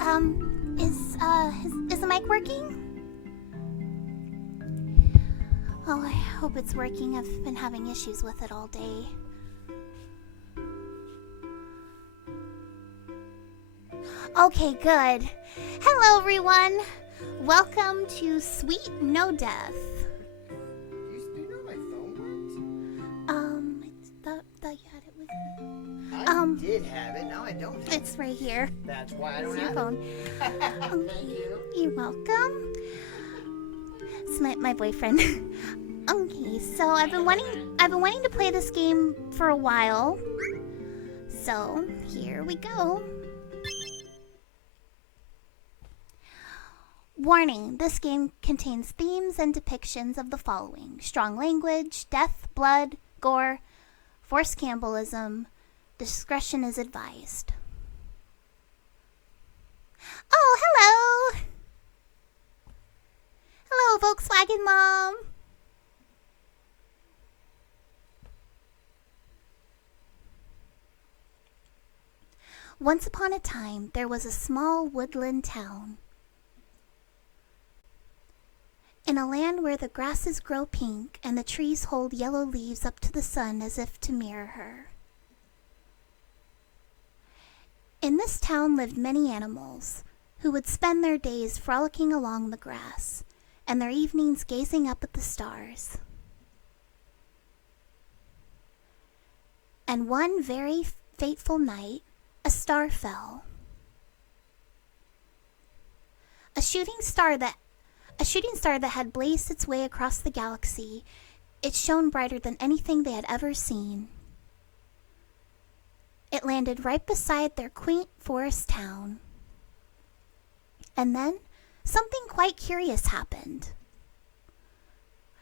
Is the mic working? Oh, I hope it's working. I've been having issues with it all day. Okay, good. Hello, everyone. Welcome to SweetNoDeath. Do you know my phone went? Thought you had it with me. I did have it. Now I don't have it. It's right here. That's why I don't It's your have phone. it. Thank you. You're welcome. It's my boyfriend. Okay, so I've been wanting to play this game for a while. So here we go. Warning, this game contains themes and depictions of the following: strong language, death, blood, gore, forced cannibalism. Discretion is advised. Oh, hello! Hello, Volkswagen Mom! Once upon a time, there was a small woodland town. In a land where the grasses grow pink and the trees hold yellow leaves up to the sun as if to mirror her. In this town lived many animals who would spend their days frolicking along the grass and their evenings gazing up at the stars. And one very fateful night, a star fell. A shooting star that had blazed its way across the galaxy. It shone brighter than anything they had ever seen. It landed right beside their quaint forest town. And then something quite curious happened.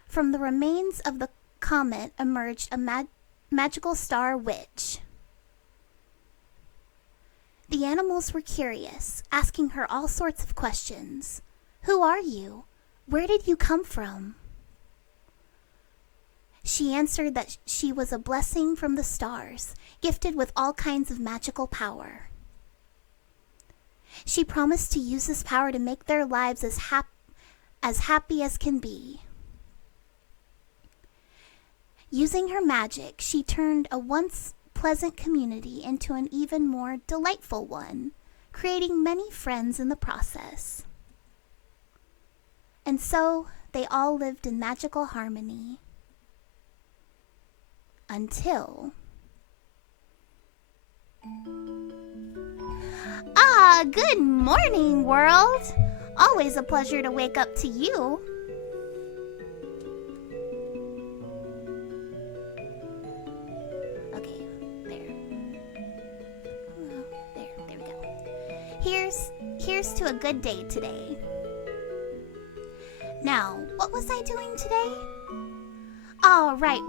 From the remains of the comet emerged a magical star witch. The animals were curious, asking her all sorts of questions. Who are you? Where did you come from? She answered that she was a blessing from the stars, gifted with all kinds of magical power. She promised to use this power to make their lives as happy as can be. Using her magic, she turned a once pleasant community into an even more delightful one, creating many friends in the process. And so they all lived in magical harmony. Until... good morning, world! Always a pleasure to wake up to you. Okay, there. There we go. Here's to a good day today. Now, what was I doing today? Oh, right.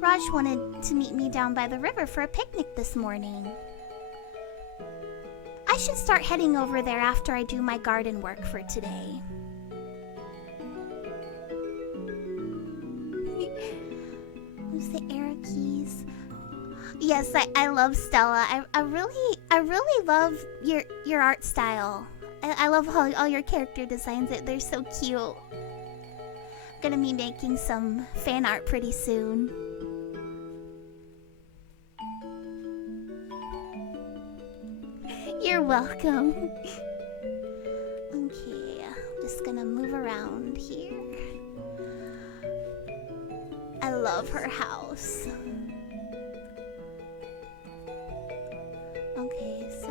Raj wanted to meet me down by the river for a picnic this morning. I should start heading over there after I do my garden work for today. Who's the arrow keys? Yes, I love Stella. I really love your art style. I love all your character designs. They're so cute. Gonna be making some fan art pretty soon. You're welcome. Okay, I'm just gonna move around here. I love her house. Okay, so...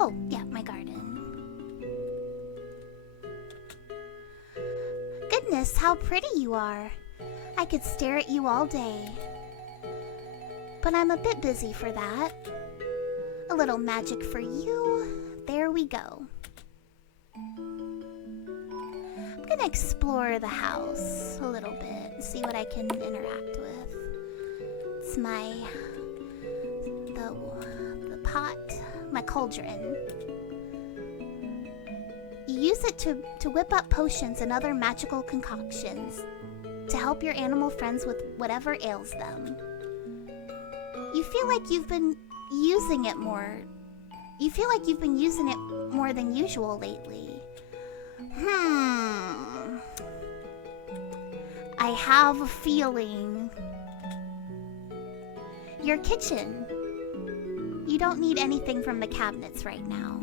Oh, yeah, my garden. Goodness, how pretty you are. I could stare at you all day. But I'm a bit busy for that. A little magic for you. There we go. I'm gonna explore the house a little bit. see what I can interact with. It's the pot, my cauldron. You use it to whip up potions and other magical concoctions to help your animal friends with whatever ails them. You feel like you've been using it more. You feel like you've been using it more than usual lately. I have a feeling. Your kitchen. You don't need anything from the cabinets right now.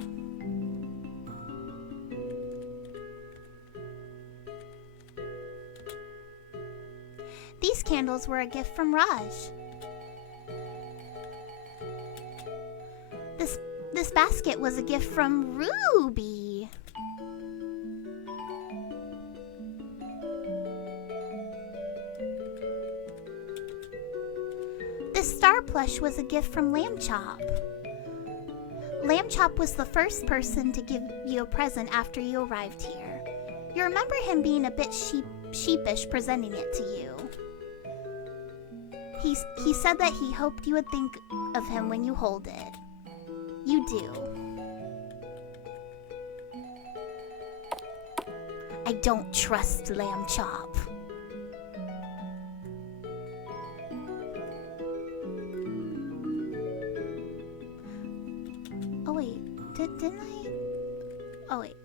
These candles were a gift from Raj. This basket was a gift from Ruby. This star plush was a gift from Lambchop. Lambchop was the first person to give you a present after you arrived here. You remember him being a bit sheepish presenting it to you. He said that he hoped you would think of him when you hold it. You do. I don't trust Lambchop. Oh wait, didn't I? Oh wait.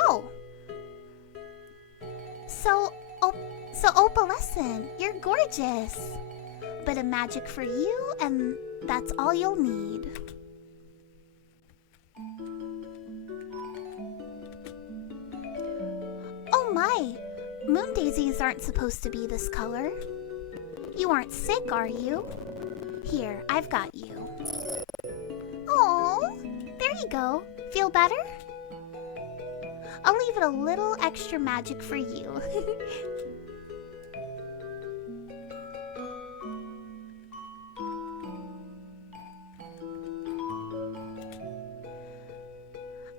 Oh. So opalescent, you're gorgeous. Bit of magic for you, and that's all you'll need. Oh my! Moon daisies aren't supposed to be this color. You aren't sick, are you? Here, I've got you. Oh, there you go. Feel better? I'll leave it a little extra magic for you.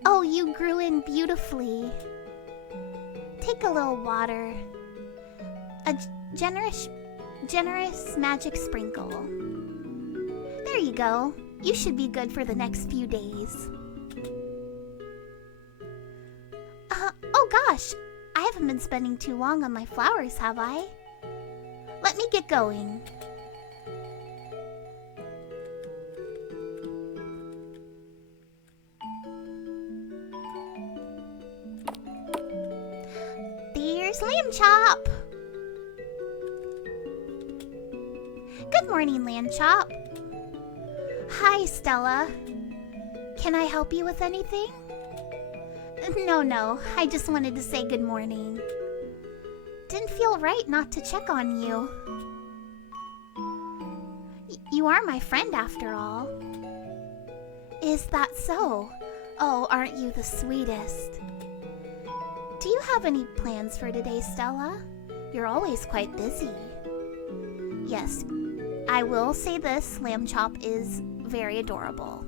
Oh, you grew in beautifully. Take a little water. A generous magic sprinkle. There you go. You should be good for the next few days. Oh gosh, I haven't been spending too long on my flowers, have I? Let me get going. There's Lambchop. Good morning, Lambchop. Hi, Stella. Can I help you with anything? No, I just wanted to say good morning. Didn't feel right not to check on you. You are my friend after all. Is that so? Oh, aren't you the sweetest? Do you have any plans for today, Stella? You're always quite busy. Yes, I will say this, Lambchop is very adorable.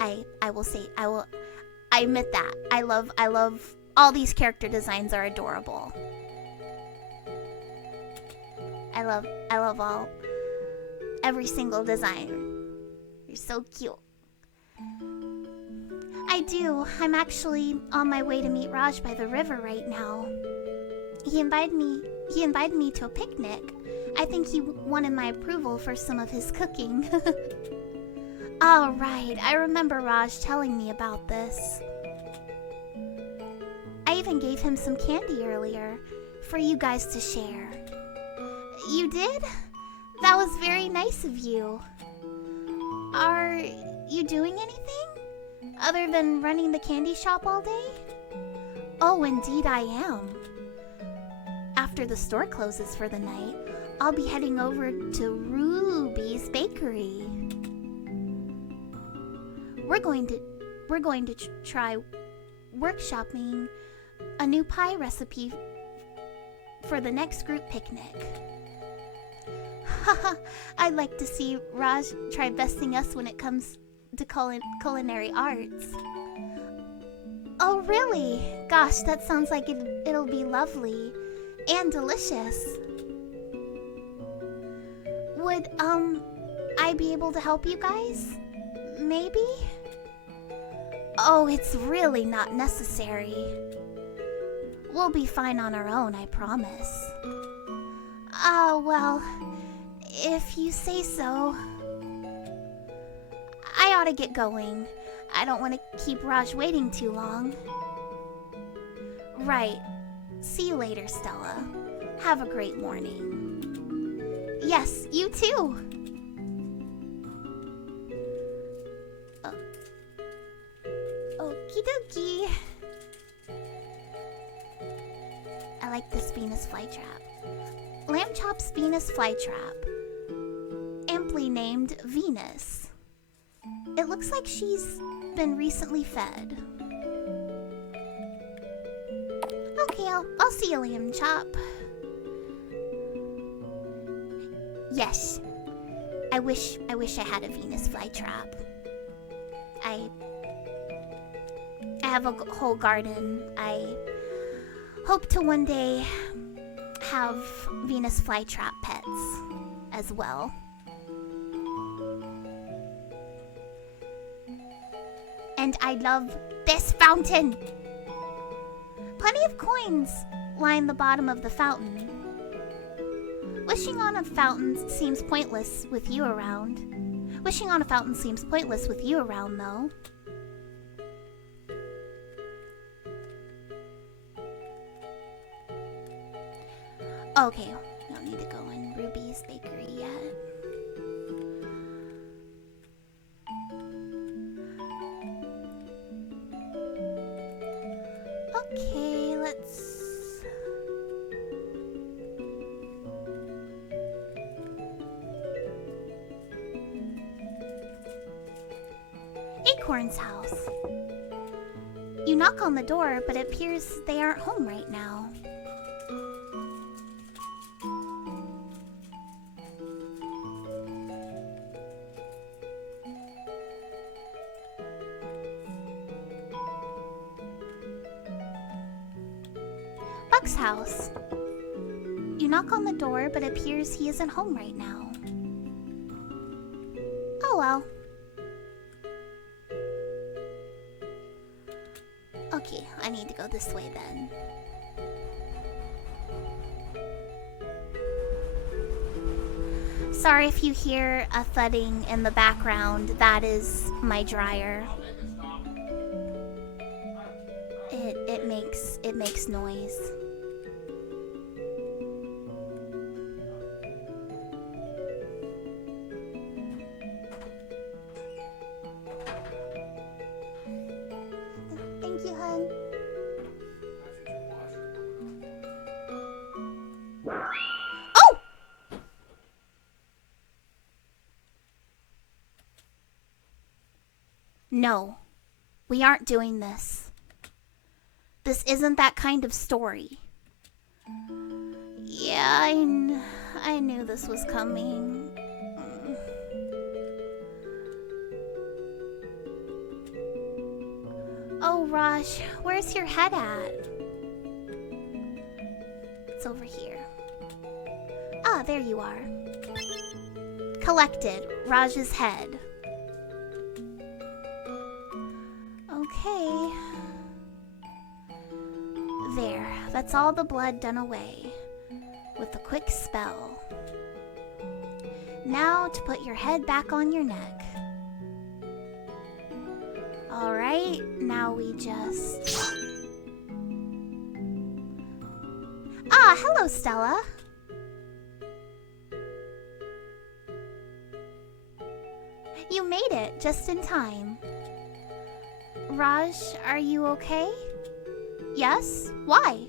I admit that. I love all these character designs are adorable. I love every single design. You're so cute. I do. I'm actually on my way to meet Raj by the river right now. He invited me to a picnic. I think he wanted my approval for some of his cooking. Oh, right. I remember Raj telling me about this. I even gave him some candy earlier for you guys to share. You did? That was very nice of you. Are you doing anything other than running the candy shop all day? Oh, indeed I am. After the store closes for the night, I'll be heading over to Ruby's Bakery. We're going to try workshopping a new pie recipe for the next group picnic. Haha, I'd like to see Raj try besting us when it comes to culinary arts. Oh really? Gosh, that sounds like it'll be lovely. And delicious. Would, I be able to help you guys? Maybe? Oh, it's really not necessary. We'll be fine on our own, I promise. Well, if you say so. I ought to get going. I don't want to keep Raj waiting too long. Right. See you later, Stella. Have a great morning. Yes, you too. Okie dokie. I like this Venus flytrap. Lambchop's Venus flytrap. Amply named Venus. It looks like she's been recently fed. Okay, I'll see you, Lambchop. Yes. I wish I had a Venus flytrap. I have a whole garden. I hope to one day have Venus flytrap pets as well. And I love this fountain. Plenty of coins line the bottom of the fountain. Wishing on a fountain seems pointless with you around. Wishing on a fountain seems pointless with you around, though. Okay, don't need to go in Ruby's bakery yet. Okay, let's... Acorn's house. You knock on the door, but it appears they aren't home right now. Buck's house. You knock on the door, but it appears he isn't home right now. Oh well. Okay, I need to go this way then. Sorry if you hear a thudding in the background. That is my dryer. It makes noise. Thank you, hon. Oh! No, we aren't doing this. This isn't that kind of story. Yeah, I knew this was coming. Oh, Raj, where's your head at? It's over here. Ah, there you are. Collected, Raj's head. Okay. There, that's all the blood done away with a quick spell. Now to put your head back on your neck. Alright, now we just... Ah, hello, Stella. You made it just in time. Raj, are you okay? Yes? Why?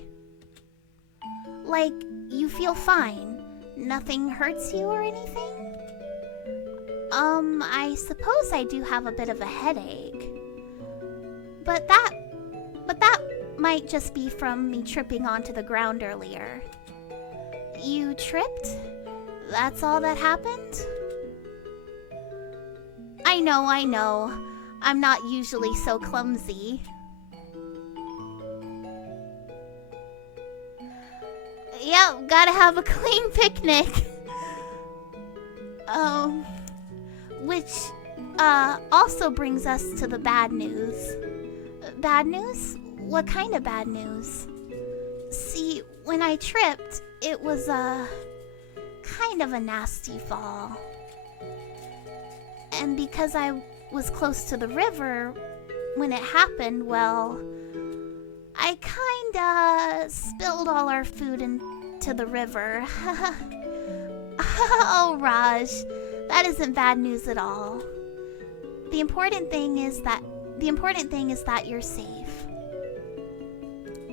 Like, you feel fine? Nothing hurts you or anything? I suppose I do have a bit of a headache. But that might just be from me tripping onto the ground earlier. You tripped? That's all that happened? I know. I'm not usually so clumsy. Yep, gotta have a clean picnic. Which also brings us to the bad news. Bad news? What kind of bad news? See, when I tripped, it was kind of a nasty fall. And because I was close to the river when it happened, well, I kinda spilled all our food into the river. Oh, Raj, that isn't bad news at all. The important thing is that you're safe.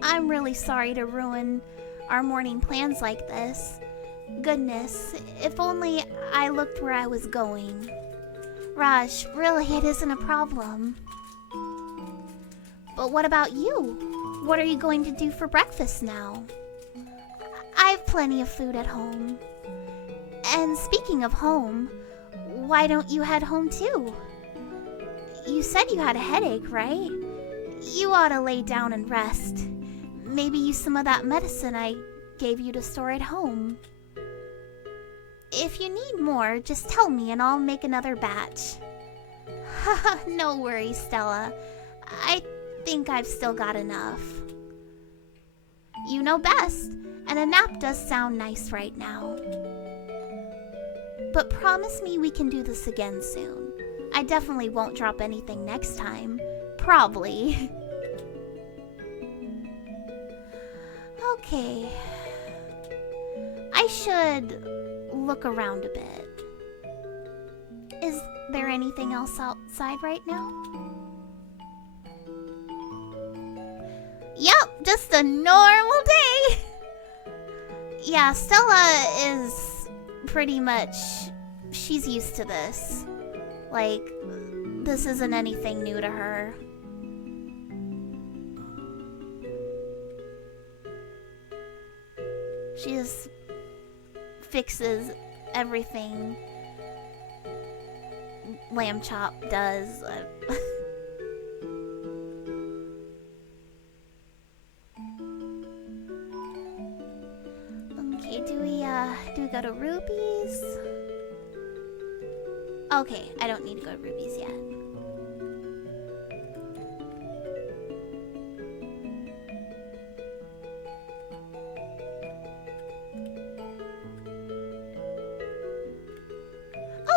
I'm really sorry to ruin our morning plans like this. Goodness, if only I looked where I was going. Raj, really, it isn't a problem. But what about you? What are you going to do for breakfast now? I have plenty of food at home. And speaking of home, why don't you head home too? You said you had a headache, right? You ought to lay down and rest. Maybe use some of that medicine I gave you to store at home. If you need more, just tell me and I'll make another batch. Haha, no worries, Stella. I think I've still got enough. You know best, and a nap does sound nice right now. But promise me we can do this again soon. I definitely won't drop anything next time. Probably. Okay. I should look around a bit. Is there anything else outside right now? Yep, just a normal day. Yeah, Stella is pretty much, she's used to this. Like, this isn't anything new to her. She just fixes everything Lambchop does. Okay, do we go to Ruby's? Okay, I don't need to go to Ruby's yet.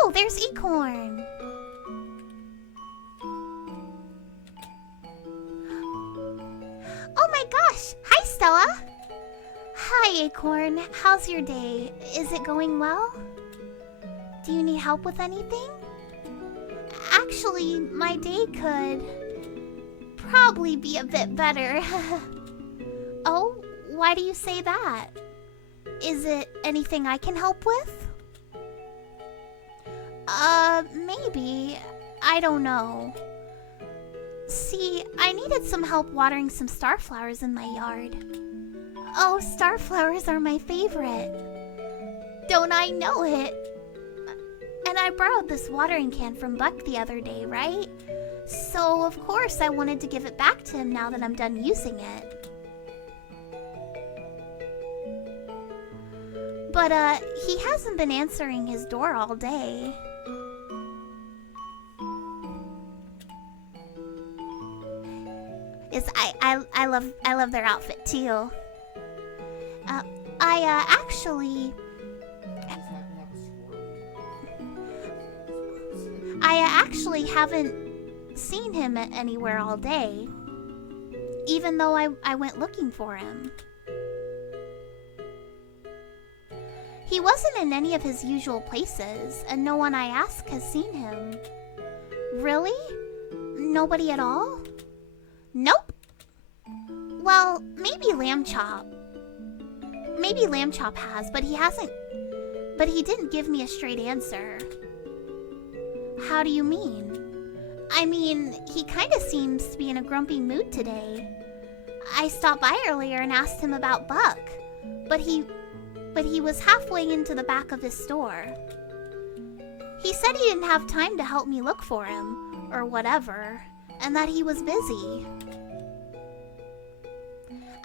Oh, there's Acorn. Oh my gosh! Hi, Stella! Hi, Acorn. How's your day? Is it going well? Do you need help with anything? Actually, my day could probably be a bit better. Oh, why do you say that? Is it anything I can help with? Maybe. I don't know. See, I needed some help watering some starflowers in my yard. Oh, starflowers are my favorite. Don't I know it? And I borrowed this watering can from Buck the other day, right? So, of course, I wanted to give it back to him now that I'm done using it. But, he hasn't been answering his door all day. Yes, I love their outfit too. I actually haven't seen him anywhere all day, even though I went looking for him. He wasn't in any of his usual places, and no one I asked has seen him. Really? Nobody at all? Nope. Well, maybe Lambchop. Maybe Lambchop has, but he hasn't. But he didn't give me a straight answer. How do you mean? I mean, he kind of seems to be in a grumpy mood today. I stopped by earlier and asked him about Buck, but he was halfway into the back of his store. He said he didn't have time to help me look for him, or whatever, and that he was busy.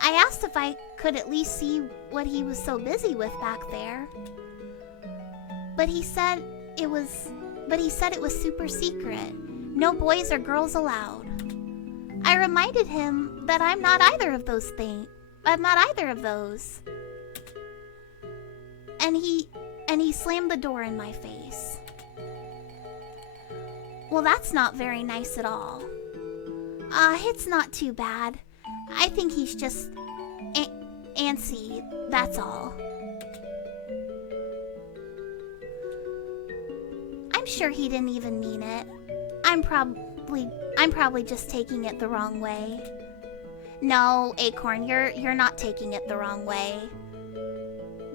I asked if I could at least see what he was so busy with back there. But he said it was super secret. No boys or girls allowed. I reminded him that I'm not either of those things. I'm not either of those. And he slammed the door in my face. Well, that's not very nice at all. It's not too bad. I think he's just antsy, that's all. I'm sure he didn't even mean it. I'm probably just taking it the wrong way. No, Acorn, you're not taking it the wrong way.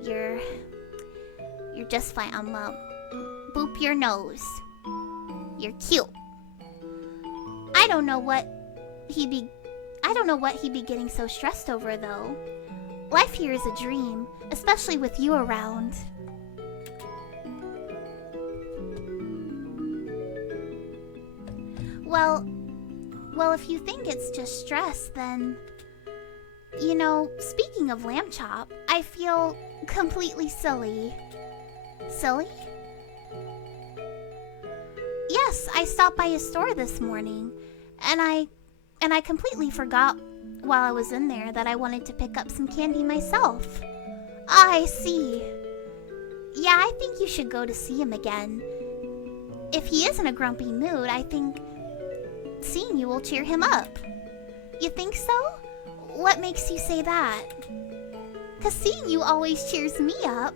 You're just fine. Boop your nose. You're cute. I don't know what he'd be getting so stressed over though. Life here is a dream, especially with you around. Well, if you think it's just stress, then... You know, speaking of Lambchop, I feel completely silly. Silly? Yes, I stopped by his store this morning, and I completely forgot while I was in there that I wanted to pick up some candy myself. I see. Yeah, I think you should go to see him again. If he is in a grumpy mood, I think seeing you will cheer him up. You think so? What makes you say that? 'Cause seeing you always cheers me up.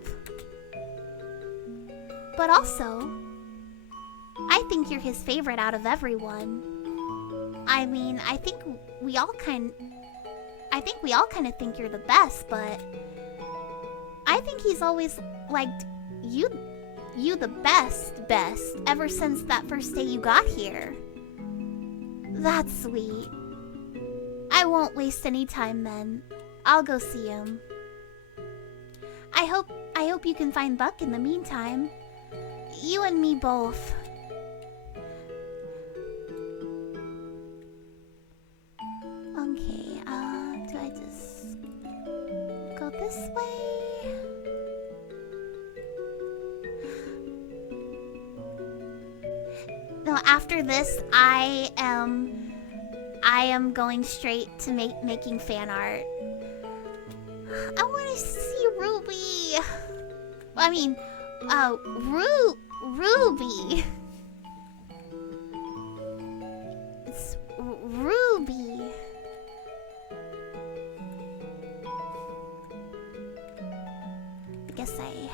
But also, I think you're his favorite out of everyone. I mean, I think we all kind of think you're the best, but I think he's always liked you the best ever since that first day you got here. That's sweet. I won't waste any time then. I'll go see him. I hope you can find Buck in the meantime. You and me both. Okay, do I just go this way? No, after this, I am going straight to making fan art. I want to see Ruby. I mean, Ruby. It's Ruby. I guess I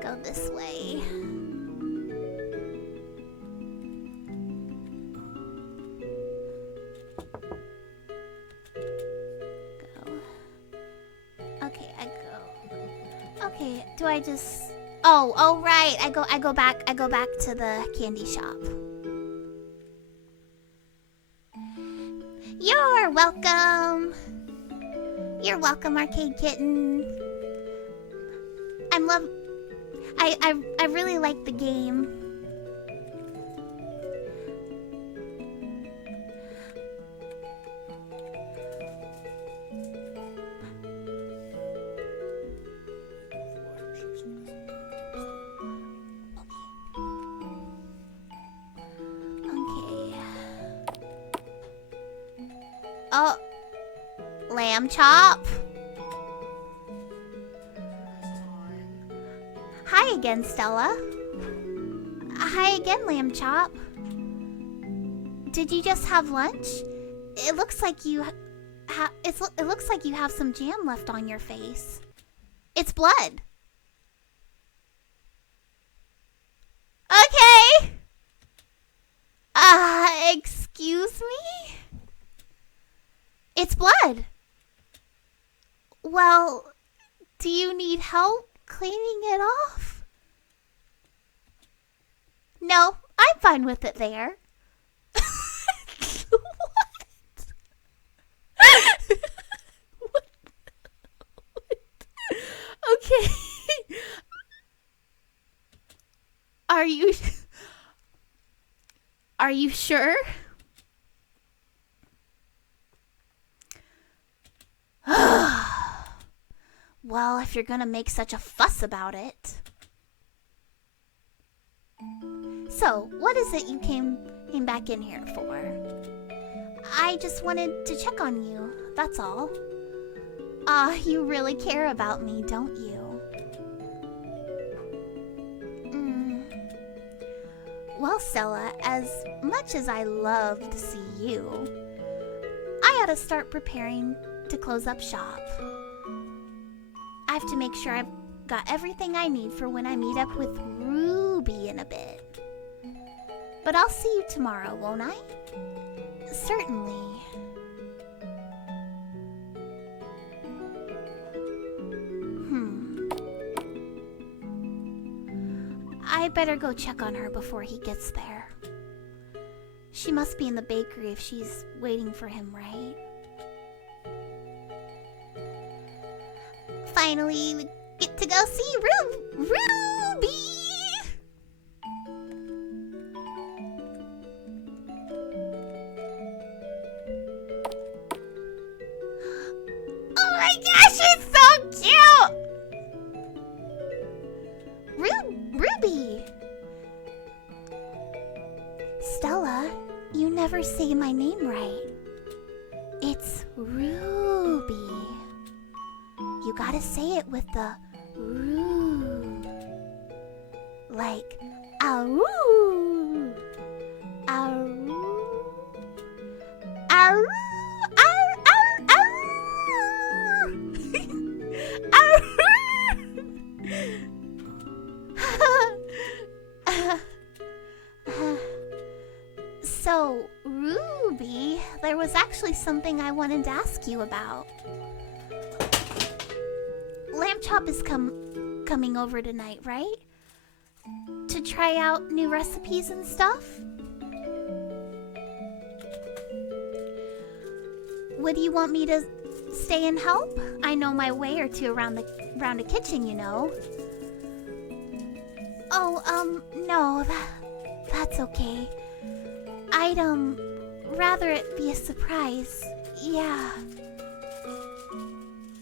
go this way. Okay, do I just... Oh, right. I go back to the candy shop. You're welcome. You're welcome, Arcade Kitten. I really like the game. Oh, Lambchop. Hi again, Stella. Hi again, Lambchop. Did you just have lunch? It looks like you it looks like you have some jam left on your face. It's blood. Okay. Excuse me? It's blood. Well, do you need help cleaning it off? No, I'm fine with it there. What? Okay. Are you sure? Well, if you're gonna make such a fuss about it. So, what is it you came back in here for? I just wanted to check on you, that's all. You really care about me, don't you? Well, Stella, as much as I love to see you, I ought to start preparing to close up shop. I have to make sure I've got everything I need for when I meet up with Ruby in a bit. But I'll see you tomorrow, won't I? Certainly. I better go check on her before he gets there. She must be in the bakery if she's waiting for him, right? Finally, we get to go see Ruby! Oh my gosh, she's so cute! Ruby! Stella, you never say my name right. It's Ruby. You gotta say it with the roo. Like, ow, ow, ow, ow, ow, So, Ruby, there was actually something I wanted to ask you about. Lambchop is coming over tonight, right? To try out new recipes and stuff? Would you want me to stay and help? I know my way or two around the kitchen, you know. Oh, no, that's okay. I'd, rather it be a surprise. Yeah.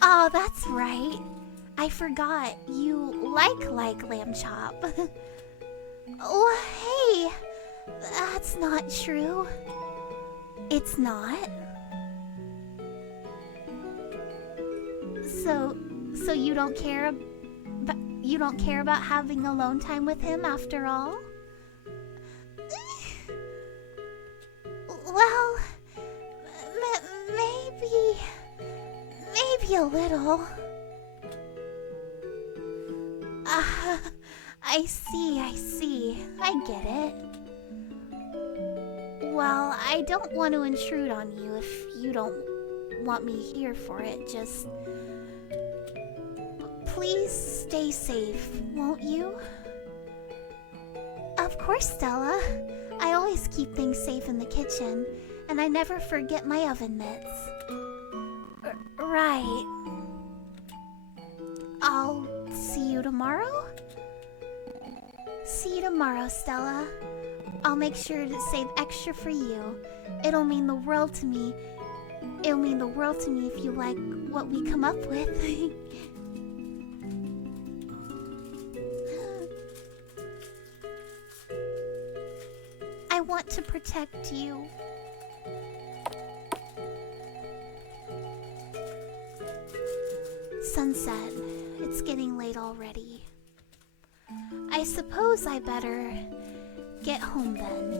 Oh, that's right. I forgot. You like Lambchop. Oh, hey. That's not true. It's not. So you don't care about having alone time with him after all? Well, maybe a little. I see. I get it. Well, I don't want to intrude on you if you don't want me here for it. Just please stay safe, won't you? Of course, Stella. I always keep things safe in the kitchen, and I never forget my oven mitts. Right. I'll see you tomorrow? See you tomorrow, Stella. I'll make sure to save extra for you. It'll mean the world to me. It'll mean the world to me if you like what we come up with. I want to protect you. Sunset. It's getting late already. I suppose I better get home then.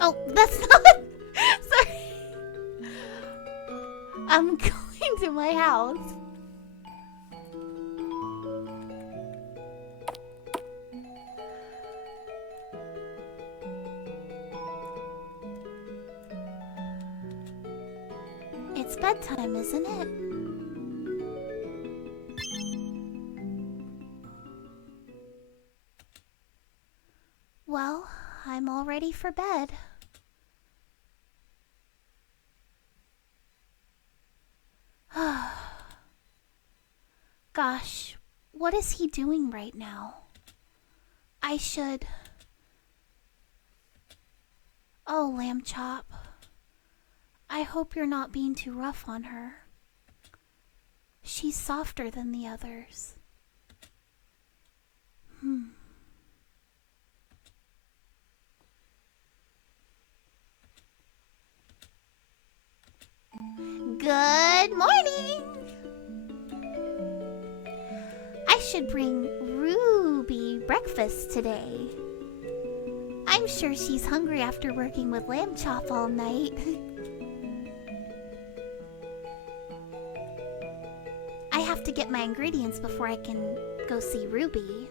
Oh, that's not... Sorry. I'm going to my house. It's bedtime, isn't it? Well, I'm all ready for bed. Gosh, what is he doing right now? I should... Oh, Lambchop. I hope you're not being too rough on her. She's softer than the others. Good morning! I should bring Ruby breakfast today. I'm sure she's hungry after working with Lambchop all night. I have to get my ingredients before I can go see Ruby.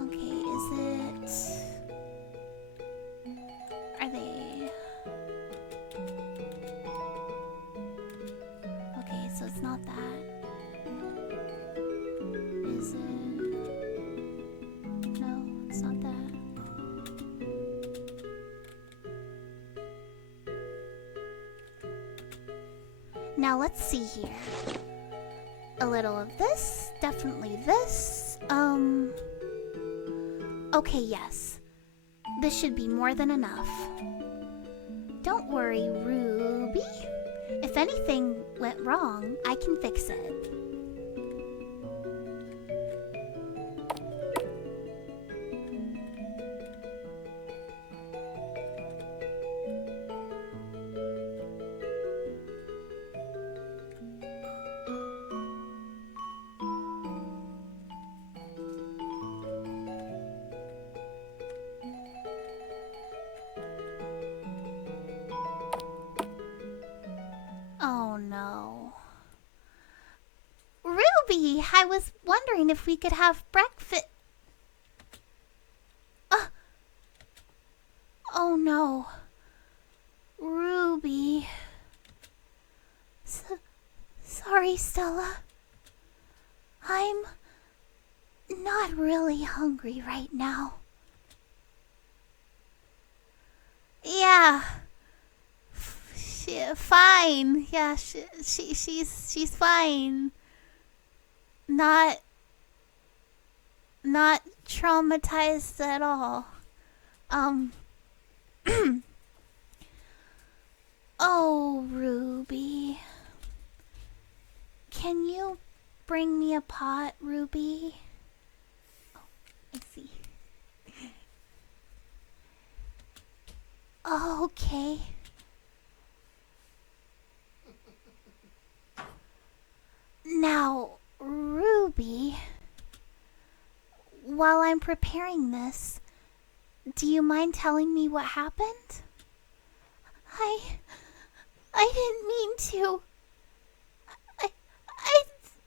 Okay, is it... Are they... Okay, so it's not that. Is it... No, it's not that. Now let's see here. A little of this, definitely this. Okay, yes. This should be more than enough. Don't worry, Ruby. If anything went wrong, I can fix it. Oh no. Ruby, I was wondering if we could have breakfast. Oh no. Ruby. Sorry, Stella. I'm not really hungry right now. Yeah. Fine. Yeah, she's fine. Not traumatized at all. Oh, Ruby. Can you bring me a pot, Ruby? Oh, I see. Oh, okay. Now, Ruby, while I'm preparing this, do you mind telling me what happened? I didn't mean to. I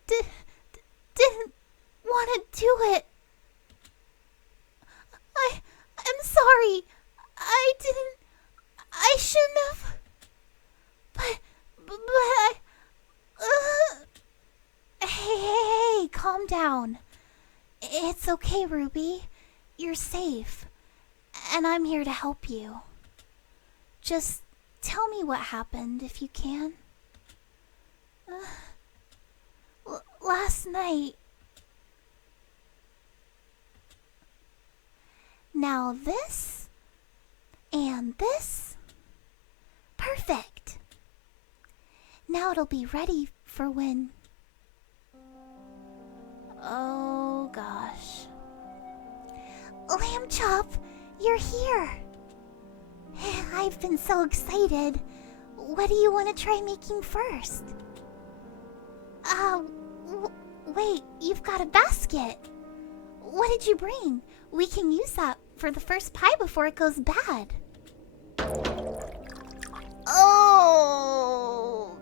didn't want to do it. I'm sorry. I shouldn't have. But Hey, calm down. It's okay, Ruby. You're safe. And I'm here to help you. Just tell me what happened, if you can. Last night. Now this. And this. Perfect. Now it'll be ready for when... Oh gosh. Lambchop, you're here. I've been so excited. What do you want to try making first? Wait, you've got a basket. What did you bring? We can use that for the first pie before it goes bad. Oh.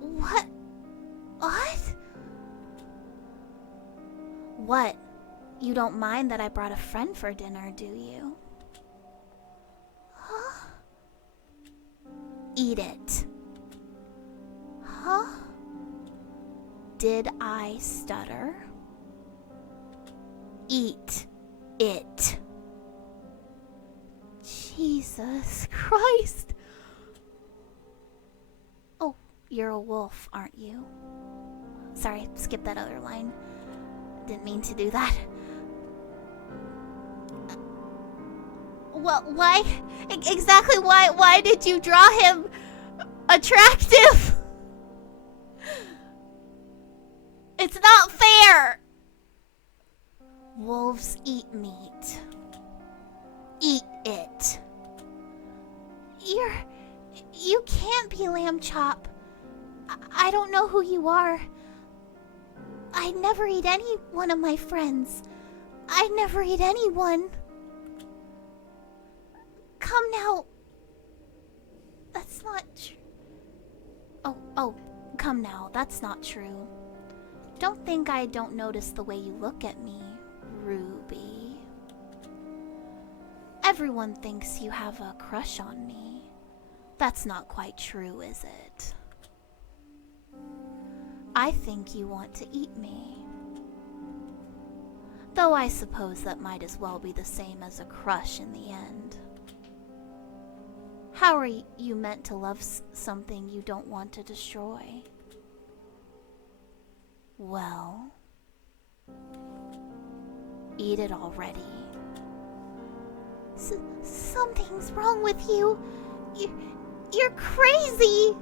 What? What? You don't mind that I brought a friend for dinner, do you? Huh? Eat it. Huh? Did I stutter? Eat it. Jesus Christ. You're a wolf, aren't you? Sorry, skip that other line. Didn't mean to do that. Well, why? Exactly why did you draw him attractive? It's not fair! Wolves eat meat. Eat it. You can't be Lambchop. I don't know who you are. I'd never eat any one of my friends. I'd never eat anyone. Come now. That's not true. Oh, come now. That's not true. Don't think I don't notice the way you look at me, Ruby. Everyone thinks you have a crush on me. That's not quite true, is it? I think you want to eat me. Though I suppose that might as well be the same as a crush in the end. How are you meant to love something you don't want to destroy? Well, eat it already. Something's wrong with you. You're crazy.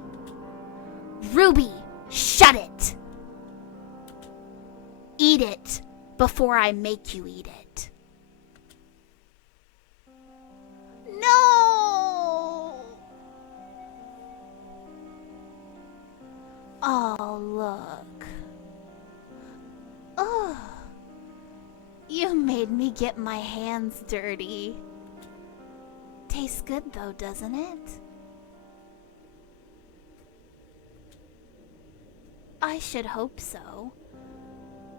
Ruby, shut it. Eat it before I make you eat it. No. Oh, look. Oh. You made me get my hands dirty. Tastes good though, doesn't it? I should hope so.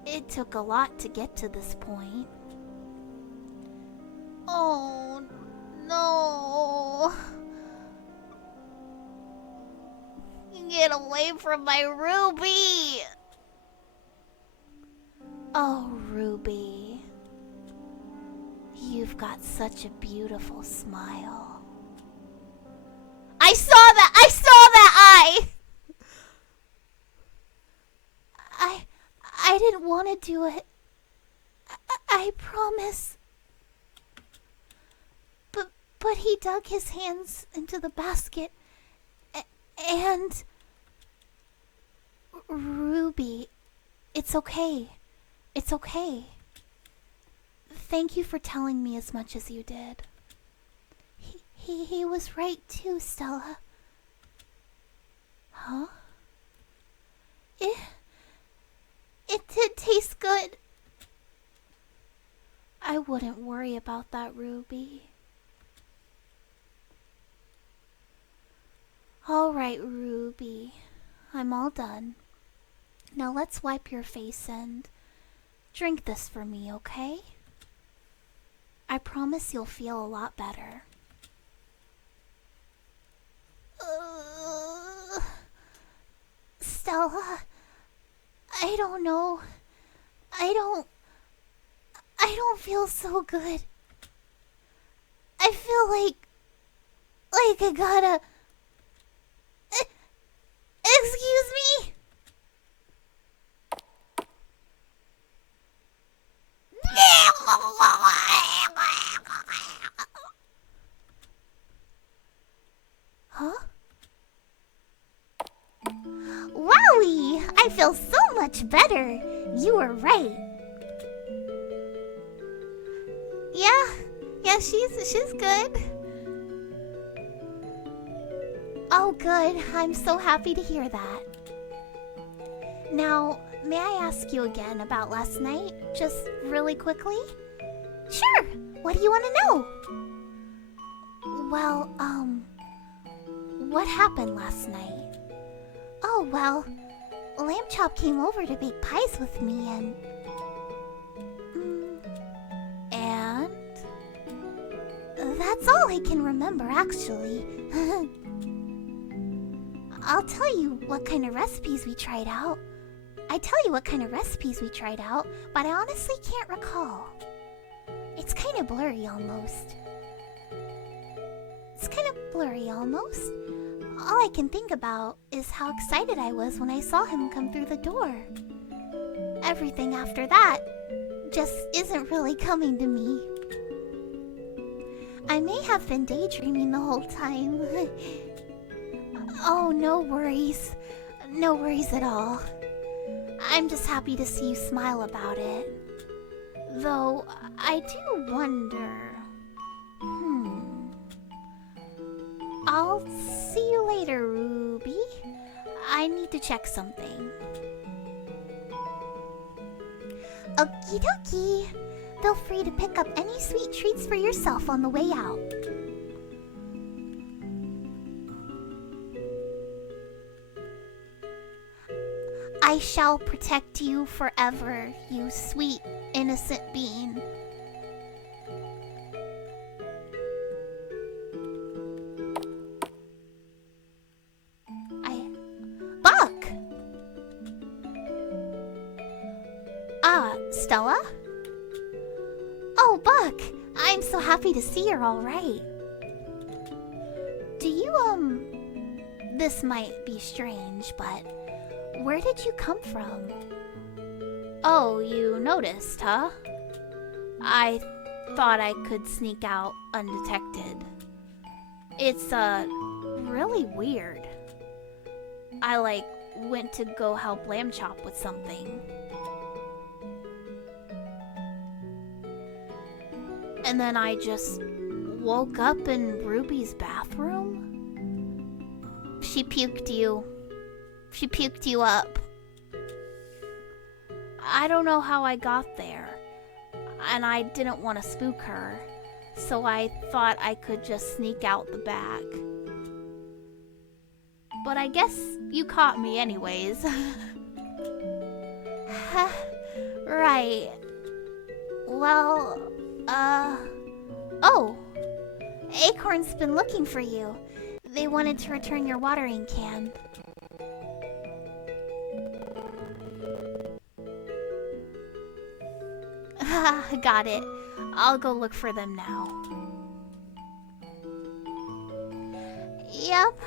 It took a lot to get to this point. Oh, no. Get away from my Ruby. Oh, Ruby. You've got such a beautiful smile. I saw that! I saw that eye! I didn't want to do it. I promise. But he dug his hands into the basket and... Ruby, it's okay. It's okay. Thank you for telling me as much as you did. He was right too, Stella. Huh? It did taste good. I wouldn't worry about that, Ruby. All right, Ruby. I'm all done. Now let's wipe your face and drink this for me, okay? I promise you'll feel a lot better. Stella, I don't know. I don't feel so good. I feel like I gotta... Excuse me? Huh? Wowie! I feel so much better. You were right. Yeah, she's good. Oh, good. I'm so happy to hear that. Now, may I ask you again about last night? Just really quickly? Sure. What do you want to know? Well, what happened last night? Oh, well, Lambchop came over to bake pies with me and... That's all I can remember, actually. I'll tell you what kind of recipes we tried out. But I honestly can't recall. It's kind of blurry almost. all I can think about is how excited I was when I saw him come through the door. Everything after that just isn't really coming to me. I may have been daydreaming the whole time. Oh, no worries. No worries at all. I'm just happy to see you smile about it. Though, I do wonder... I'll see you later, Ruby. I need to check something. Okie dokie. Feel free to pick up any sweet treats for yourself on the way out. I shall protect you forever, you sweet, innocent being. Buck! Stella? Oh, Buck! I'm so happy to see you're alright. Do you, This might be strange, but where did you come from? Oh, you noticed, huh? I thought I could sneak out undetected. It's, really weird. I, went to go help Lambchop with something. And then I just woke up in Ruby's bathroom. She puked you. She puked you up. I don't know how I got there. And I didn't want to spook her. So I thought I could just sneak out the back. But I guess you caught me anyways. Right. Well, Oh! Acorn's been looking for you. They wanted to return your watering can. Got it. I'll go look for them now. Yep.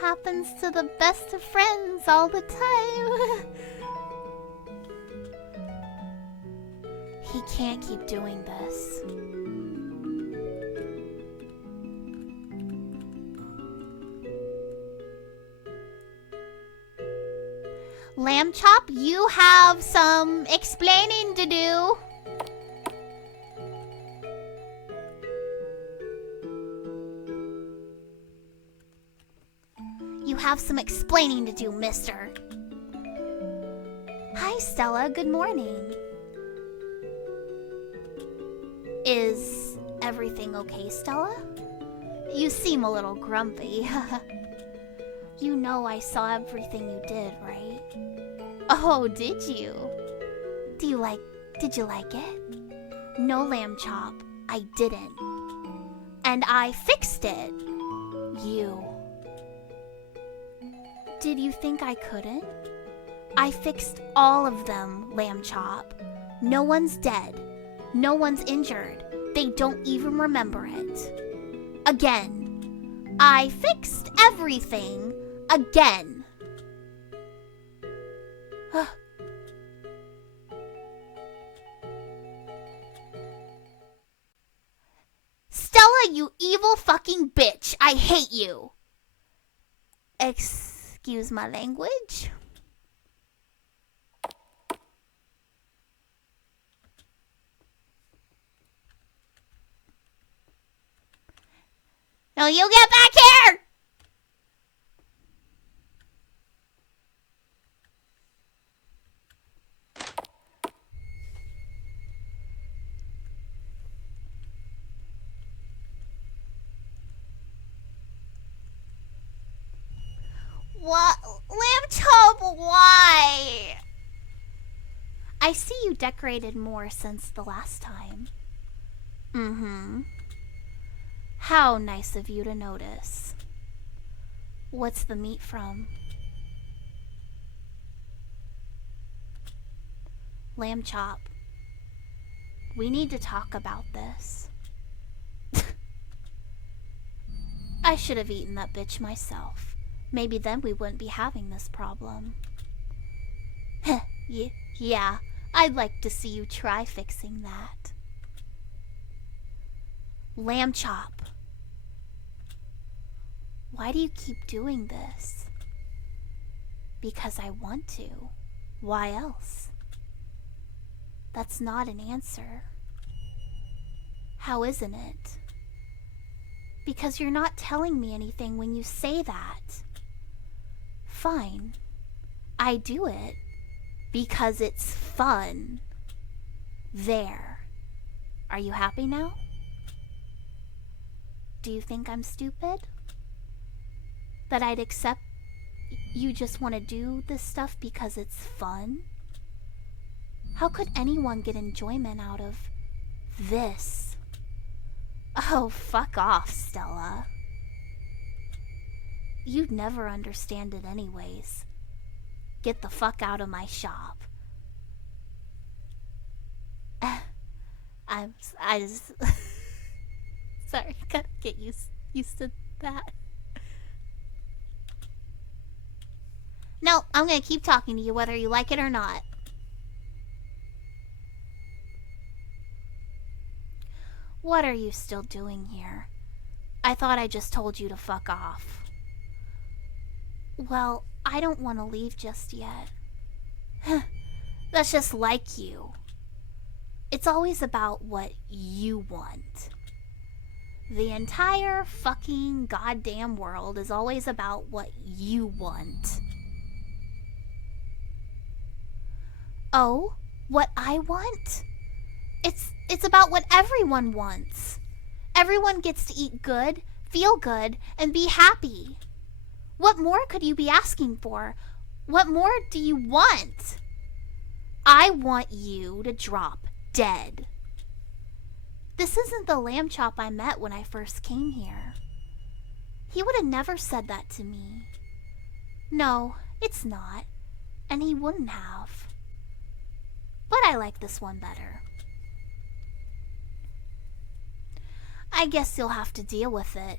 Happens to the best of friends all the time. He can't keep doing this. Lambchop, you have some explaining to do. You have some explaining to do, mister. Hi, Stella. Good morning. Is everything okay, Stella? You seem a little grumpy. You know I saw everything you did, right? Oh, did you? Did you like it? No, Lambchop, I didn't. And I fixed it. You. Did you think I couldn't? I fixed all of them, Lambchop. No one's dead. No one's injured. They don't even remember it. Again. I fixed everything. Again. Stella, you evil fucking bitch. I hate you. Excuse my language. No, you get back here! What? Lambchop, why? I see you decorated more since the last time. Mm-hmm. How nice of you to notice. What's the meat from? Lambchop, we need to talk about this. I should have eaten that bitch myself. Maybe then we wouldn't be having this problem. Yeah, I'd like to see you try fixing that. Lambchop. Why do you keep doing this? Because I want to. Why else? That's not an answer. How isn't it? Because you're not telling me anything when you say that. Fine. I do it because it's fun. There. Are you happy now? Do you think I'm stupid? That I'd accept you just want to do this stuff because it's fun? How could anyone get enjoyment out of this? Oh, fuck off, Stella. You'd never understand it anyways. Get the fuck out of my shop. I just... Sorry, gotta get used to that. No, I'm gonna keep talking to you whether you like it or not. What are you still doing here? I thought I just told you to fuck off. Well, I don't want to leave just yet. That's just like you. It's always about what you want. The entire fucking goddamn world is always about what you want. Oh, what I want? It's about what everyone wants. Everyone gets to eat good, feel good, and be happy. What more could you be asking for? What more do you want? I want you to drop dead. This isn't the Lambchop I met when I first came here. He would have never said that to me. No, it's not. And he wouldn't have. But I like this one better. I guess you'll have to deal with it,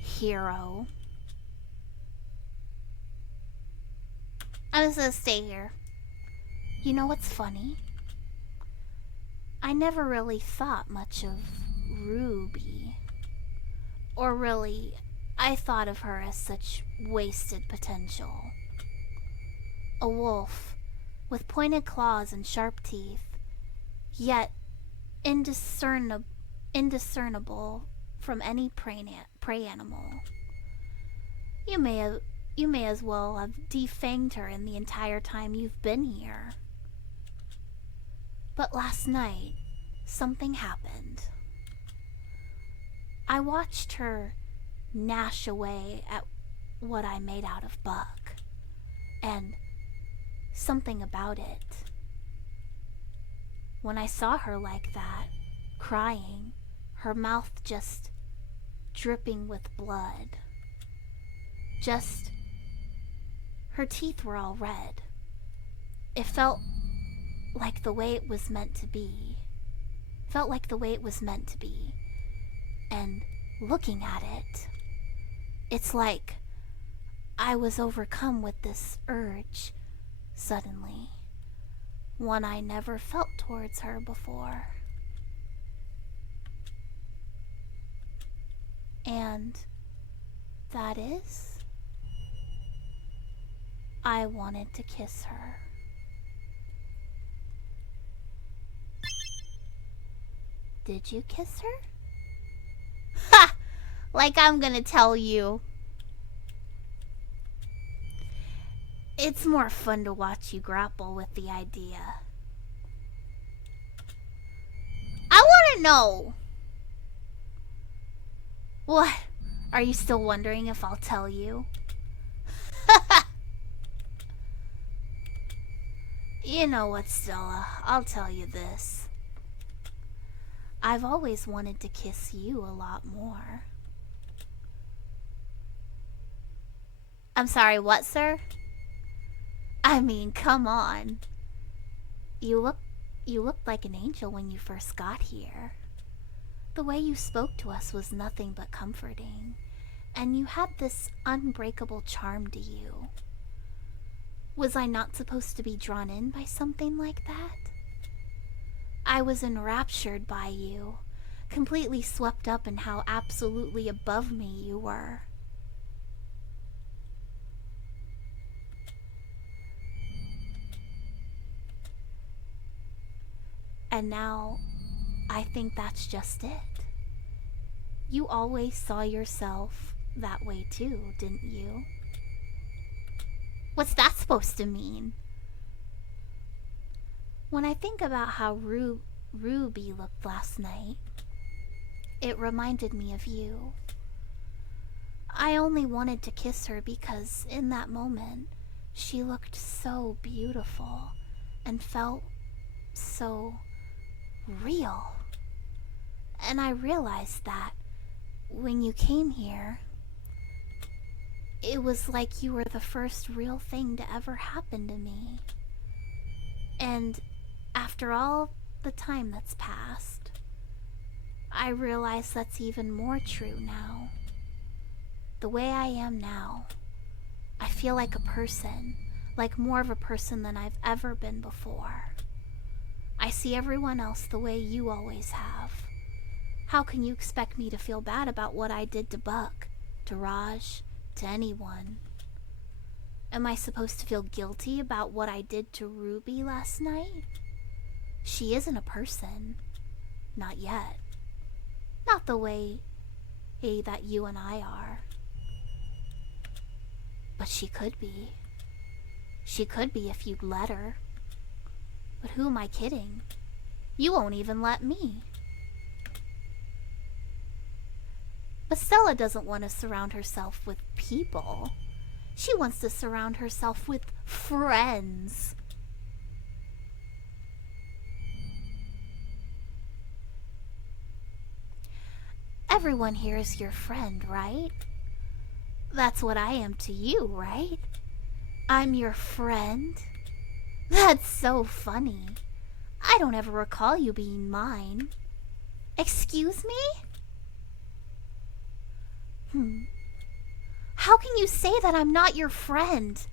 hero. I'm just gonna stay here. You know what's funny? I never really thought much of Ruby. Or really, I thought of her as such wasted potential. A wolf, with pointed claws and sharp teeth, yet indiscernible from any prey animal. You may as well have defanged her in the entire time you've been here. But last night, something happened. I watched her gnash away at what I made out of Buck, and something about it. When I saw her like that, crying, her mouth just dripping with blood. Her teeth were all red. It felt like the way it was meant to be. And looking at it, it's like I was overcome with this urge, suddenly. One I never felt towards her before. And that is, I wanted to kiss her. Did you kiss her? Ha! Like I'm gonna tell you. It's more fun to watch you grapple with the idea. I wanna know. What? Are you still wondering if I'll tell you? You know what, Stella? I'll tell you this. I've always wanted to kiss you a lot more. I'm sorry, what, sir? I mean, come on. You looked like an angel when you first got here. The way you spoke to us was nothing but comforting. and you had this unbreakable charm to you. Was I not supposed to be drawn in by something like that? I was enraptured by you, completely swept up in how absolutely above me you were. And now, I think that's just it. You always saw yourself that way too, didn't you? What's that supposed to mean? When I think about how Ruby looked last night, it reminded me of you. I only wanted to kiss her because in that moment, she looked so beautiful and felt so real. And I realized that when you came here, it was like you were the first real thing to ever happen to me. And after all the time that's passed, I realize that's even more true now. The way I am now, I feel like a person, like more of a person than I've ever been before. I see everyone else the way you always have. How can you expect me to feel bad about what I did to Buck, to Raj, to anyone? Am I supposed to feel guilty about what I did to Ruby last night? She isn't a person. Not yet. Not the way that you and I are. But she could be. She could be if you'd let her. But who am I kidding? You won't even let me. But Stella doesn't want to surround herself with people. She wants to surround herself with friends. Everyone here is your friend, right? That's what I am to you, right? I'm your friend. That's so funny. I don't ever recall you being mine. Excuse me? How can you say that I'm not your friend?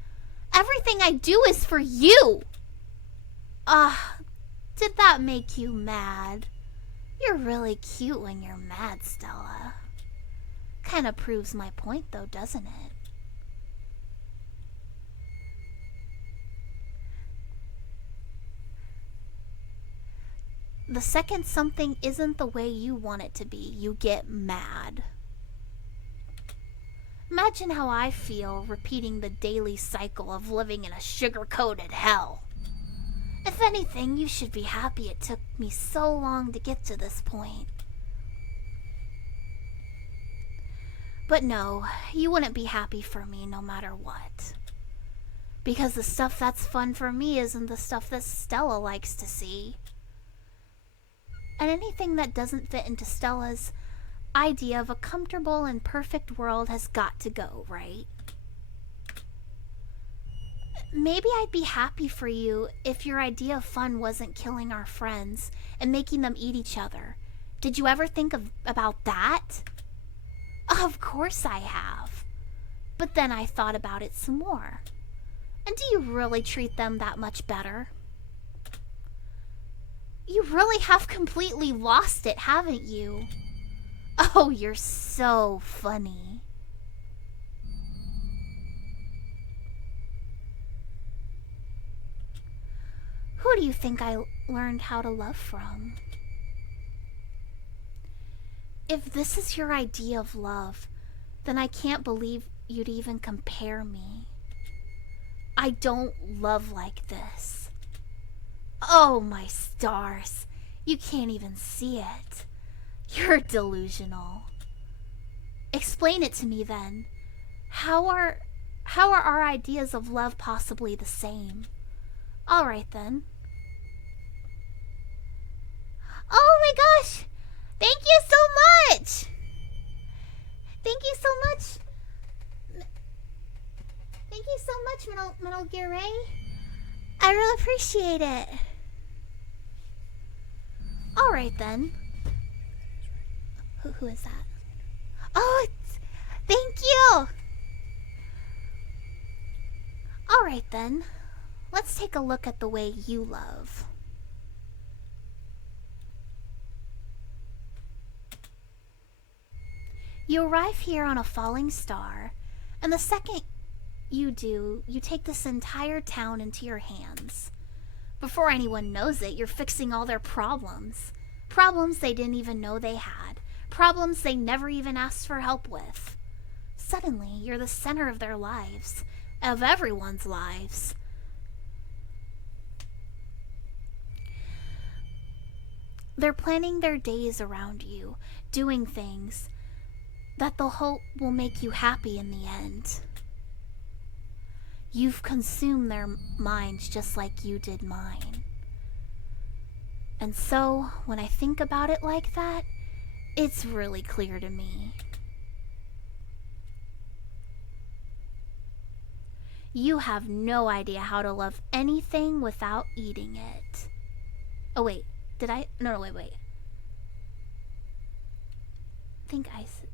Everything I do is for you! Did that make you mad? You're really cute when you're mad, Stella. Kinda proves my point though, doesn't it? The second something isn't the way you want it to be, you get mad. Imagine how I feel repeating the daily cycle of living in a sugar-coated hell. If anything, you should be happy it took me so long to get to this point. But no, you wouldn't be happy for me no matter what. Because the stuff that's fun for me isn't the stuff that Stella likes to see. And anything that doesn't fit into Stella's idea of a comfortable and perfect world has got to go, right? Maybe I'd be happy for you if your idea of fun wasn't killing our friends and making them eat each other. Did you ever think about that? Of course I have. But then I thought about it some more. And do you really treat them that much better? You really have completely lost it, haven't you? Oh, you're so funny. Who do you think I learned how to love from? If this is your idea of love, then I can't believe you'd even compare me. I don't love like this. Oh, my stars. You can't even see it. You're delusional. Explain it to me then. How are our ideas of love possibly the same? All right then. Oh my gosh! Thank you so much! Thank you so much! Thank you so much, Metal Gear Ray. I really appreciate it. Alright then. Who is that? Oh, thank Thank you! Alright then. Let's take a look at the way you love. You arrive here on a falling star, and the second you do, you take this entire town into your hands. Before anyone knows it, you're fixing all their problems. Problems they didn't even know they had. Problems they never even asked for help with. Suddenly, you're the center of their lives. Of everyone's lives. They're planning their days around you, doing things that they'll hope will make you happy in the end. You've consumed their minds just like you did mine. And so, when I think about it like that, it's really clear to me. You have no idea how to love anything without eating it. Oh wait, did I? No, wait.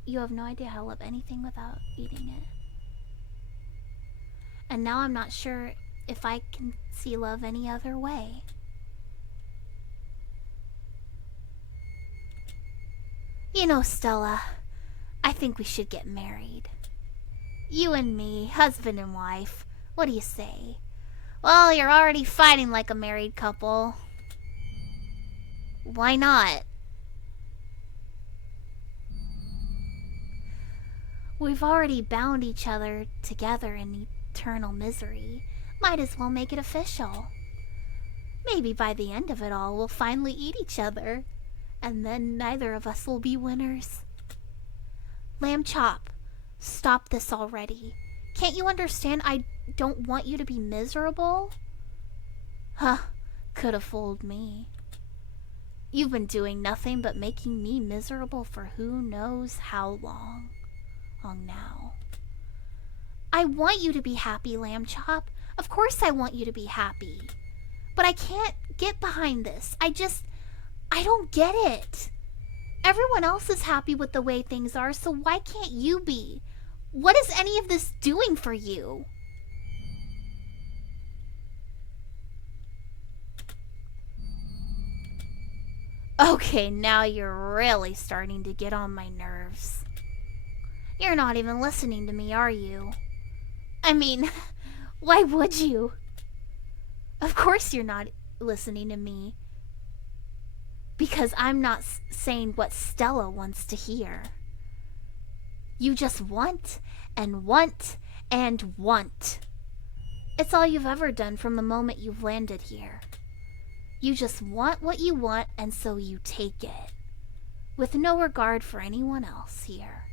You have no idea how to love anything without eating it. And now I'm not sure if I can see love any other way. You know, Stella, I think we should get married. You and me, husband and wife. What do you say? Well, you're already fighting like a married couple. Why not? We've already bound each other together in eternal misery. Might as well make it official. Maybe by the end of it all, we'll finally eat each other. And then neither of us will be winners. Lambchop, stop this already. Can't you understand I don't want you to be miserable? Huh, could have fooled me. You've been doing nothing but making me miserable for who knows how long. Now. I want you to be happy, Lambchop. Of course I want you to be happy. But I can't get behind this. I don't get it. Everyone else is happy with the way things are, so why can't you be? What is any of this doing for you? Okay, now you're really starting to get on my nerves. You're not even listening to me, are you? I mean, why would you? Of course you're not listening to me. Because I'm not saying what Stella wants to hear. You just want and want and want. It's all you've ever done from the moment you've landed here. You just want what you want, and so you take it. With no regard for anyone else here.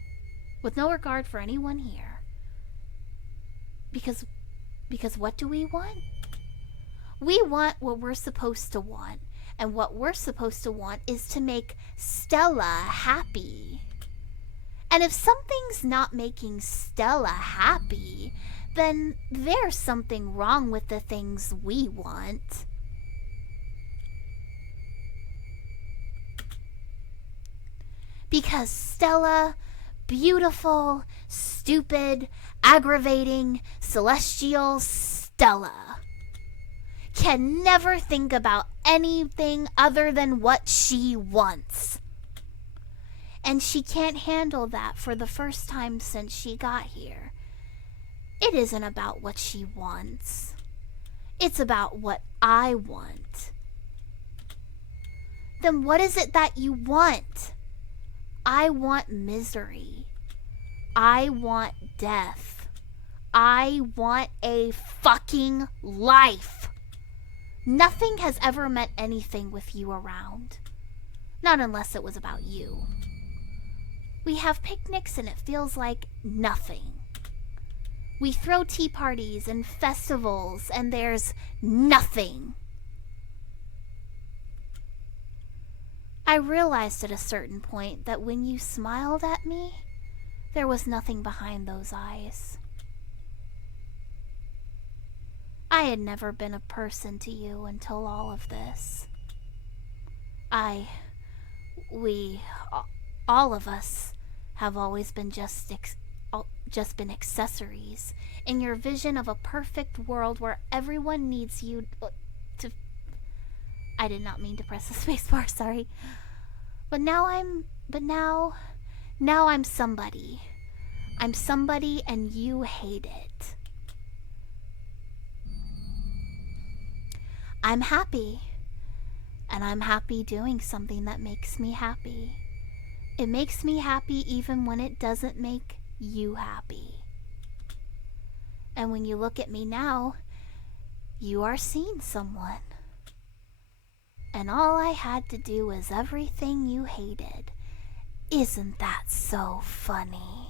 With no regard for anyone here. Because what do we want? We want what we're supposed to want. And what we're supposed to want is to make Stella happy. And if something's not making Stella happy, then there's something wrong with the things we want. Because Stella, beautiful, stupid, aggravating, celestial Stella, can never think about anything other than what she wants. And she can't handle that for the first time since she got here. It isn't about what she wants. It's about what I want. Then what is it that you want? I want misery. I want death. I want a fucking life. Nothing has ever meant anything with you around. Not unless it was about you. We have picnics and it feels like nothing. We throw tea parties and festivals and there's nothing. I realized at a certain point that when you smiled at me, there was nothing behind those eyes. I had never been a person to you until all of this. All of us have always been just just been accessories in your vision of a perfect world where everyone needs you to... I did not mean to press the spacebar, sorry. But now I'm somebody. I'm somebody and you hate it. I'm happy. And I'm happy doing something that makes me happy. It makes me happy even when it doesn't make you happy. And when you look at me now, you are seeing someone. And all I had to do was everything you hated. Isn't that so funny?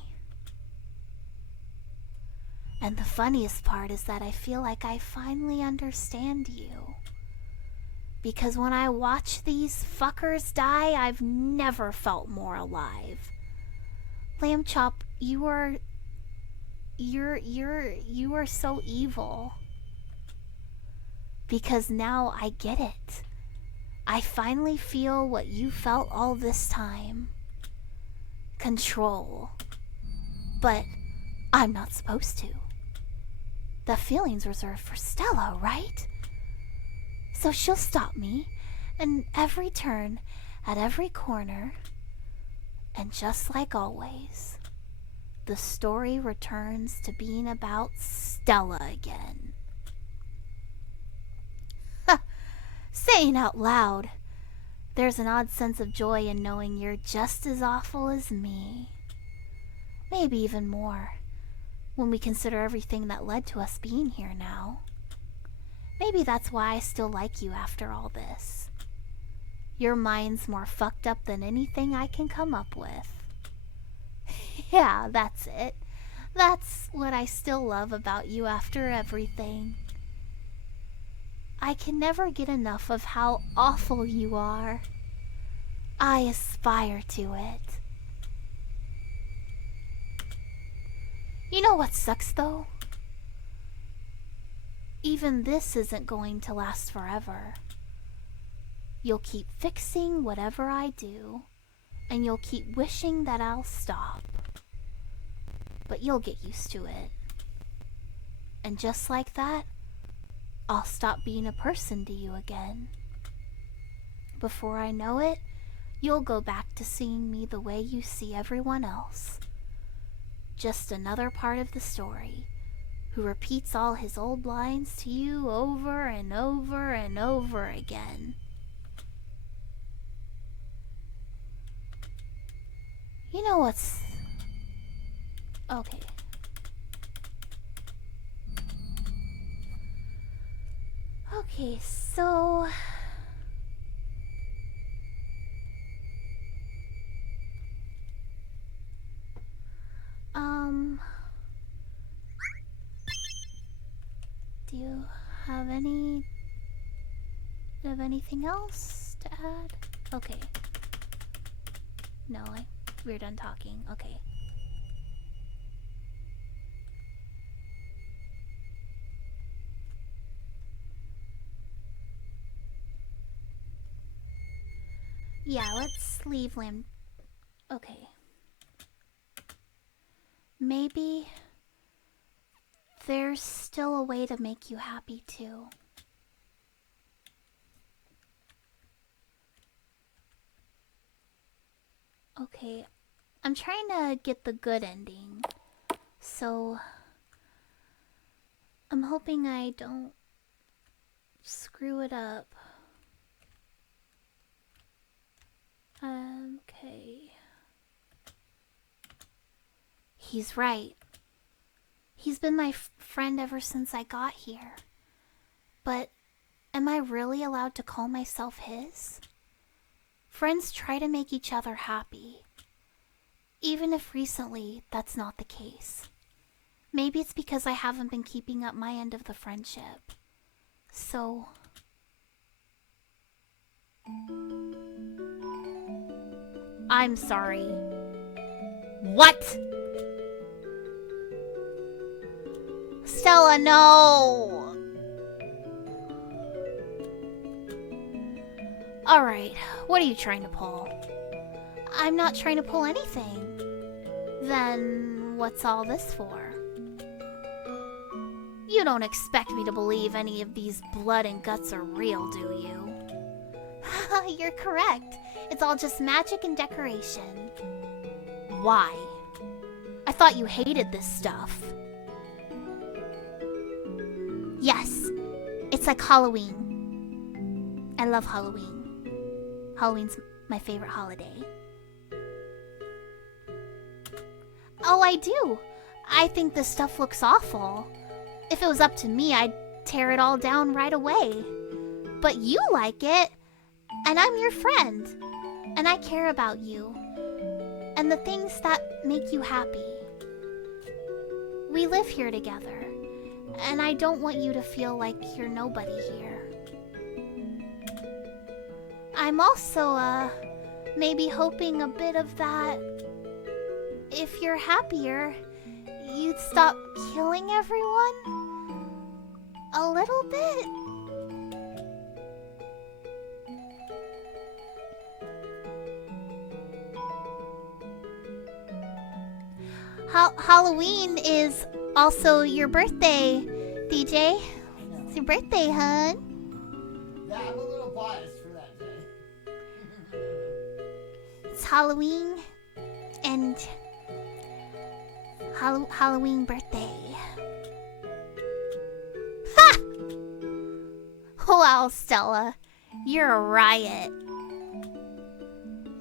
And the funniest part is that I feel like I finally understand you. Because when I watch these fuckers die, I've never felt more alive. Lambchop, you are so evil. Because now I get it. I finally feel what you felt all this time. Control. But I'm not supposed to. The feeling's reserved for Stella, right? So she'll stop me in every turn, at every corner. And just like always, the story returns to being about Stella again. Saying out loud, there's an odd sense of joy in knowing you're just as awful as me. Maybe even more, when we consider everything that led to us being here now. Maybe that's why I still like you after all this. Your mind's more fucked up than anything I can come up with. Yeah, that's it. That's what I still love about you after everything. I can never get enough of how awful you are. I aspire to it. You know what sucks though? Even this isn't going to last forever. You'll keep fixing whatever I do, and you'll keep wishing that I'll stop. But you'll get used to it. And just like that, I'll stop being a person to you again. Before I know it, you'll go back to seeing me the way you see everyone else. Just another part of the story, who repeats all his old lines to you over and over and over again. You know what's... Okay. Okay, so... Do you have anything else to add? Okay. No, we're done talking. Okay. Yeah, let's leave Lamb. Okay. Maybe there's still a way to make you happy too. Okay, I'm trying to get the good ending, so I'm hoping I don't screw it up. Okay. He's right. He's been my friend ever since I got here. But am I really allowed to call myself his? Friends try to make each other happy, even if recently that's not the case. Maybe it's because I haven't been keeping up my end of the friendship. So... I'm sorry. What? Stella, no! Alright, what are you trying to pull? I'm not trying to pull anything. Then What's all this for? You don't expect me to believe any of these blood and guts are real, do you? You're correct. It's all just magic and decoration. Why? I thought you hated this stuff. Yes, it's like Halloween. I love Halloween. Halloween's my favorite holiday. Oh, I do. I think this stuff looks awful. If it was up to me, I'd tear it all down right away. But you like it, and I'm your friend, and I care about you, and the things that make you happy. We live here together, and I don't want you to feel like you're nobody here. I'm also, maybe hoping a bit of that. If you're happier, you'd stop killing everyone? A little bit? Halloween is also your birthday, DJ. It's your birthday, hun. Yeah, I'm a little biased for that day. It's Halloween and Halloween birthday. Ha! Wow, Stella, you're a riot.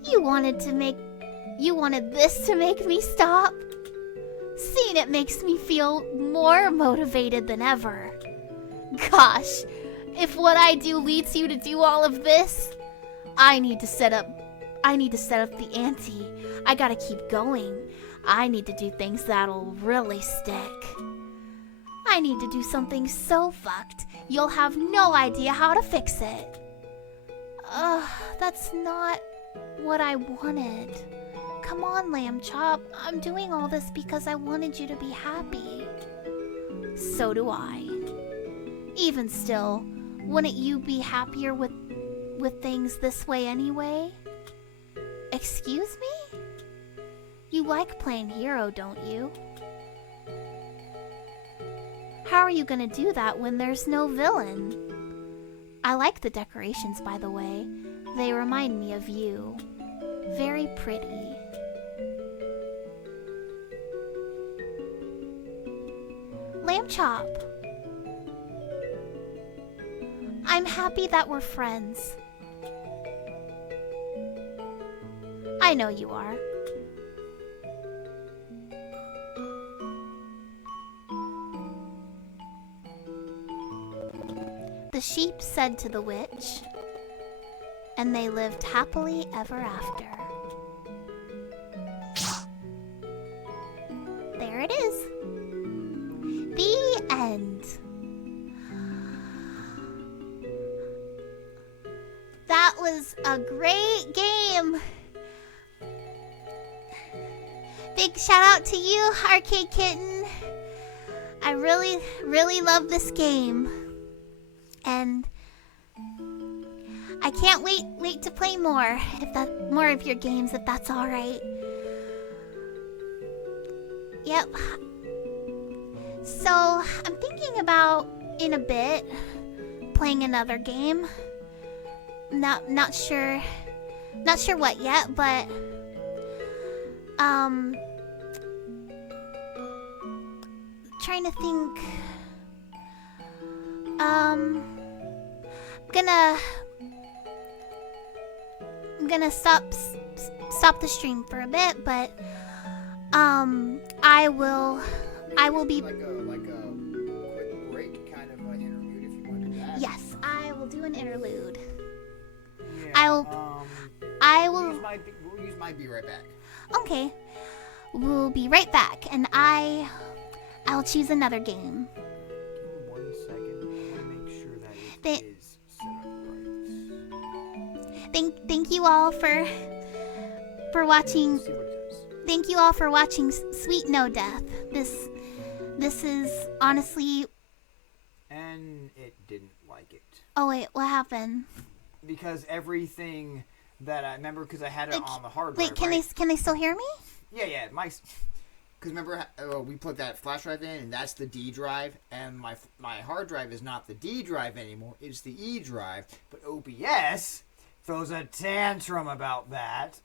You wanted this to make me stop? Seeing it makes me feel more motivated than ever. Gosh, if what I do leads you to do all of this, I need to set up the ante. I gotta keep going. I need to do things that'll really stick. I need to do something so fucked, you'll have no idea how to fix it. That's not what I wanted. Come on, Lambchop. I'm doing all this because I wanted you to be happy. So do I. Even still, wouldn't you be happier with things this way anyway? Excuse me? You like playing hero, don't you? How are you gonna do that when there's no villain? I like the decorations, by the way. They remind me of you. Very pretty. Lambchop. I'm happy that we're friends. I know you are. The sheep said to the witch, and they lived happily ever after. There it is. The end. That was a great game. Big shout out to you, Arcade Kitten. I really, really love this game. And I can't wait to play more more of your games if that's all right. Yep. So, I'm thinking about in a bit playing another game. Not sure what yet, but trying to think. I'm gonna stop the stream for a bit, but I will be like a quick break kind of interlude if you want to do that. Yes, I will do an interlude. Yeah, I will we'll use my be right back. Okay. We'll be right back, and I'll choose another game. Give me 1 second. I want to make sure that it is set up right. Thank you all for watching. Let's see what it is. Thank you all for watching SweetNoDeath. This is honestly. And it didn't like it. Oh wait, what happened? Because everything that I remember, because I had it on the hard drive. Wait, can they still hear me? Yeah, my Because remember, we put that flash drive in, and that's the D drive, and my hard drive is not the D drive anymore, it's the E drive. But OBS throws a tantrum about that.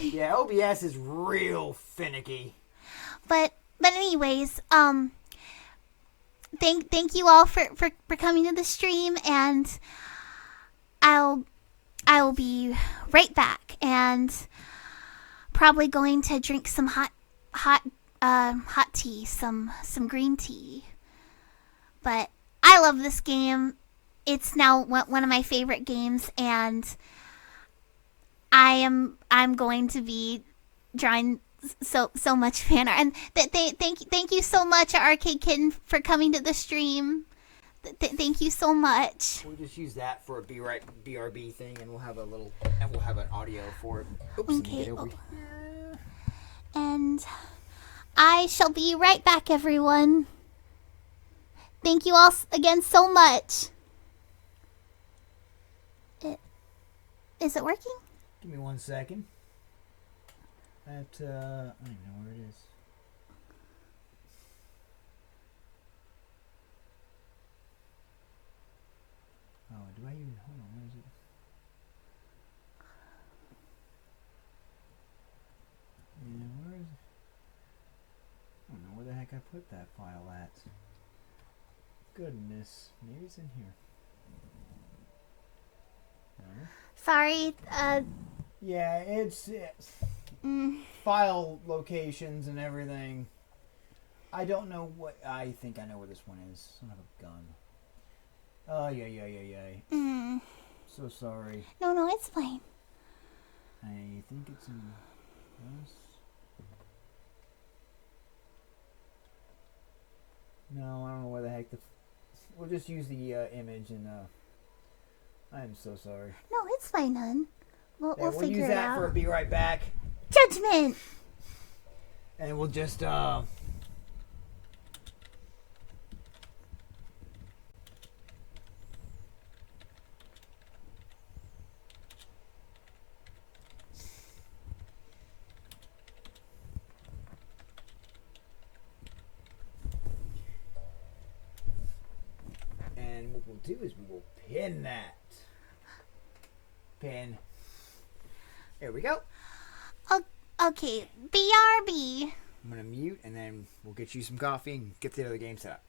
Yeah, OBS is real finicky. But anyways, thank you all for coming to the stream, and I will be right back, and probably going to drink some hot tea, some green tea. But I love this game. It's now one of my favorite games, and I'm going to be drawing so much fan art. And thank you so much, Arcade Kitten, for coming to the stream. Thank you so much. We'll just use that for a BRB thing, and we'll have an audio for it. Oops, Okay. And I shall be right back, everyone. Thank you all again so much. Is it working? Give me 1 second. I don't even know where it is. Oh, do I even... Hold on, where is it? Yeah, where is it? I don't know where the heck I put that file at. Goodness, maybe it's in here. No? Sorry, Yeah, it's file locations and everything. I don't know what... I think I know where this one is. Son of a gun. Oh, yeah. So sorry. No, it's fine. I think it's in this. No, I don't know where the heck we'll just use the image, and I'm so sorry. No, it's fine, hun. We'll figure use it that out. for a Be Right Back. Judgment! And we'll just, and what we'll do is we will pin that. Pin. There we go. Okay, BRB. I'm going to mute, and then we'll get you some coffee and get the other game set up.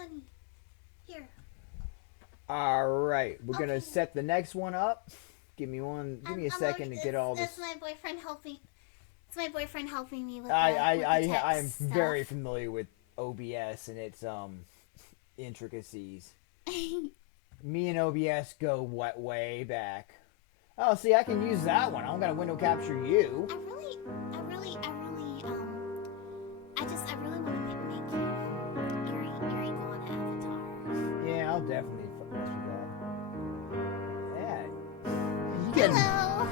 Honey, here. Alright, we're gonna Okay. set the next one up. Give me a second to get all this. That's my boyfriend helping. It's my boyfriend helping me with the I'm text stuff. very familiar with OBS and its intricacies. Me and OBS go way back. Oh, see, I can use that one. I don't gotta window capture you. I really want to make you Eerie go on Avatar. Yeah, I'll definitely mess with that. Yeah.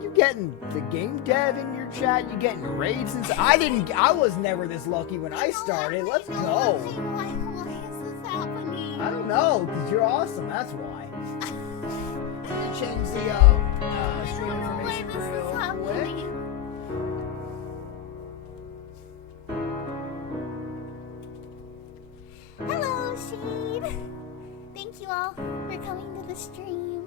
You getting the game dev in your chat? You getting raids and I was never this lucky when I started. Let's go. Why is this happening? I don't know, because you're awesome, that's why. Let me change the stream information real quick. Hello, Shade. Thank you all for coming to the stream.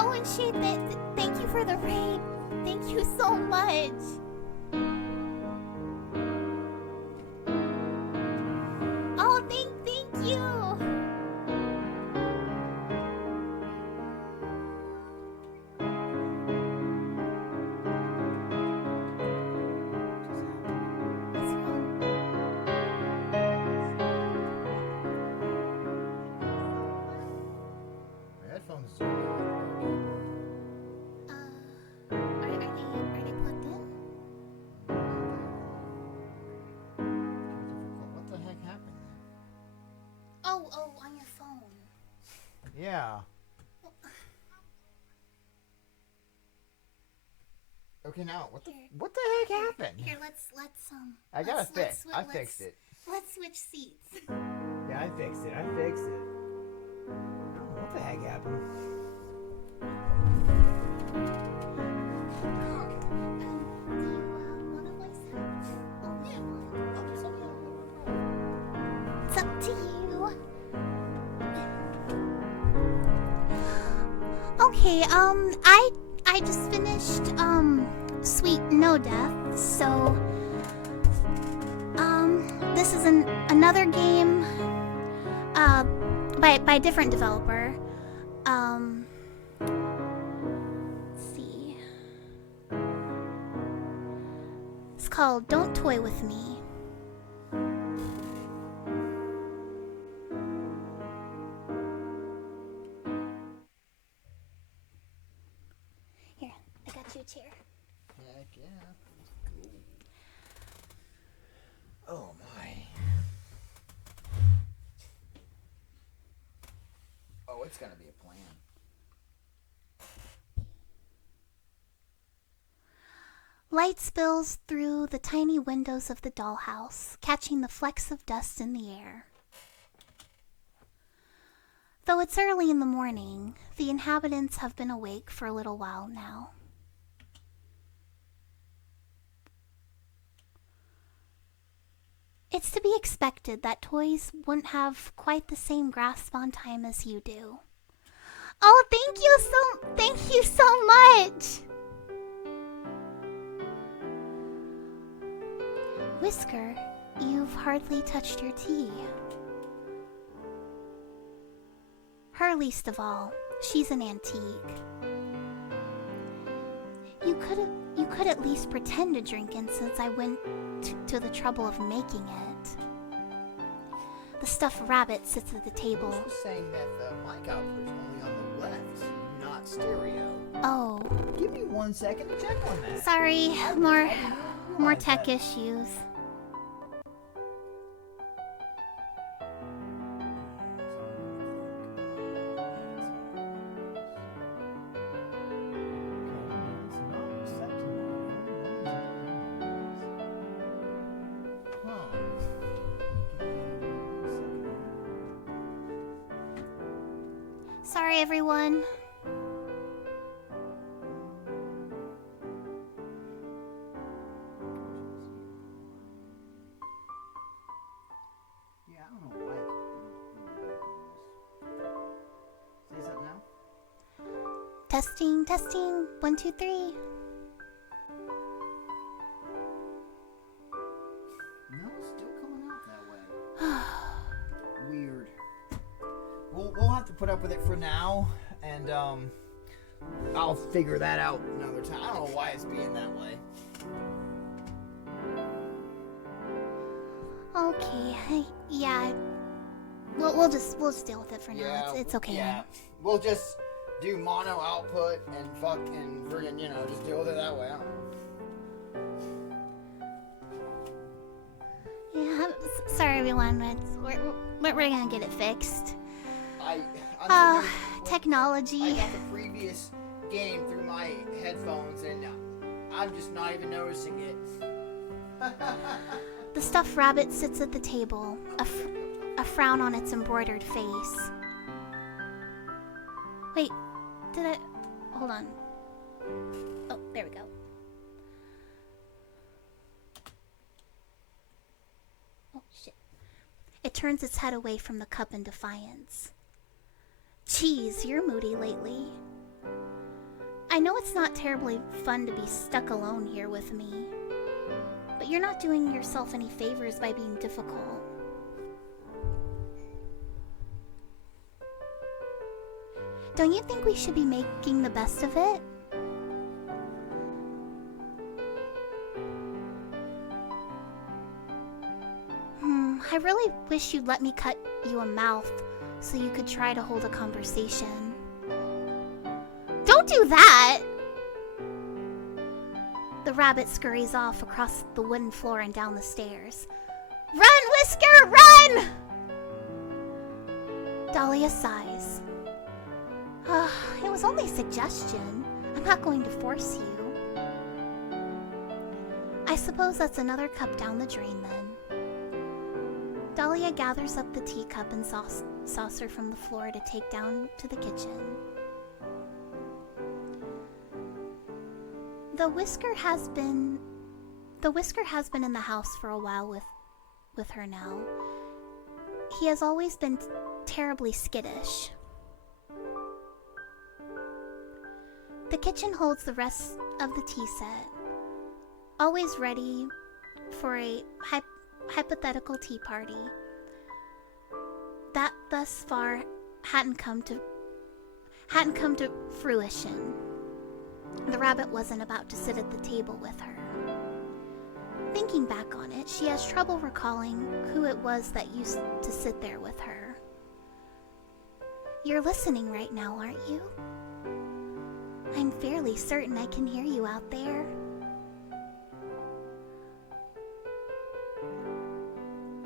Oh, and Shade, thank you for the raid. Thank you so much. Oh, thank you. What's wrong? My headphones are Are they plugged in? What the heck happened? Oh, on your phone. Yeah. Okay, now what the heck happened? Here, let's I got it fixed. I let's- fixed it. Let's switch seats. Yeah, I fixed it. What the heck happened? Do you want to voice it? Oh, yeah. It's up to you. Okay, I just finished SweetNoDeath, so this is another game by a different developer. Let's see. It's called Don't Toy With Me. Here, I got you a chair. Heck yeah. Cool. Oh my. Oh, it's gonna be a plan. Light spills through the tiny windows of the dollhouse, catching the flecks of dust in the air. Though it's early in the morning, the inhabitants have been awake for a little while now. It's to be expected that toys wouldn't have quite the same grasp on time as you do. Oh, thank you so much! Whisker, you've hardly touched your tea. Her least of all. She's an antique. You could at least pretend to drink it since I went to the trouble of making it. The stuffed rabbit sits at the table. This was saying that the mic output is only on the left, not stereo. Oh. Give me 1 second to check on that. Sorry, more tech issues. Sorry, everyone. Yeah, I don't know why. Say something now. Testing. 1, 2, 3. put up with it for now, and I'll figure that out another time. I don't know why it's being that way. Okay, yeah. We'll just deal with it for now. It's okay. Yeah, we'll just do mono output and friggin', you know, just deal with it that way. I don't know. Yeah, sorry everyone, we're gonna get it fixed. Technology. I got the previous game through my headphones and I'm just not even noticing it. The stuffed rabbit sits at the table, a frown on its embroidered face. Wait, hold on. Oh, there we go. Oh, shit. It turns its head away from the cup in defiance. Geez, you're moody lately. I know it's not terribly fun to be stuck alone here with me, but you're not doing yourself any favors by being difficult. Don't you think we should be making the best of it? I really wish you'd let me cut you a mouth so you could try to hold a conversation. Don't do that! The rabbit scurries off across the wooden floor and down the stairs. Run, Whisker, run! Dahlia sighs. It was only a suggestion. I'm not going to force you. I suppose that's another cup down the drain then. Dahlia gathers up the teacup and saucer from the floor to take down to the kitchen. The Whisker has been in the house for a while with her now. He has always been terribly skittish. The kitchen holds the rest of the tea set, always ready for a hypothetical tea party that thus far hadn't come to fruition. The rabbit wasn't about to sit at the table with her. Thinking back on it, she has trouble recalling who it was that used to sit there with her. You're listening right now, aren't you? I'm fairly certain I can hear you out there.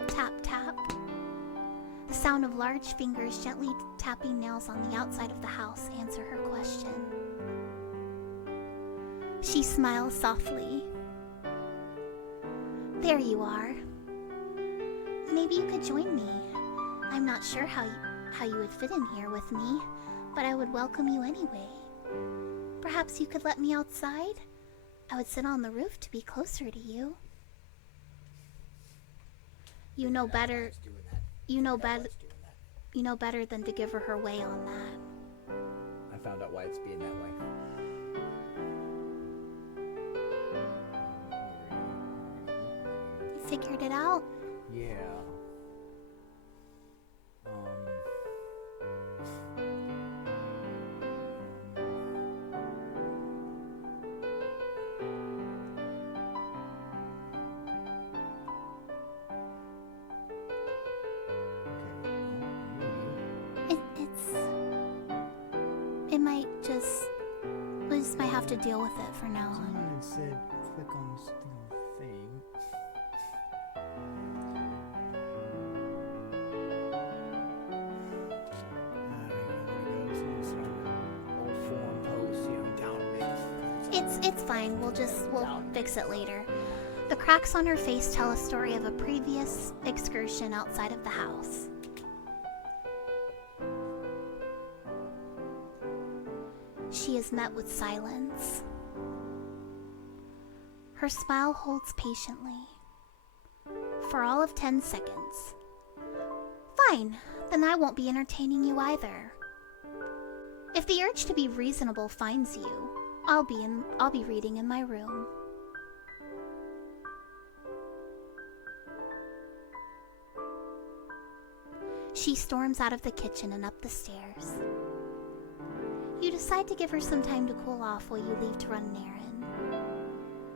Tap, tap. The sound of large fingers gently tapping nails on the outside of the house answer her question. She smiles softly. There you are. Maybe you could join me. I'm not sure how you would fit in here with me, but I would welcome you anyway. Perhaps you could let me outside? I would sit on the roof to be closer to you. You know better than to give her way on that. I found out why it's being that way. You figured it out? Yeah. We just might have to deal with it for now on. Someone had said click on this little thing. It's fine. We'll fix it later. The cracks on her face tell a story of a previous excursion outside of the house. She is met with silence. Her smile holds patiently. For all of 10 seconds. Fine, then I won't be entertaining you either. If the urge to be reasonable finds you, I'll be reading in my room. She storms out of the kitchen and up the stairs. You decide to give her some time to cool off while you leave to run an errand.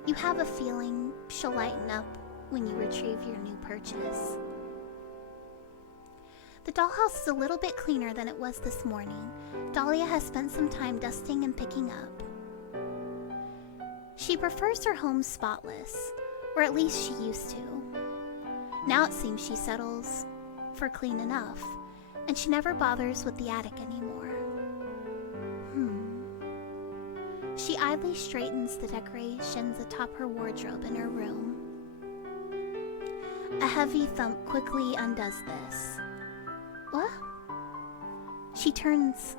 You have a feeling she'll lighten up when you retrieve your new purchase. The dollhouse is a little bit cleaner than it was this morning. Dahlia has spent some time dusting and picking up. She prefers her home spotless, or at least she used to. Now it seems she settles for clean enough, and she never bothers with the attic anymore. She idly straightens the decorations atop her wardrobe in her room. A heavy thump quickly undoes this. What? She turns,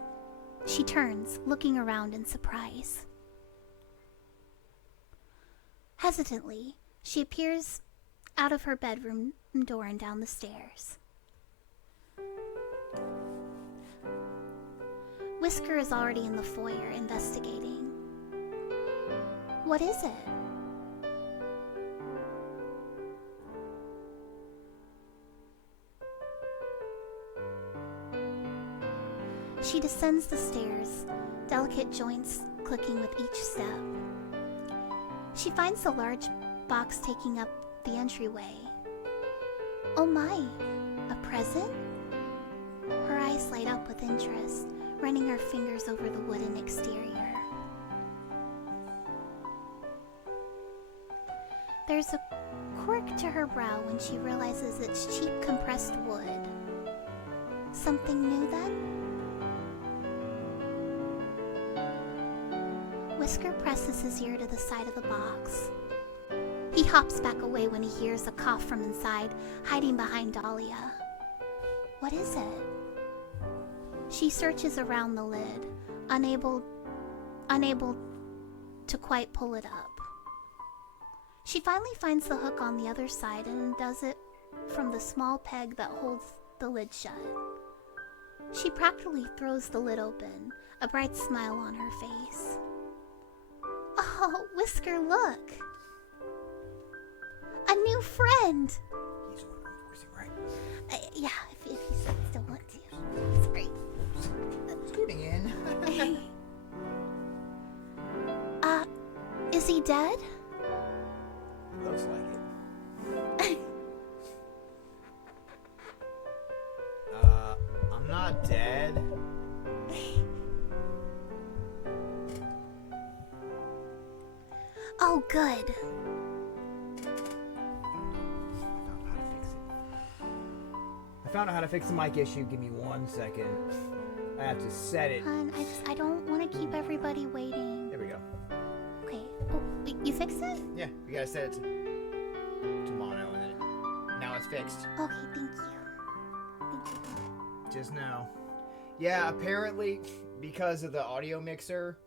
looking around in surprise. Hesitantly, she appears out of her bedroom door and down the stairs. Whisker is already in the foyer investigating. What is it? She descends the stairs, delicate joints clicking with each step. She finds the large box taking up the entryway. Oh my, a present? Her eyes light up with interest, running her fingers over the wooden exterior. There's a quirk to her brow when she realizes it's cheap compressed wood. Something new then? Whisker presses his ear to the side of the box. He hops back away when he hears a cough from inside, hiding behind Dahlia. What is it? She searches around the lid, unable to quite pull it up. She finally finds the hook on the other side and undoes it from the small peg that holds the lid shut. She practically throws the lid open, a bright smile on her face. Oh, Whisker, look! A new friend! He's the one I'm voicing, right? Yeah, if you still want to. Sorry. Scooting in. Is he dead? Looks like it. I'm not dead. Oh, good. I found out how to fix the mic issue. Give me 1 second. I have to set it. Hon, I don't want to keep everybody waiting. There we go. Okay. Oh, you fixed it? Yeah, we gotta set it to mono, and then now it's fixed. Okay, thank you. Thank you. Just now. Yeah, apparently because of the audio mixer,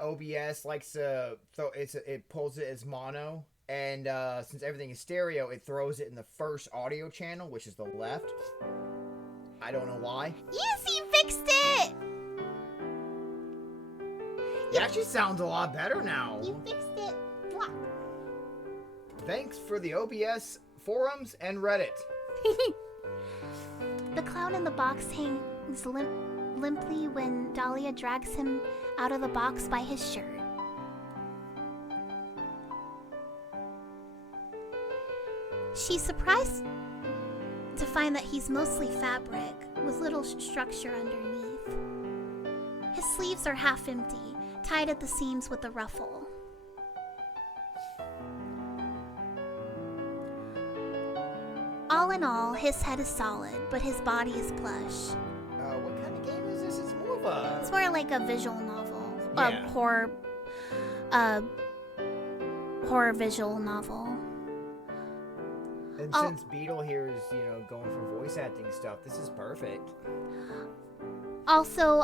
OBS likes to it pulls it as mono, and since everything is stereo, it throws it in the first audio channel, which is the left. I don't know why. Yes, he fixed it! It actually sounds a lot better now. You fixed it. Blah. Thanks for the OBS forums and Reddit. The clown in the box hangs limply when Dahlia drags him out of the box by his shirt. She's surprised to find that he's mostly fabric, with little structure underneath. His sleeves are half empty, tied at the seams with a ruffle. All in all, his head is solid, but his body is plush. What kind of game is this? It's more of a... It's more like a visual novel. Yeah. Horror visual novel. And since Beetle here is, going for voice acting stuff, this is perfect. Also,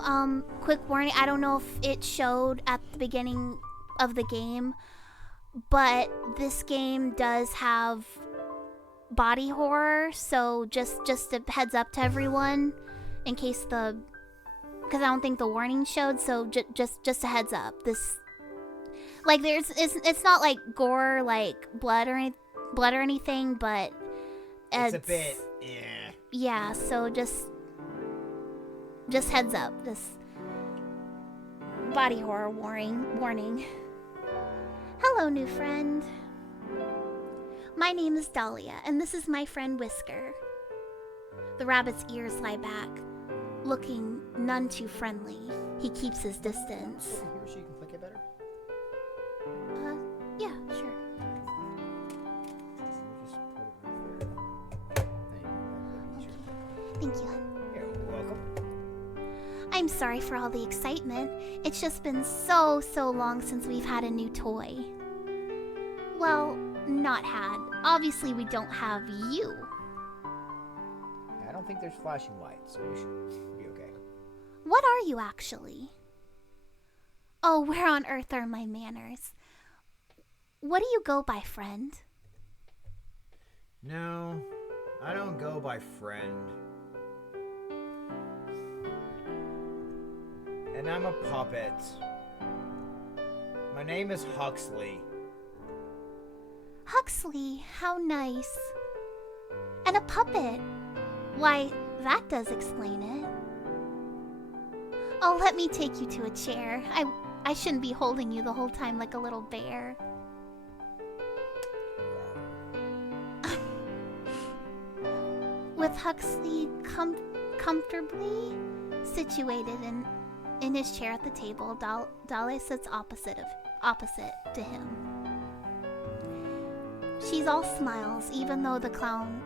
quick warning, I don't know if it showed at the beginning of the game, but this game does have body horror, so just a heads up to everyone in case because I don't think the warning showed, so just a heads up. This, like, it's not like gore, like blood or anything, but it's a bit, yeah. Yeah, so just heads up. Just body horror warning. Hello, new friend. My name is Dahlia, and this is my friend Whisker. The rabbit's ears lie back, looking none too friendly. He keeps his distance. Over here so you can click it better. Yeah, sure. Just put it right there. That'd be easier. Thank you, hon. You're welcome. I'm sorry for all the excitement. It's just been so long since we've had a new toy. Well, not had. Obviously, we don't have you. I don't think there's flashing lights, so we should be okay. What are you, actually? Oh, where on earth are my manners? What do you go by, friend? No, I don't go by friend. And I'm a puppet. My name is Huxley. Huxley, how nice. And a puppet. Why, that does explain it. Oh, let me take you to a chair. I shouldn't be holding you the whole time like a little bear. With Huxley comfortably situated in his chair at the table, Dahlia sits opposite to him. She's all smiles, even though the clown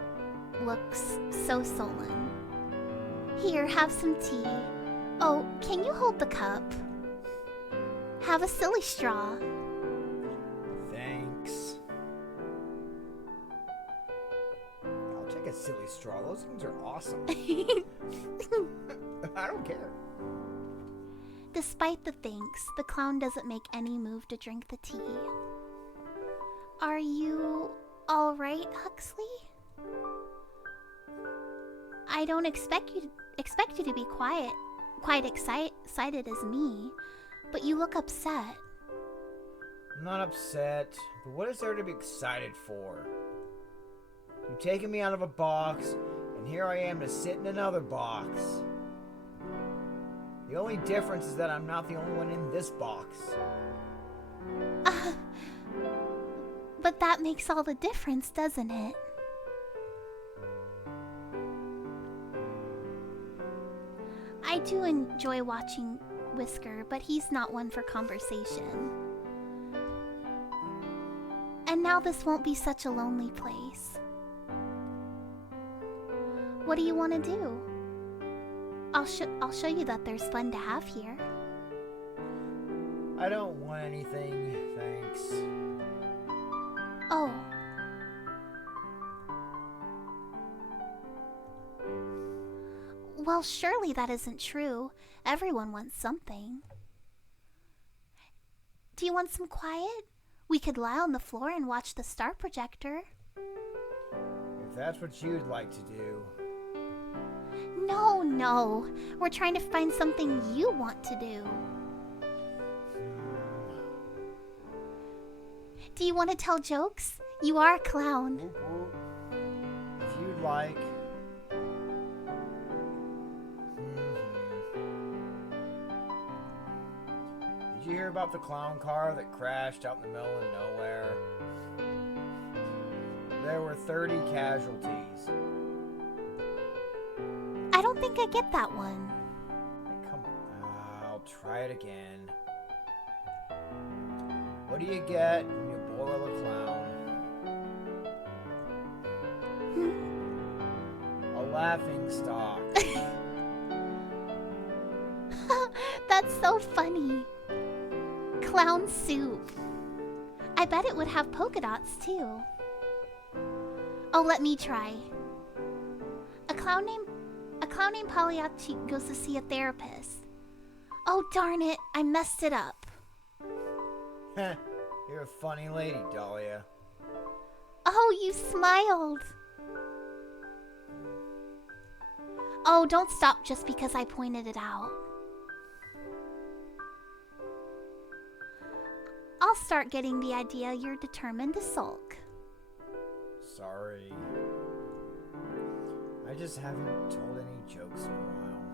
looks so sullen. Here, have some tea. Oh, can you hold the cup? Have a silly straw. Thanks. I'll take a silly straw. Those things are awesome. I don't care. Despite the thanks, the clown doesn't make any move to drink the tea. Are you all right, Huxley? I don't expect you to be quite excited as me, but you look upset. I'm not upset, but what is there to be excited for? You've taken me out of a box, and here I am to sit in another box. The only difference is that I'm not the only one in this box. But that makes all the difference, doesn't it? I do enjoy watching Whisker, but he's not one for conversation. And now this won't be such a lonely place. What do you want to do? I'll show you that there's fun to have here. I don't want anything, thanks. Oh. Well, surely that isn't true. Everyone wants something. Do you want some quiet? We could lie on the floor and watch the star projector. If that's what you'd like to do. No. We're trying to find something you want to do. Do you want to tell jokes? You are a clown. If you'd like. Did you hear about the clown car that crashed out in the middle of nowhere? There were 30 casualties. I don't think I get that one. Hey, come on. I'll try it again. What do you get when you boil a clown? A laughing stock. That's so funny. Clown soup. I bet it would have polka dots too. Oh, let me try. A clown named Pagliacci goes to see a therapist. Oh, darn it, I messed it up. You're a funny lady, Dahlia. Oh, you smiled. Oh, don't stop just because I pointed it out. I'll start getting the idea you're determined to sulk. Sorry. I just haven't told any jokes in a while.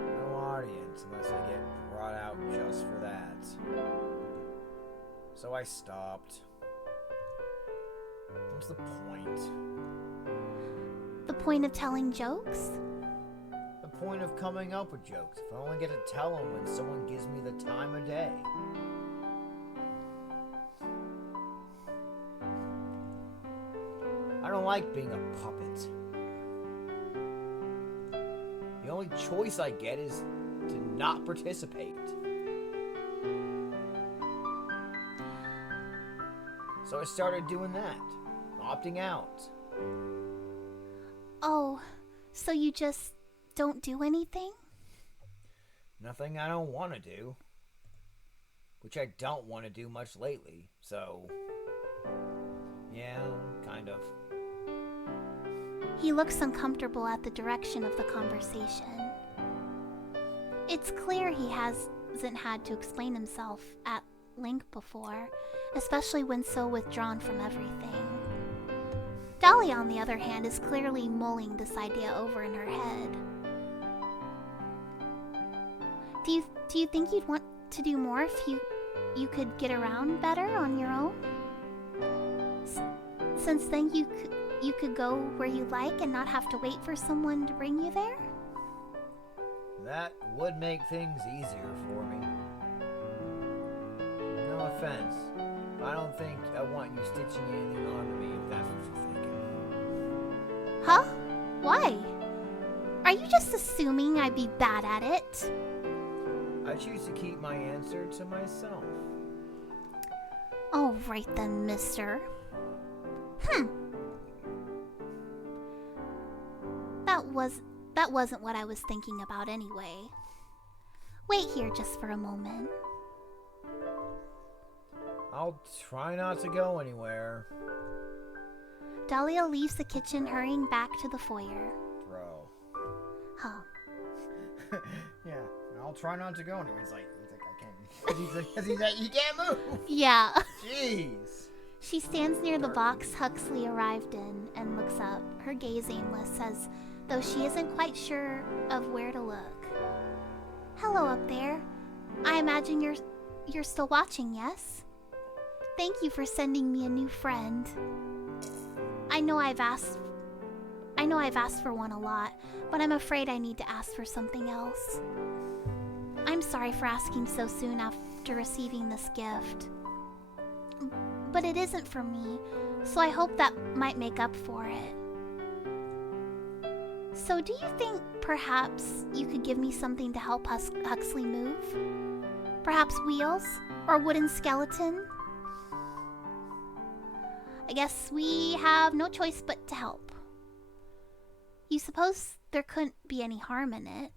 No audience unless I get brought out just for that. So I stopped. What's the point? The point of telling jokes? The point of coming up with jokes. If I only get to tell them when someone gives me the time of day. I don't like being a puppet. The only choice I get is to not participate. So I started doing that. Opting out. Oh, so you just don't do anything? Nothing I don't want to do. Which I don't want to do much lately, so... yeah, kind of. He looks uncomfortable at the direction of the conversation. It's clear he hasn't had to explain himself at length before, especially when so withdrawn from everything. Dahlia, on the other hand, is clearly mulling this idea over in her head. Do you think you'd want to do more if you could get around better on your own? Since then you could go where you like and not have to wait for someone to bring you there? That would make things easier for me. No offense. I don't think I want you stitching anything onto me if that's what you're thinking. Huh? Why? Are you just assuming I'd be bad at it? I choose to keep my answer to myself. All right then, mister. That wasn't what I was thinking about anyway. Wait here just for a moment. I'll try not to go anywhere. Dahlia leaves the kitchen, hurrying back to the foyer. Bro. Huh. Yeah, I'll try not to go anywhere. He's like I can't. He's like, you can't move. Yeah. Jeez. She stands near the box Huxley arrived in and looks up, her gaze aimless, as though she isn't quite sure of where to look. Hello up there. I imagine you're still watching, yes? Thank you for sending me a new friend. I know I've asked for one a lot, but I'm afraid I need to ask for something else. I'm sorry for asking so soon after receiving this gift. But it isn't for me, so I hope that might make up for it. So do you think perhaps you could give me something to help Huxley move? Perhaps wheels? Or a wooden skeleton? I guess we have no choice but to help. You suppose there couldn't be any harm in it?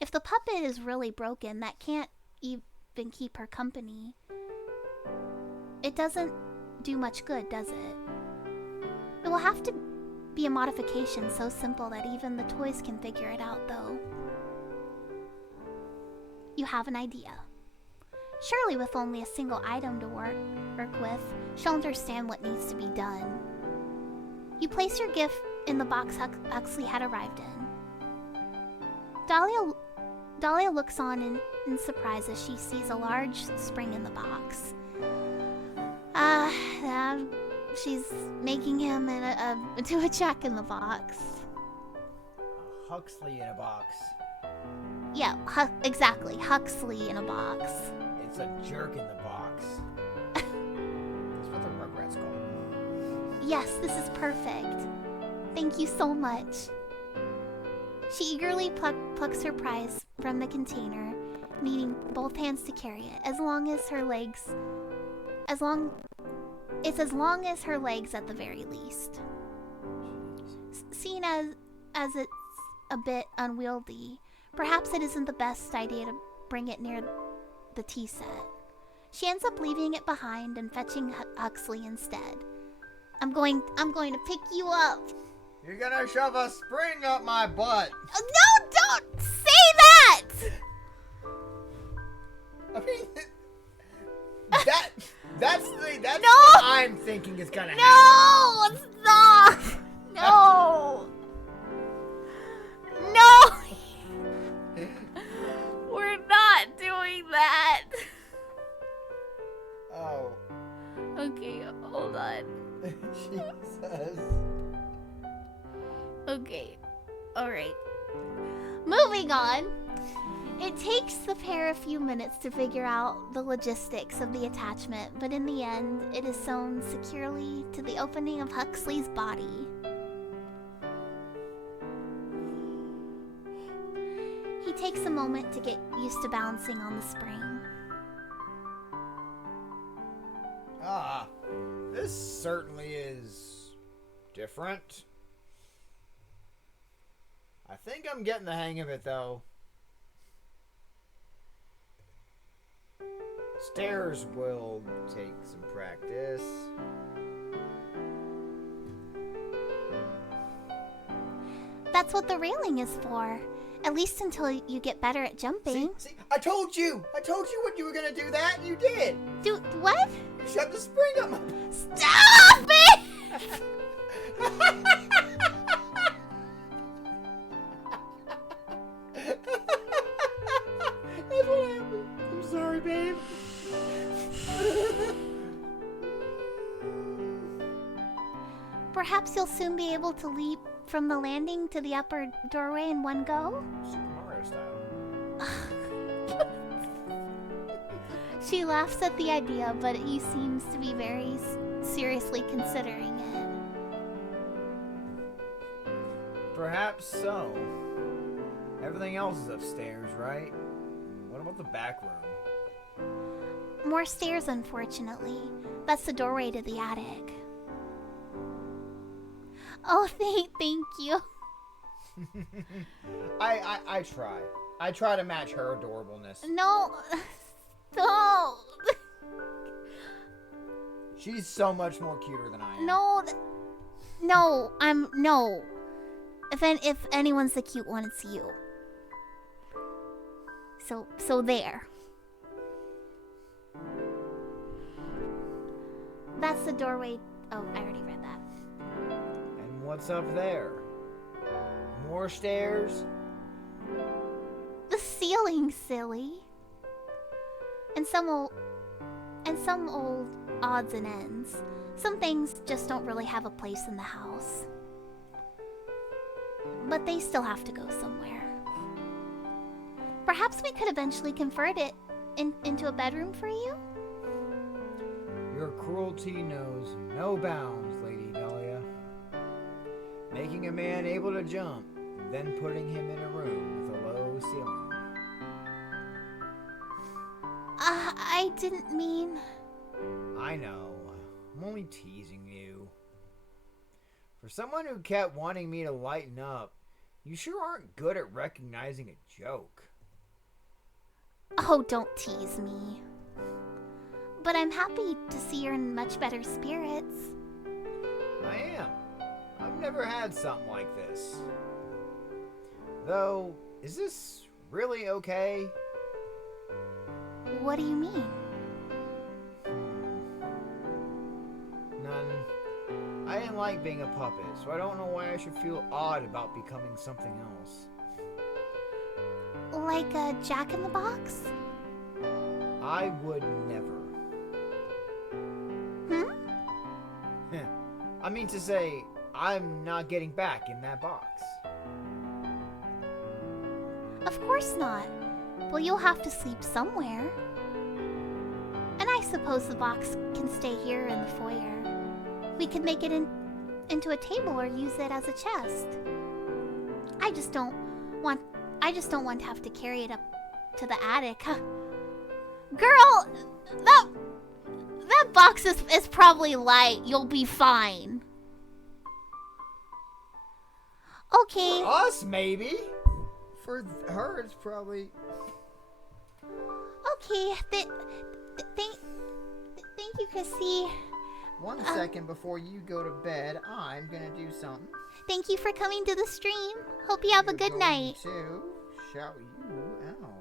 If the puppet is really broken, that can't even keep her company. It doesn't do much good, does it? It will have to be a modification so simple that even the toys can figure it out, though. You have an idea. Surely with only a single item to work with, she'll understand what needs to be done. You place your gift in the box Huxley had arrived in. Dahlia looks on in surprise as she sees a large spring in the box. She's making him do a check in the box. A Huxley in a box. Yeah, exactly. Huxley in a box. It's a jerk in the box. That's what the Rugrats call him. Yes, this is perfect. Thank you so much. She eagerly plucks her prize from the container, needing both hands to carry it, as long as her legs at the very least. Seen as it's a bit unwieldy, perhaps it isn't the best idea to bring it near the tea set. She ends up leaving it behind and fetching Huxley instead. I'm going to pick you up. You're gonna shove a spring up my butt. No, don't say that! I mean, that's no! what I'm thinking is gonna happen. No, stop! No! No! We're not doing that. Oh. Okay, hold on. Jesus. Okay. Alright. Moving on. It takes the pair a few minutes to figure out the logistics of the attachment, but in the end, it is sewn securely to the opening of Huxley's body. He takes a moment to get used to balancing on the spring. Ah, this certainly is different. I think I'm getting the hang of it, though. Stairs will take some practice. That's what the railing is for. At least until you get better at jumping. See, I told you when you were gonna do that, and you did. Dude, what? You shoved the spring up my... Stop it! That's what happened. I'm sorry, babe. Perhaps you'll soon be able to leap from the landing to the upper doorway in one go? Super Mario style. She laughs at the idea, but he seems to be very seriously considering it. Perhaps so. Everything else is upstairs, right? What about the back room? More stairs, unfortunately. That's the doorway to the attic. Oh, thank you. I try. I try to match her adorableness. No. Don't. She's so much more cuter than I am. No. No, no. If anyone's the cute one, it's you. So there. That's the doorway. Oh, I already read that. And what's up there? More stairs? The ceiling, silly. And some old odds and ends. Some things just don't really have a place in the house. But they still have to go somewhere. Perhaps we could eventually convert it into a bedroom for you? Your cruelty knows no bounds, Lady Dahlia. Making a man able to jump, then putting him in a room with a low ceiling. I didn't mean... I know. I'm only teasing you. For someone who kept wanting me to lighten up, you sure aren't good at recognizing a joke. Oh, don't tease me. But I'm happy to see you're in much better spirits. I am. I've never had something like this. Though, is this really okay? What do you mean? None. I didn't like being a puppet, so I don't know why I should feel odd about becoming something else. Like a Jack-in-the-Box? I would never. I mean to say, I'm not getting back in that box. Of course not. Well, you'll have to sleep somewhere. And I suppose the box can stay here in the foyer. We could make it into a table or use it as a chest. I just don't want to have to carry it up to the attic. Girl, that box is probably light. You'll be fine. Okay. For us, maybe. For her, it's probably... Okay. Thank you, Chrissy. One second before you go to bed, I'm gonna do something. Thank you for coming to the stream. Hope you have a good night. To shout you out.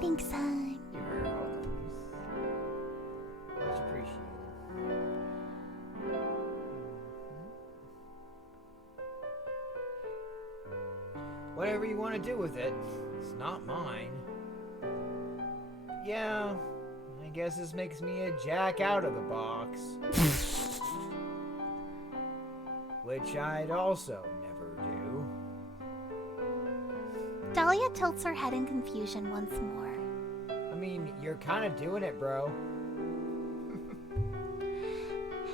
Thanks, hon. You're very welcome. What whatever you want to do with it. It's not mine. Yeah, I guess this makes me a jack out of the box. Which I'd also never do. Dahlia tilts her head in confusion once more. I mean, you're kind of doing it, bro.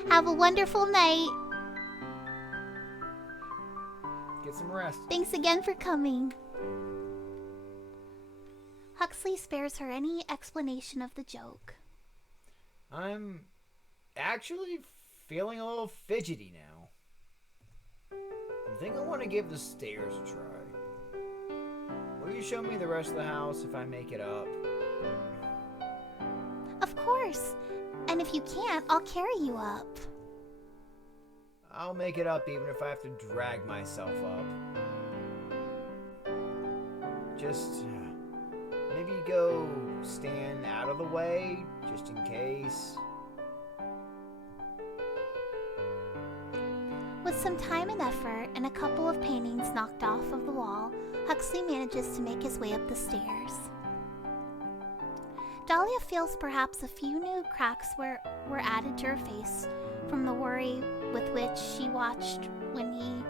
Have a wonderful night. Get some rest. Thanks again for coming. Huxley spares her any explanation of the joke. I'm actually feeling a little fidgety now. I think I want to give the stairs a try. Will you show me the rest of the house if I make it up? Of course. And if you can't, I'll carry you up. I'll make it up even if I have to drag myself up. Just maybe go stand out of the way, just in case. With some time and effort and a couple of paintings knocked off of the wall, Huxley manages to make his way up the stairs. Dahlia feels perhaps a few new cracks were added to her face from the worry with which she watched when he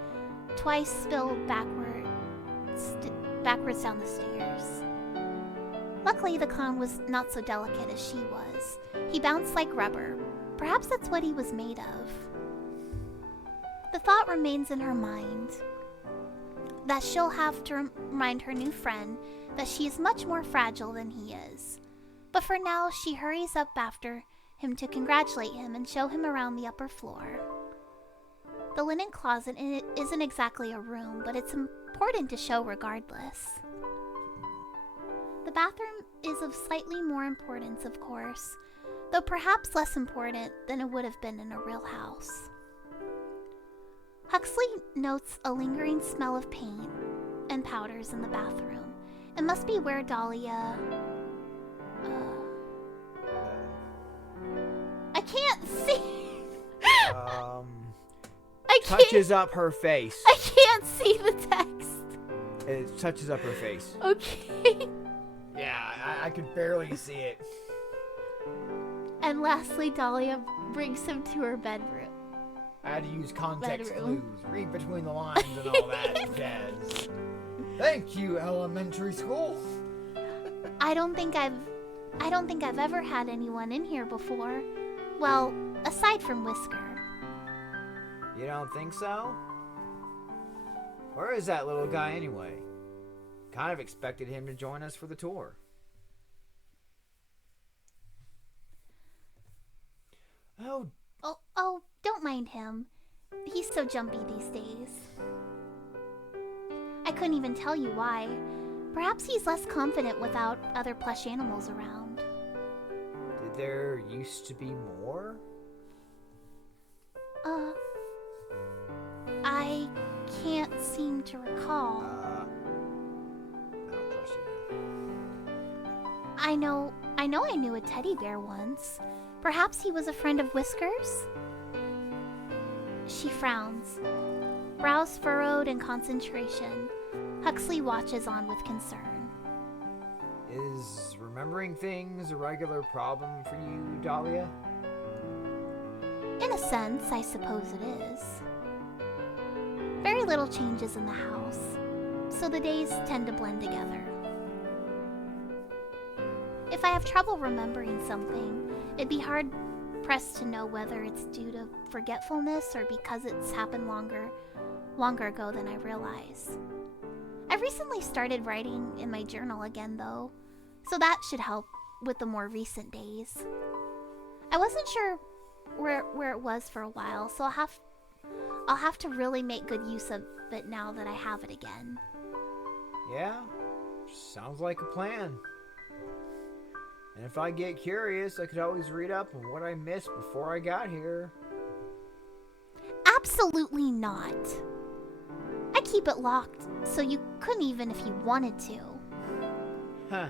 twice spilled backwards down the stairs. Luckily, the clown was not so delicate as she was. He bounced like rubber. Perhaps that's what he was made of. The thought remains in her mind that she'll have to remind her new friend that she is much more fragile than he is. But for now, she hurries up after him to congratulate him and show him around the upper floor. The linen closet isn't exactly a room, but it's important to show regardless. The bathroom is of slightly more importance, of course, though perhaps less important than it would have been in a real house. Huxley notes a lingering smell of paint and powders in the bathroom. It must be where Dahlia... I can't see! I can't... Touches up her face. I can't see the text. It touches up her face. Okay. Yeah, I could barely see it. And lastly, Dahlia brings him to her bedroom. I had to use context Bedroom. clues, read between the lines and all that jazz. Thank you, elementary school. I don't think I've ever had anyone in here before. Well, aside from Whisker. You don't think so? Where is that little guy anyway? Kind of expected him to join us for the tour. Oh, don't mind him. He's so jumpy these days. I couldn't even tell you why. Perhaps he's less confident without other plush animals around. Did there used to be more? I can't seem to recall. I don't trust you. I know I knew a teddy bear once. Perhaps he was a friend of Whisker's? She frowns. Brows furrowed in concentration. Huxley watches on with concern. Is remembering things a regular problem for you, Dahlia? In a sense, I suppose it is. Very little changes in the house, so the days tend to blend together. If I have trouble remembering something, it'd be hard-pressed to know whether it's due to forgetfulness or because it's happened longer ago than I realize. I've recently started writing in my journal again, though, so that should help with the more recent days. I wasn't sure where it was for a while, so I'll have to really make good use of it now that I have it again. Yeah, sounds like a plan. And if I get curious, I could always read up on what I missed before I got here. Absolutely not. I keep it locked, so you couldn't even if you wanted to. Huh.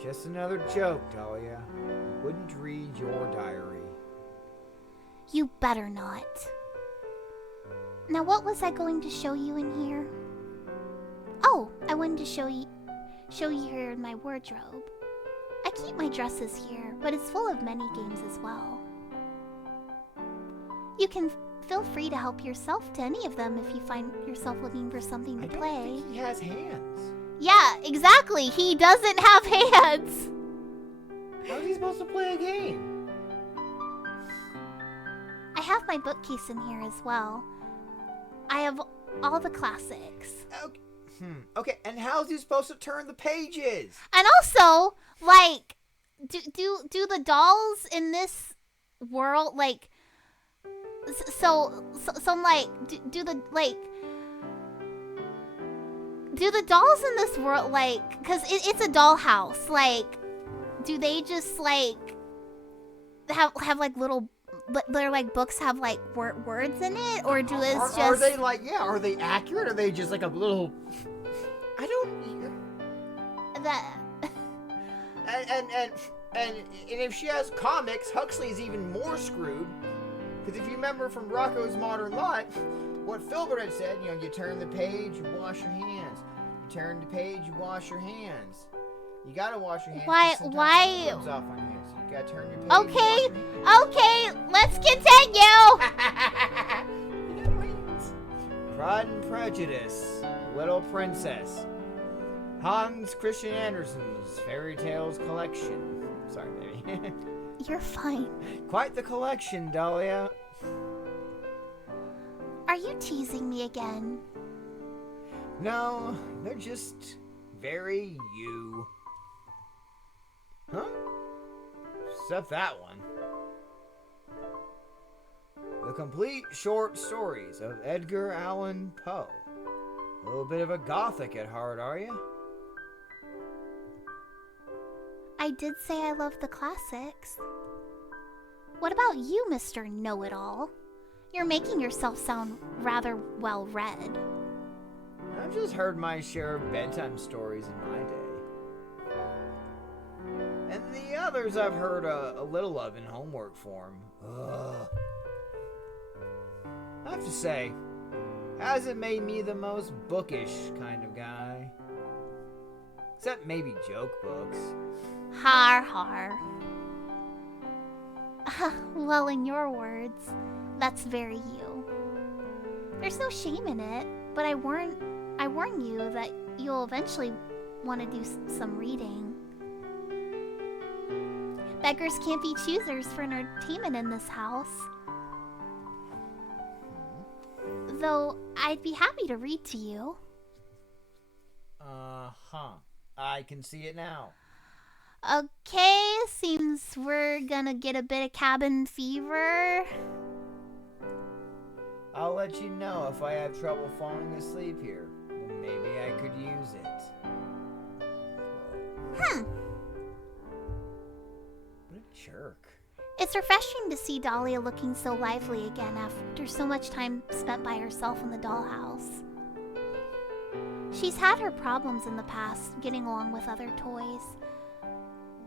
Just another joke, Dahlia. I wouldn't read your diary. You better not. Now what was I going to show you in here? Oh, Oh, I wanted to show you here in my wardrobe. I keep my dresses here, but it's full of many games as well. You can feel free to help yourself to any of them if you find yourself looking for something to I don't play. think he has hands. Yeah, exactly. He doesn't have hands. How's he supposed to play a game? I have my bookcase in here as well. I have all the classics. Okay. Okay, and how's he supposed to turn the pages? And also, like, do the dolls in this world, like, so like, do the dolls in this world, like, because it's a dollhouse, like, do they just, like, have like little, their, like, books have, like, words in it, or do it's just... Are they, like, are they accurate, or are they just, like, a little... I don't... That... And if she has comics, Huxley's even more screwed. Because if you remember from Rocco's Modern Life, what Filbert had said, you turn the page, you wash your hands. You turn the page, you wash your hands. You gotta wash your hands. Why- 'cause sometimes why- it rubs off on your hands. So you gotta turn your page. and Okay, wash your hands. okay, let's continue! Pride and Prejudice, Little Princess, Hans Christian Andersen's Fairy Tales Collection. Sorry, baby. You're fine. Quite the collection, Dahlia. Are you teasing me again? No, they're just very you. Huh? Except that one. The Complete Short Stories of Edgar Allan Poe. A little bit of a gothic at heart, are you? I did say I love the classics. What about you, Mr. Know-It-All? You're making yourself sound rather well-read. I've just heard my share of bedtime stories in my day. And the others I've heard a little of in homework form. Ugh. I have to say, hasn't made me the most bookish kind of guy. Except maybe joke books. Har har. Well, in your words, that's very you. There's no shame in it, but I warn you that you'll eventually want to do some reading. Beggars can't be choosers for entertainment in this house. Though I'd be happy to read to you. Uh-huh. I can see it now. Okay, seems we're gonna get a bit of cabin fever. I'll let you know if I have trouble falling asleep here. Maybe I could use it. What a jerk. It's refreshing to see Dahlia looking so lively again after so much time spent by herself in the dollhouse. She's had her problems in the past getting along with other toys,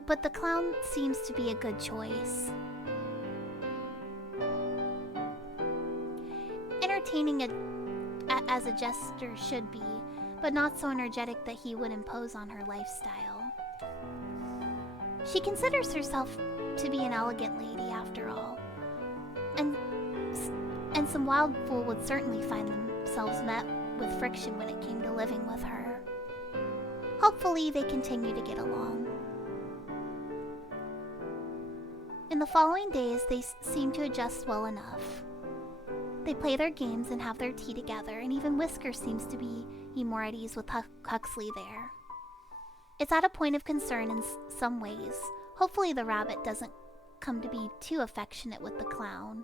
but the clown seems to be a good choice. Entertaining as a jester should be, but not so energetic that he would impose on her lifestyle. She considers herself to be an elegant lady after all, and some wild fool would certainly find themselves met with friction when it came to living with her. Hopefully they continue to get along. In the following days, they seem to adjust well enough. They play their games and have their tea together, and even Whisker seems to be more at ease with Huxley there. It's at a point of concern in some ways. Hopefully the rabbit doesn't come to be too affectionate with the clown.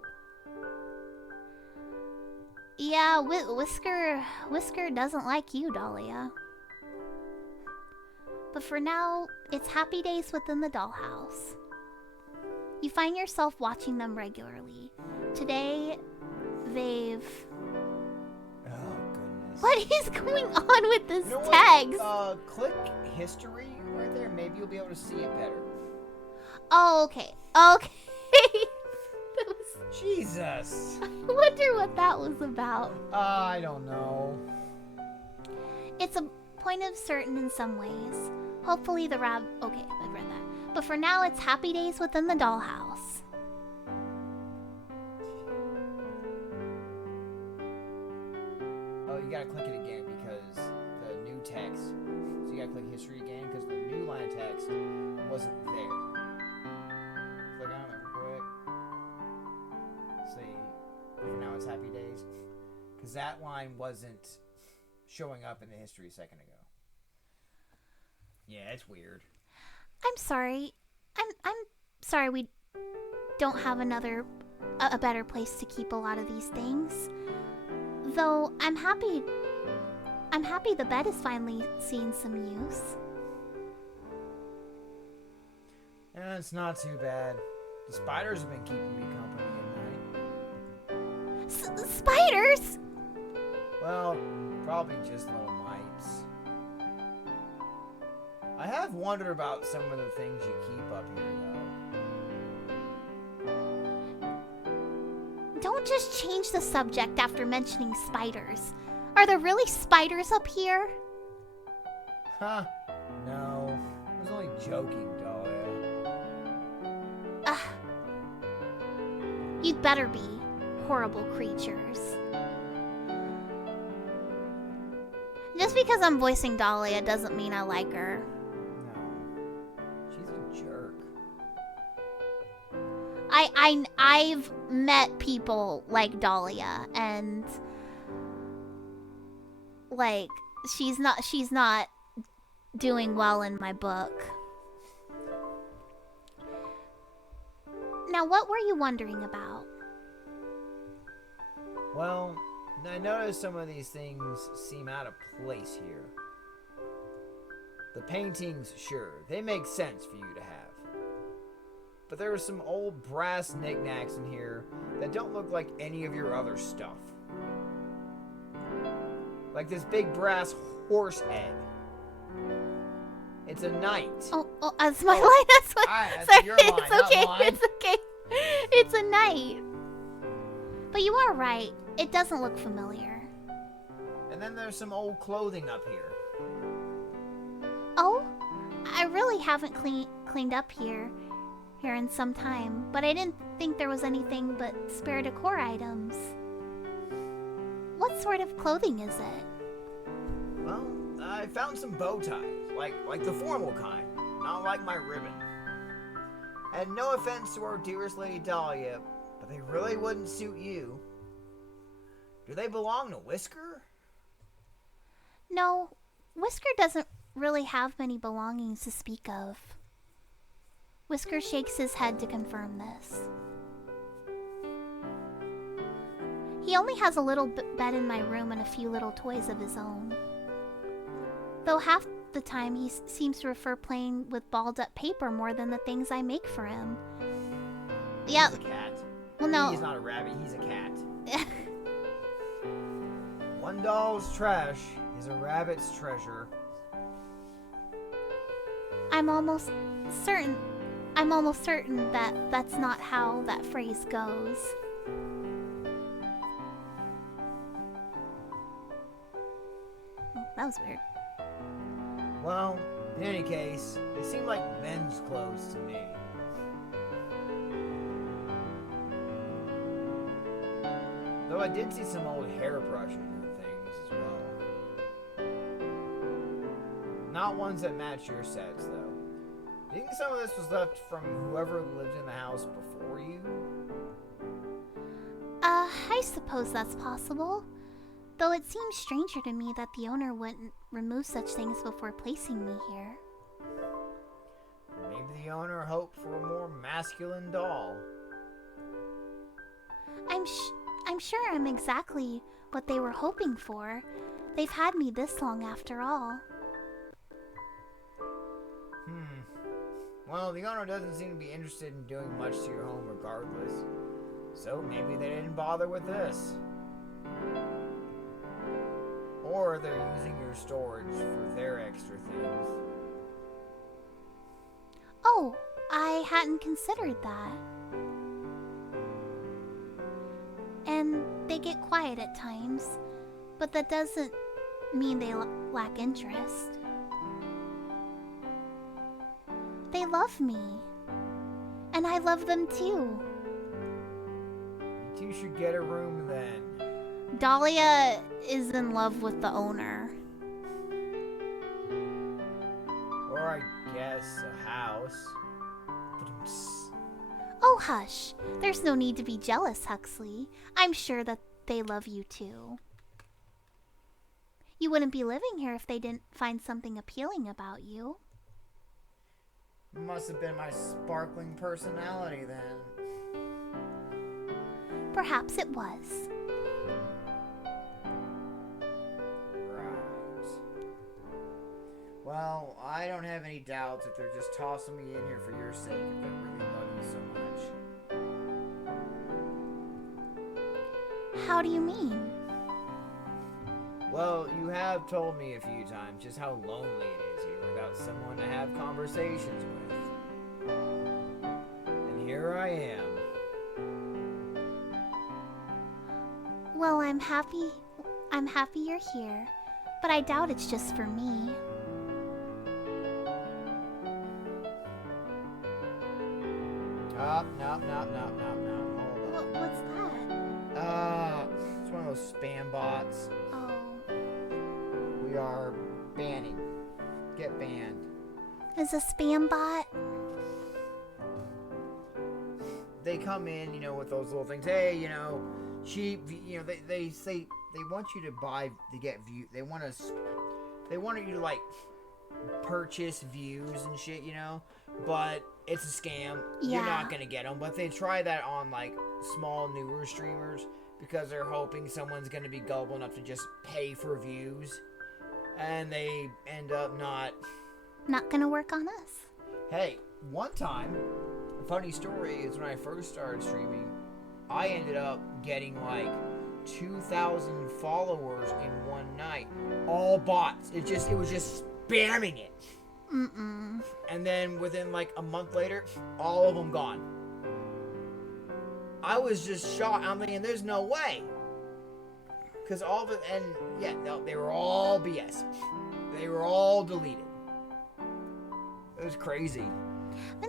Yeah, Whisker doesn't like you, Dahlia. But for now, it's happy days within the dollhouse. You find yourself watching them regularly. Today, they've... Oh, goodness. What is going on with this You know what? text? Click history right there. Maybe you'll be able to see it better. Oh, okay. Okay. That was... Jesus. I wonder what that was about. I don't know. It's a point of certain in some ways. Hopefully the rab... Okay, I've read that. But for now, it's happy days within the dollhouse. Oh, you gotta click it again because the new text. So you gotta click history again because the new line of text wasn't there. Click on it real quick. See, for now it's happy days. Because that line wasn't showing up in the history a second ago. Yeah, it's weird. I'm sorry. I'm sorry we don't have a better place to keep a lot of these things. Though I'm happy the bed is finally seeing some use. It's not too bad. The spiders have been keeping me company at night. Spiders? Well, probably just little mites. I have wondered about some of the things you keep up here, though. Don't just change the subject after mentioning spiders. Are there really spiders up here? Huh? No. I was only joking, Dahlia. You'd better be. Horrible creatures. Just because I'm voicing Dahlia doesn't mean I like her. No. She's a jerk. I've met people like Dahlia, and like she's not doing well in my book. Now, what were you wondering about? Well, I noticed some of these things seem out of place here. The paintings, sure, they make sense for you to have. But there are some old brass knickknacks in here that don't look like any of your other stuff. Like this big brass horse head. It's a knight. Oh, that's my line. That's what. That's Sorry, your line, it's not okay. mine. It's okay. It's a knight. But you are right. It doesn't look familiar. And then there's some old clothing up here. Oh, I really haven't cleaned up here in some time, but I didn't think there was anything but spare decor items. What sort of clothing is it? Well, I found some bow ties, like the formal kind, not like my ribbon. And no offense to our dearest Lady Dahlia, but they really wouldn't suit you. Do they belong to Whisker? No, Whisker doesn't really have many belongings to speak of. Whisker shakes his head to confirm this. He only has a little bed in my room and a few little toys of his own. Though half the time he seems to prefer playing with balled up paper more than the things I make for him. Yeah. He's a cat. Well, no. He's not a rabbit, he's a cat. One doll's trash is a rabbit's treasure. I'm almost certain that that's not how that phrase goes. Oh, that was weird. Well, in any case, they seem like men's clothes to me. Though I did see some old hairbrushes and things as well. Not ones that match your sets, though. Do you think some of this was left from whoever lived in the house before you? I suppose that's possible. Though it seems stranger to me that the owner wouldn't remove such things before placing me here. Maybe the owner hoped for a more masculine doll. I'm sure I'm exactly what they were hoping for. They've had me this long after all. Well, the owner doesn't seem to be interested in doing much to your home regardless. So maybe they didn't bother with this. Or they're using your storage for their extra things. Oh, I hadn't considered that. And they get quiet at times, but that doesn't mean they lack interest. They love me. And I love them too. You two should get a room then. Dahlia is in love with the owner. Or I guess a house. Oh, hush. There's no need to be jealous, Huxley. I'm sure that they love you too. You wouldn't be living here if they didn't find something appealing about you. Must have been my sparkling personality then. Perhaps it was. Right. Well, I don't have any doubts if they're just tossing me in here for your sake if they really love you so much. How do you mean? Well, you have told me a few times just how lonely it is here without someone to have conversations with. And here I am. Well, I'm happy you're here, but I doubt it's just for me. Oh, no. Hold on. What's that? It's one of those spam bots. Oh. We are banning. Get banned. Is a spam bot? They come in, with those little things. Hey, cheap. They say they want you to buy to get view. They want you to like purchase views and shit, But it's a scam. Yeah. You're not gonna get them. But they try that on like small newer streamers because they're hoping someone's gonna be gullible enough to just pay for views, and they end up not gonna work on us. Hey, one time, a funny story is when I first started streaming, I ended up getting like 2,000 followers in one night. All bots. It was just spamming it. Mm-mm. And then within like a month later, all of them gone. I was just shocked. I'm thinking, there's no way. Because all of it, and yeah, no, they were all BS. They were all deleted. It was crazy.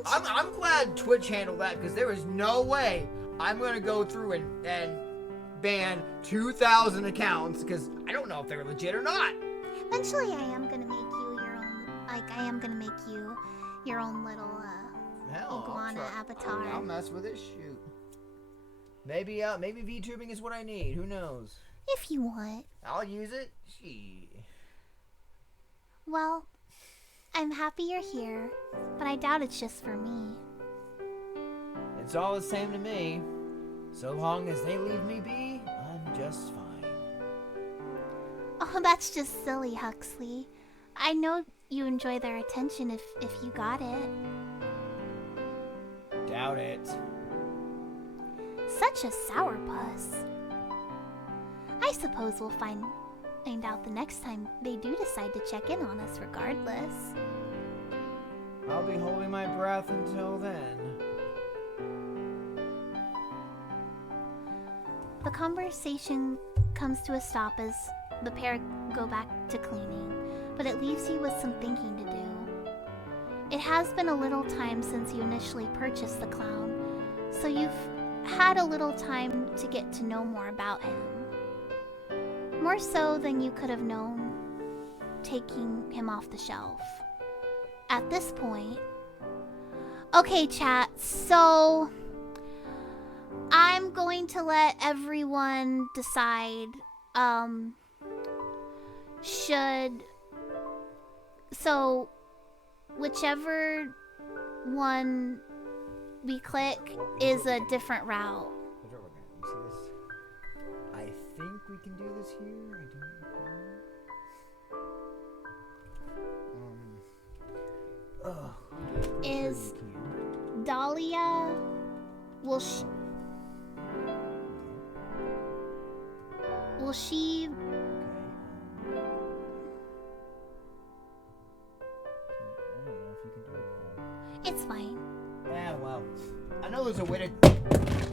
I'm glad Twitch handled that because there was no way I'm going to go through and ban 2,000 accounts because I don't know if they're legit or not. Eventually I am gonna make you your own, I am gonna make you your own little, iguana avatar. I'll mess with it, shoot. Maybe VTubing is what I need, who knows? If you want. I'll use it, gee. Well, I'm happy you're here, but I doubt it's just for me. It's all the same to me. So long as they leave me be, I'm just fine. Oh, that's just silly, Huxley. I know you enjoy their attention if you got it. Doubt it. Such a sourpuss. I suppose we'll find out the next time they do decide to check in on us regardless. I'll be holding my breath until then. The conversation comes to a stop as the pair go back to cleaning, but it leaves you with some thinking to do. It has been a little time since you initially purchased the clown, so you've had a little time to get to know more about him. More so than you could have known taking him off the shelf. At this point... Okay, chat, so... I'm going to let everyone decide, so, whichever one we click is a different route. I think we can do this here. I don't know. Is Dahlia... Will she... It's fine. Yeah, well, I know there's a way to...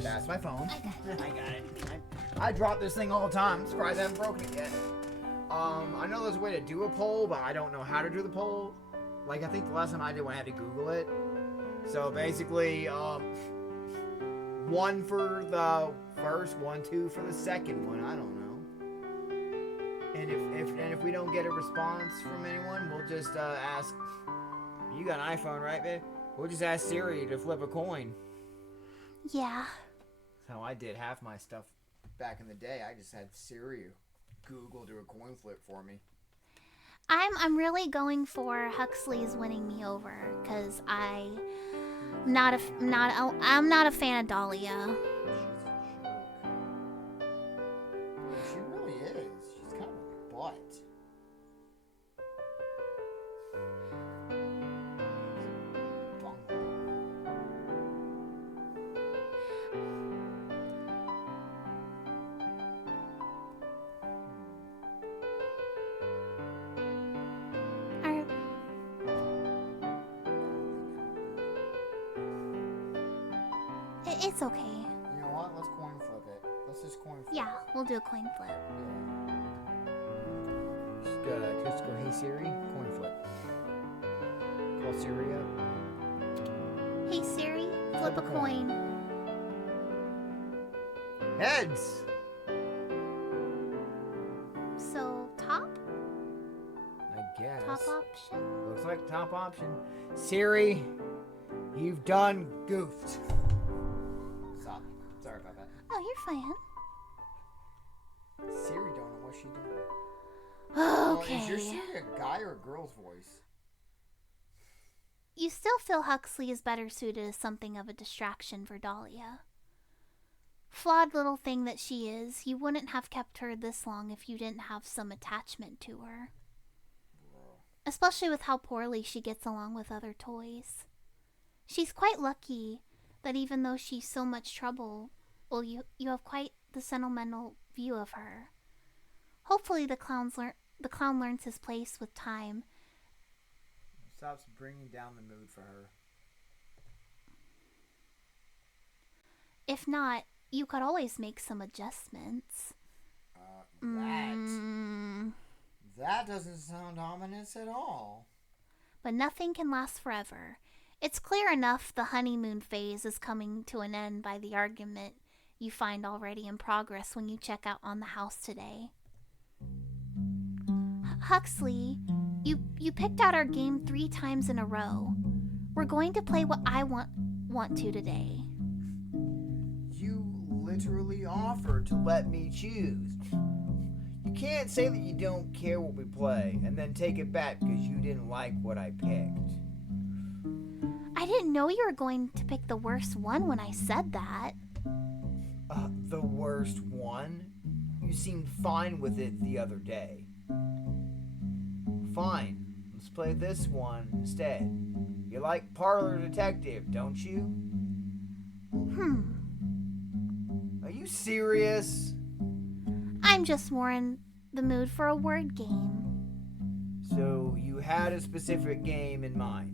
That's my phone. I got it. I got it. I drop this thing all the time. I'm surprised I haven't broken it yet. I know there's a way to do a poll, but I don't know how to do the poll. Like, I think the last time I did one, I had to Google it. So basically, 1 for the first, 1, 2 for the second one. I don't know. And if we don't get a response from anyone, we'll just ask. You got an iPhone, right, babe? We'll just ask Siri to flip a coin. Yeah. That's how I did half my stuff back in the day. I just had Siri Google do a coin flip for me. I'm really going for Huxley's winning me over because I'm not a fan of Dahlia. She's a jerk. She really is. She's kind of a butt. It's okay. You know what? Let's coin flip it. Let's just coin flip. Yeah, we'll do a coin flip. Just go, hey Siri, coin flip. Call Siri up. Hey Siri, flip a coin. Heads! So, top? I guess. Top option? Looks like top option. Siri, you've done goofed. Stop. Sorry about that. Oh, you're fine. Siri don't know what she did. Okay. Is your Siri a guy or a girl's voice? You still feel Huxley is better suited as something of a distraction for Dahlia. Flawed little thing that she is, you wouldn't have kept her this long if you didn't have some attachment to her. Especially with how poorly she gets along with other toys. She's quite lucky that even though she's so much trouble, well, you have quite the sentimental view of her. Hopefully the clown learns his place with time. Stops bringing down the mood for her. If not, you could always make some adjustments. That doesn't sound ominous at all. But nothing can last forever. It's clear enough the honeymoon phase is coming to an end by the argument you find already in progress when you check out on the house today. Huxley, you picked out our game 3 times in a row. We're going to play what I want to today. You literally offered to let me choose. You can't say that you don't care what we play and then take it back because you didn't like what I picked. I didn't know you were going to pick the worst one when I said that. The worst one? You seemed fine with it the other day. Fine, let's play this one instead. You like Parlor Detective, don't you? Are you serious? I'm just more in the mood for a word game. So you had a specific game in mind?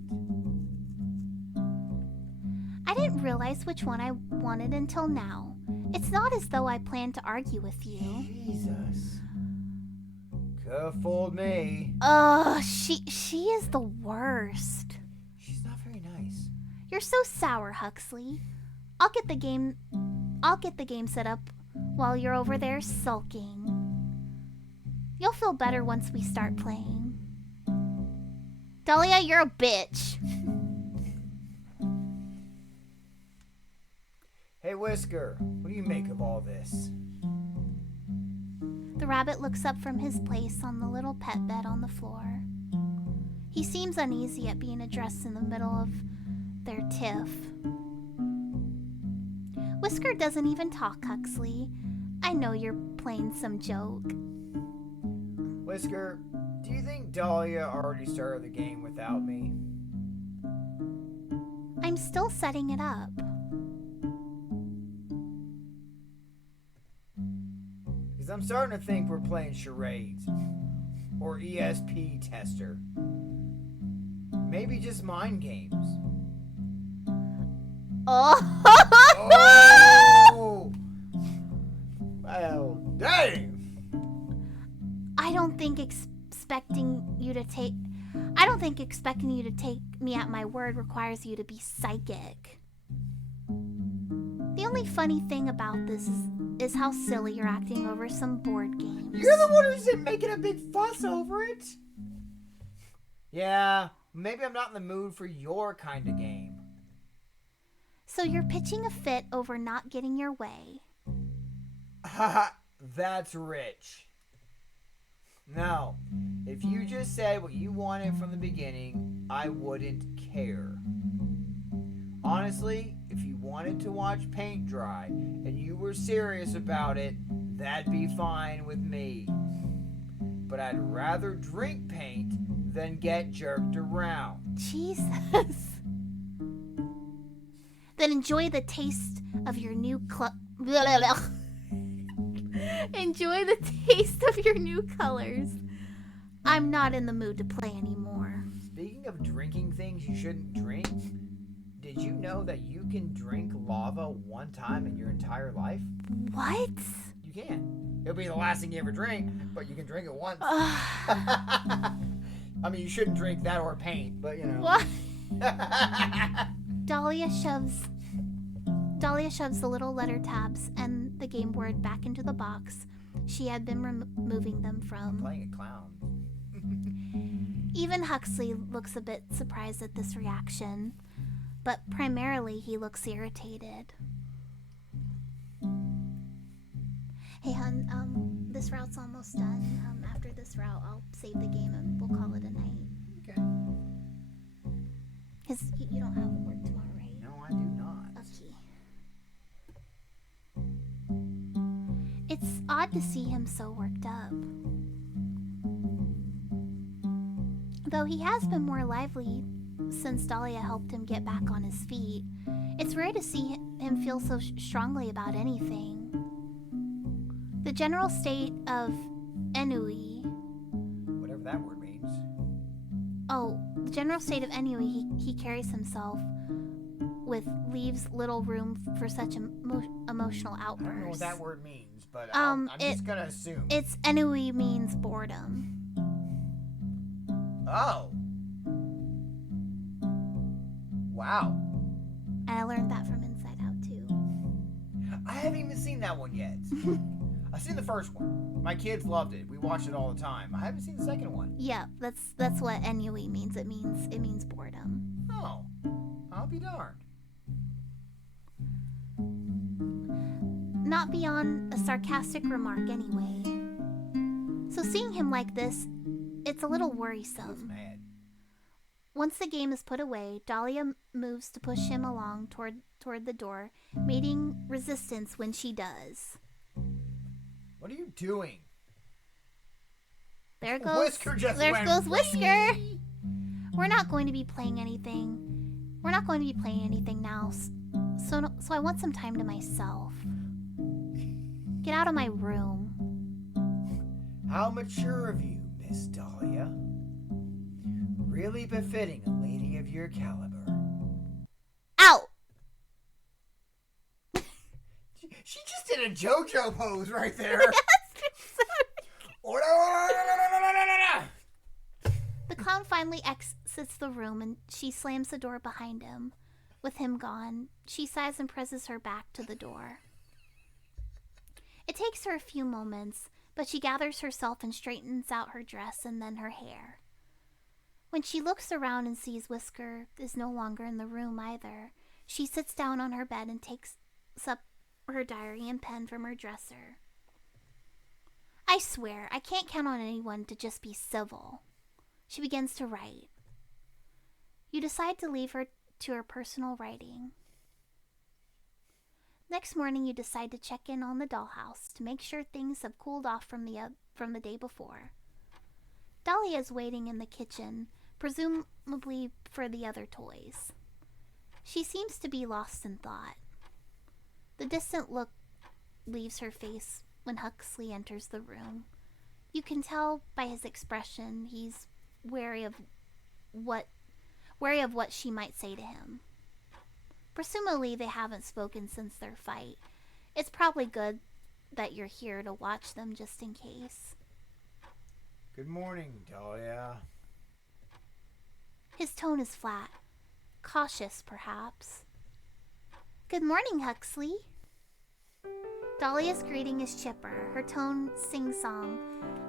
I didn't realize which one I wanted until now. It's not as though I planned to argue with you. Jesus. Could've fooled me. She is the worst. She's not very nice. You're so sour, Huxley. I'll get the game set up while you're over there sulking. You'll feel better once we start playing. Dahlia, you're a bitch. Hey, Whisker, what do you make of all this? The rabbit looks up from his place on the little pet bed on the floor. He seems uneasy at being addressed in the middle of their tiff. Whisker doesn't even talk, Huxley. I know you're playing some joke. Whisker, do you think Dahlia already started the game without me? I'm still setting it up. Because I'm starting to think we're playing charades. Or ESP tester. Maybe just mind games. Oh! Oh! Well, dang! I don't think expecting you to take me at my word requires you to be psychic. The only funny thing about this is how silly you're acting over some board games. You're the one who's making a big fuss over it. Yeah, maybe I'm not in the mood for your kind of game. So you're pitching a fit over not getting your way. Haha, that's rich. No, if you just said what you wanted from the beginning, I wouldn't care. Honestly, if you wanted to watch paint dry and you were serious about it, that'd be fine with me. But I'd rather drink paint than get jerked around. Jesus. Then enjoy the taste of your new Enjoy the taste of your new colors. I'm not in the mood to play anymore. Speaking of drinking things you shouldn't drink, did you know that you can drink lava one time in your entire life? What? You can. It'll be the last thing you ever drink, but you can drink it once. I mean, you shouldn't drink that or paint, but you know. What? Dahlia shoves the little letter tabs and the game board back into the box she had been removing them from. Playing a clown. Even Huxley looks a bit surprised at this reaction, but primarily he looks irritated. Hey, hun, this route's almost done. After this route, I'll save the game and we'll call it a night. Okay. Because you don't have work tomorrow, right? No, I do not. Okay. It's odd to see him so worked up. Though he has been more lively since Dahlia helped him get back on his feet, it's rare to see him feel so strongly about anything. The general state of ennui... Whatever that word means. Oh, the general state of ennui he carries himself with leaves little room for such emotional outbursts. I don't know what that word means, but I'm just gonna assume. Its ennui means boredom. Oh. Wow. And I learned that from Inside Out too. I haven't even seen that one yet. I've seen the first one. My kids loved it. We watched it all the time. I haven't seen the second one. Yeah, that's what ennui means. It means boredom. Oh. I'll be darned. Not beyond a sarcastic remark anyway. So seeing him like this, it's a little He was worrisome. mad. Once the game is put away, Dahlia moves to push him along toward the door, meeting resistance when she does. What are you doing? There goes Whisker just there went goes Whisker. We're not going to be playing anything. We're not going to be playing anything now. So I want some time to myself. Get out of my room. How mature of you, Miss Dahlia. Really befitting a lady of your caliber. Out. She just did a JoJo pose right there. The clown finally exits the room and she slams the door behind him. With him gone, she sighs and presses her back to the door. It takes her a few moments, but she gathers herself and straightens out her dress and then her hair. When she looks around and sees Whisker is no longer in the room either, she sits down on her bed and takes up her diary and pen from her dresser. I swear, I can't count on anyone to just be civil. She begins to write. You decide to leave her to her personal writing. Next morning, you decide to check in on the dollhouse to make sure things have cooled off from the day before. Dahlia is waiting in the kitchen, presumably for the other toys. She seems to be lost in thought. The distant look leaves her face when Huxley enters the room. You can tell by his expression he's wary of what she might say to him. Presumably they haven't spoken since their fight. It's probably good that you're here to watch them just in case. Good morning, Dahlia. His tone is flat. Cautious, perhaps. Good morning, Huxley. Dahlia's greeting is chipper, her tone sing-song,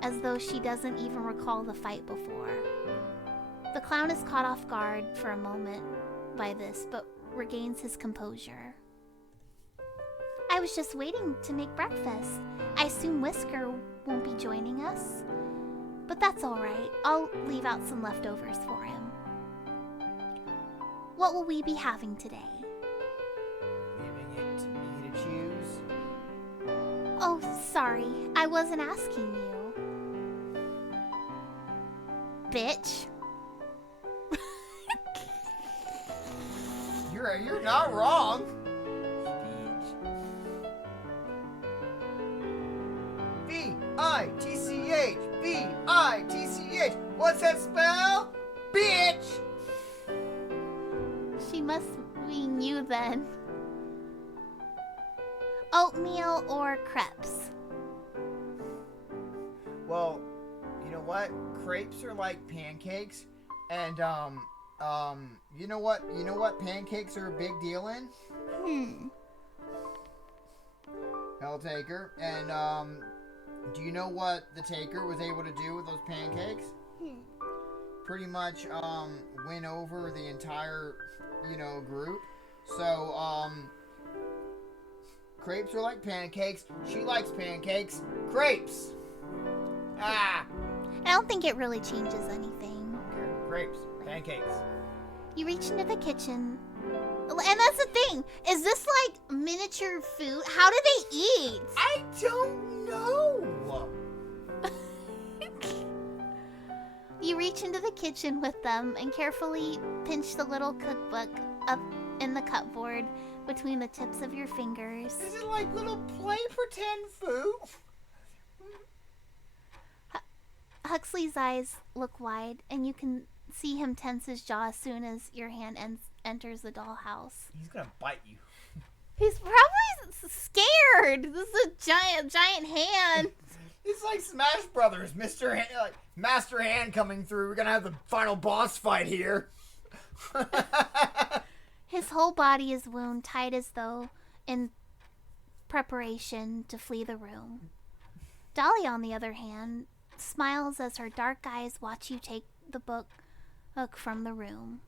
as though she doesn't even recall the fight before. The clown is caught off guard for a moment by this, but regains his composure. I was just waiting to make breakfast. I assume Whisker won't be joining us. But that's alright. I'll leave out some leftovers for him. What will we be having today? Leaving it to me to choose. Oh, sorry. I wasn't asking you. Bitch. You're not wrong. B-I-T-C-H. B-I-T-C-H. What's that spell? Bitch. She must mean you then. Oatmeal or crepes? Well, you know what? Crepes are like pancakes, and you know what pancakes are a big deal in? Helltaker. And do you know what the Taker was able to do with those pancakes? Pretty much win over the entire, group. So crepes are like pancakes. She likes pancakes. Crepes. Ah. I don't think it really changes anything. Okay. Crepes. Pancakes. You reach into the kitchen. And that's the thing. Is this like miniature food? How do they eat? I don't know. You reach into the kitchen with them and carefully pinch the little cookbook up in the cupboard between the tips of your fingers. Is it like little play pretend food? Huxley's eyes look wide, and you can see him tense his jaw as soon as your hand enters the dollhouse. He's gonna bite you. He's probably scared. This is a giant hand. It's like Smash Brothers, Master Hand coming through. We're gonna have the final boss fight here. His whole body is wound, tight as though in preparation to flee the room. Dahlia, on the other hand, smiles as her dark eyes watch you take the book from the room.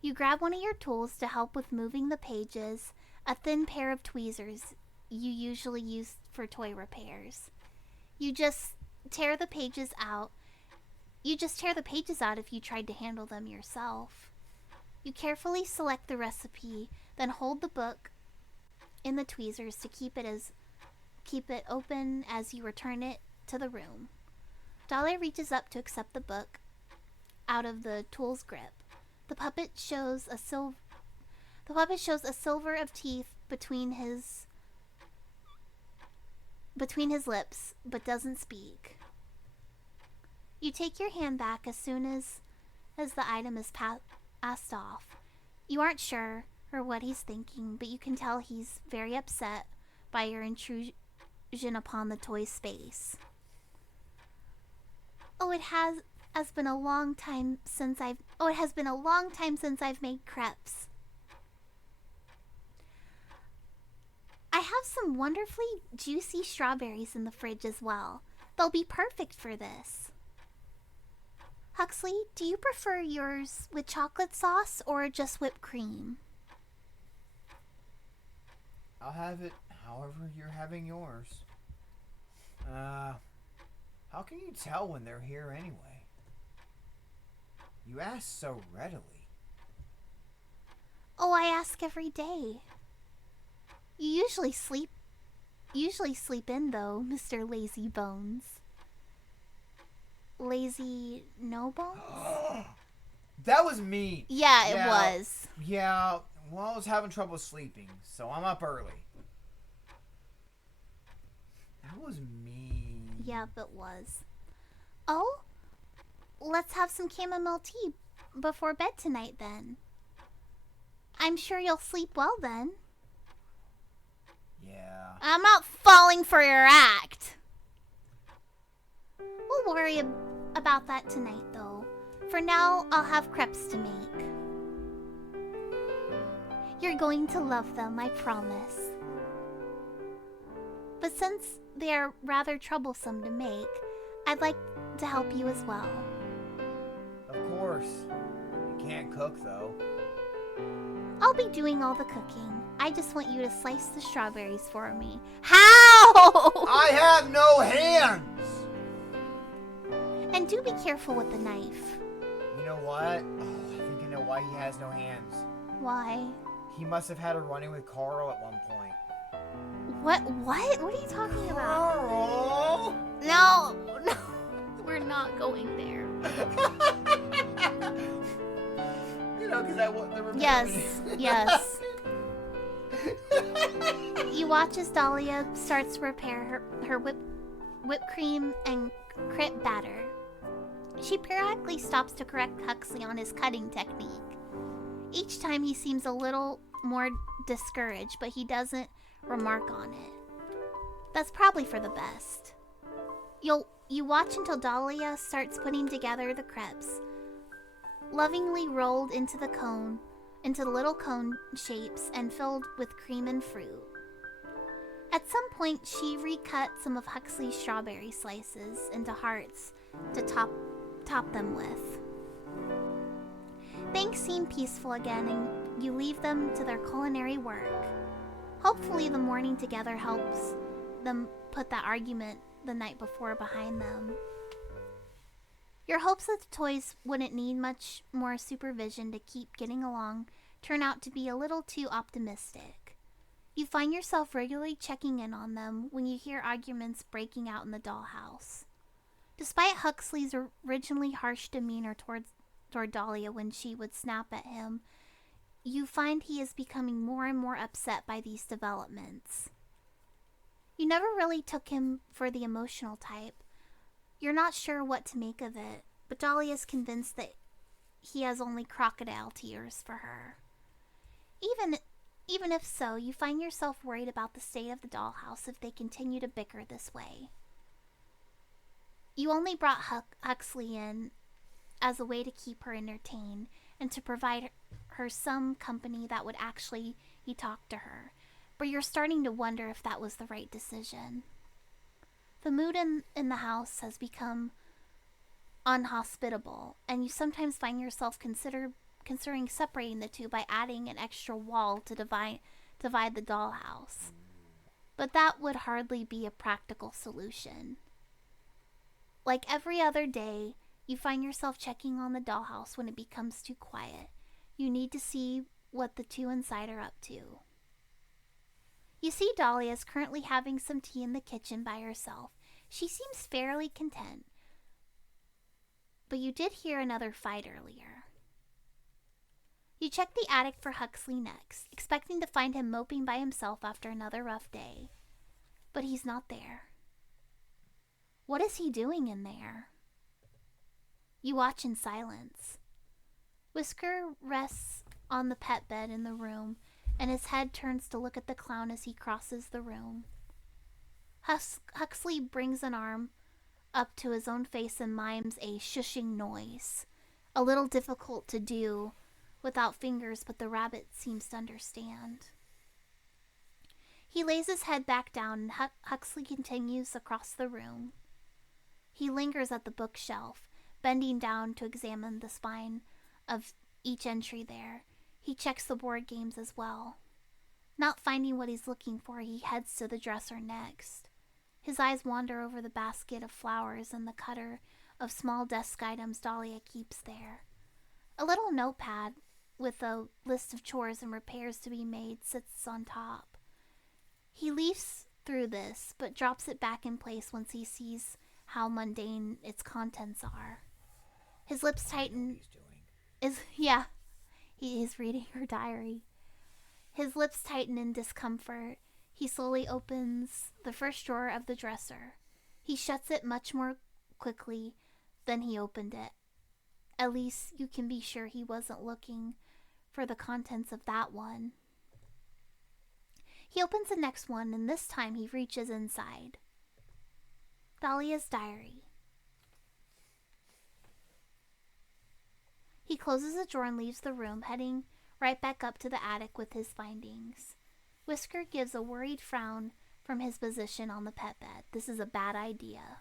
You grab one of your tools to help with moving the pages, a thin pair of tweezers you usually use for toy repairs. You just tear the pages out. If you tried to handle them yourself. You carefully select the recipe, then hold the book in the tweezers to keep it open as you return it to the room. Dahlia reaches up to accept the book out of the tool's grip. The puppet shows a silver of teeth between his lips, but doesn't speak. You take your hand back as soon as the item is passed off. You aren't sure or what he's thinking, but you can tell he's very upset by your intrusion upon the toy space. It has been a long time since I've made crepes. I have some wonderfully juicy strawberries in the fridge as well. They'll be perfect for this. Huxley, do you prefer yours with chocolate sauce or just whipped cream? I'll have it however you're having yours. How can you tell when they're here anyway? You ask so readily. Oh, I ask every day. You usually sleep in though, Mr. Lazy Bones. Lazy no bones? That was me. Yeah, it was. Yeah, well, I was having trouble sleeping, so I'm up early. That was me. Yep, it was. Oh, let's have some chamomile tea before bed tonight then. I'm sure you'll sleep well then. Yeah. I'm not falling for your act. We'll worry about that tonight, though. For now, I'll have crepes to make. You're going to love them, I promise. But since they are rather troublesome to make, I'd like to help you as well. Of course. You can't cook, though. I'll be doing all the cooking. I just want you to slice the strawberries for me. How? I have no hands! And do be careful with the knife. You know what? Oh, I think I know why he has no hands. Why? He must have had a run-in with Carl at one point. What? What? What are you talking about? Carl! No, no. We're not going there. You know, because I want the Yes, yes. You watch as Dahlia starts to prepare her whipped cream and crepe batter. She periodically stops to correct Huxley on his cutting technique. Each time he seems a little more discouraged, but he doesn't remark on it. That's probably for the best. You watch until Dahlia starts putting together the crepes, lovingly rolled into the little cone shapes and filled with cream and fruit. At some point, she recut some of Huxley's strawberry slices into hearts to top them with. Things seem peaceful again, and you leave them to their culinary work. Hopefully, the morning together helps them put that argument the night before behind them. Your hopes that the toys wouldn't need much more supervision to keep getting along turn out to be a little too optimistic. You find yourself regularly checking in on them when you hear arguments breaking out in the dollhouse. Despite Huxley's originally harsh demeanor toward Dahlia when she would snap at him, you find he is becoming more and more upset by these developments. You never really took him for the emotional type. You're not sure what to make of it, but Dahlia is convinced that he has only crocodile tears for her. Even if so, you find yourself worried about the state of the dollhouse if they continue to bicker this way. You only brought Huxley in as a way to keep her entertained and to provide her some company that would actually talk to her, but you're starting to wonder if that was the right decision. The mood in the house has become unhospitable, and you sometimes find yourself considering separating the two by adding an extra wall to divide the dollhouse. But that would hardly be a practical solution. Like every other day, you find yourself checking on the dollhouse when it becomes too quiet. You need to see what the two inside are up to. You see Dahlia is currently having some tea in the kitchen by herself. She seems fairly content. But you did hear another fight earlier. You check the attic for Huxley next, expecting to find him moping by himself after another rough day. But he's not there. What is he doing in there? You watch in silence. Whisker rests on the pet bed in the room, and his head turns to look at the clown as he crosses the room. Huxley brings an arm up to his own face and mimes a shushing noise. A little difficult to do without fingers, but the rabbit seems to understand. He lays his head back down, and Huxley continues across the room. He lingers at the bookshelf, bending down to examine the spine of each entry there. He checks the board games as well. Not finding what he's looking for, he heads to the dresser next. His eyes wander over the basket of flowers and the cutter of small desk items Dahlia keeps there. A little notepad with a list of chores and repairs to be made sits on top. He leafs through this, but drops it back in place once he sees how mundane its contents are. His lips tighten. He is reading her diary. His lips tighten in discomfort. He slowly opens the first drawer of the dresser. He shuts it much more quickly than he opened it. At least you can be sure he wasn't looking for the contents of that one. He opens the next one, and this time he reaches inside. Dahlia's diary. He closes the drawer and leaves the room, heading right back up to the attic with his findings. Whisker gives a worried frown from his position on the pet bed. This is a bad idea.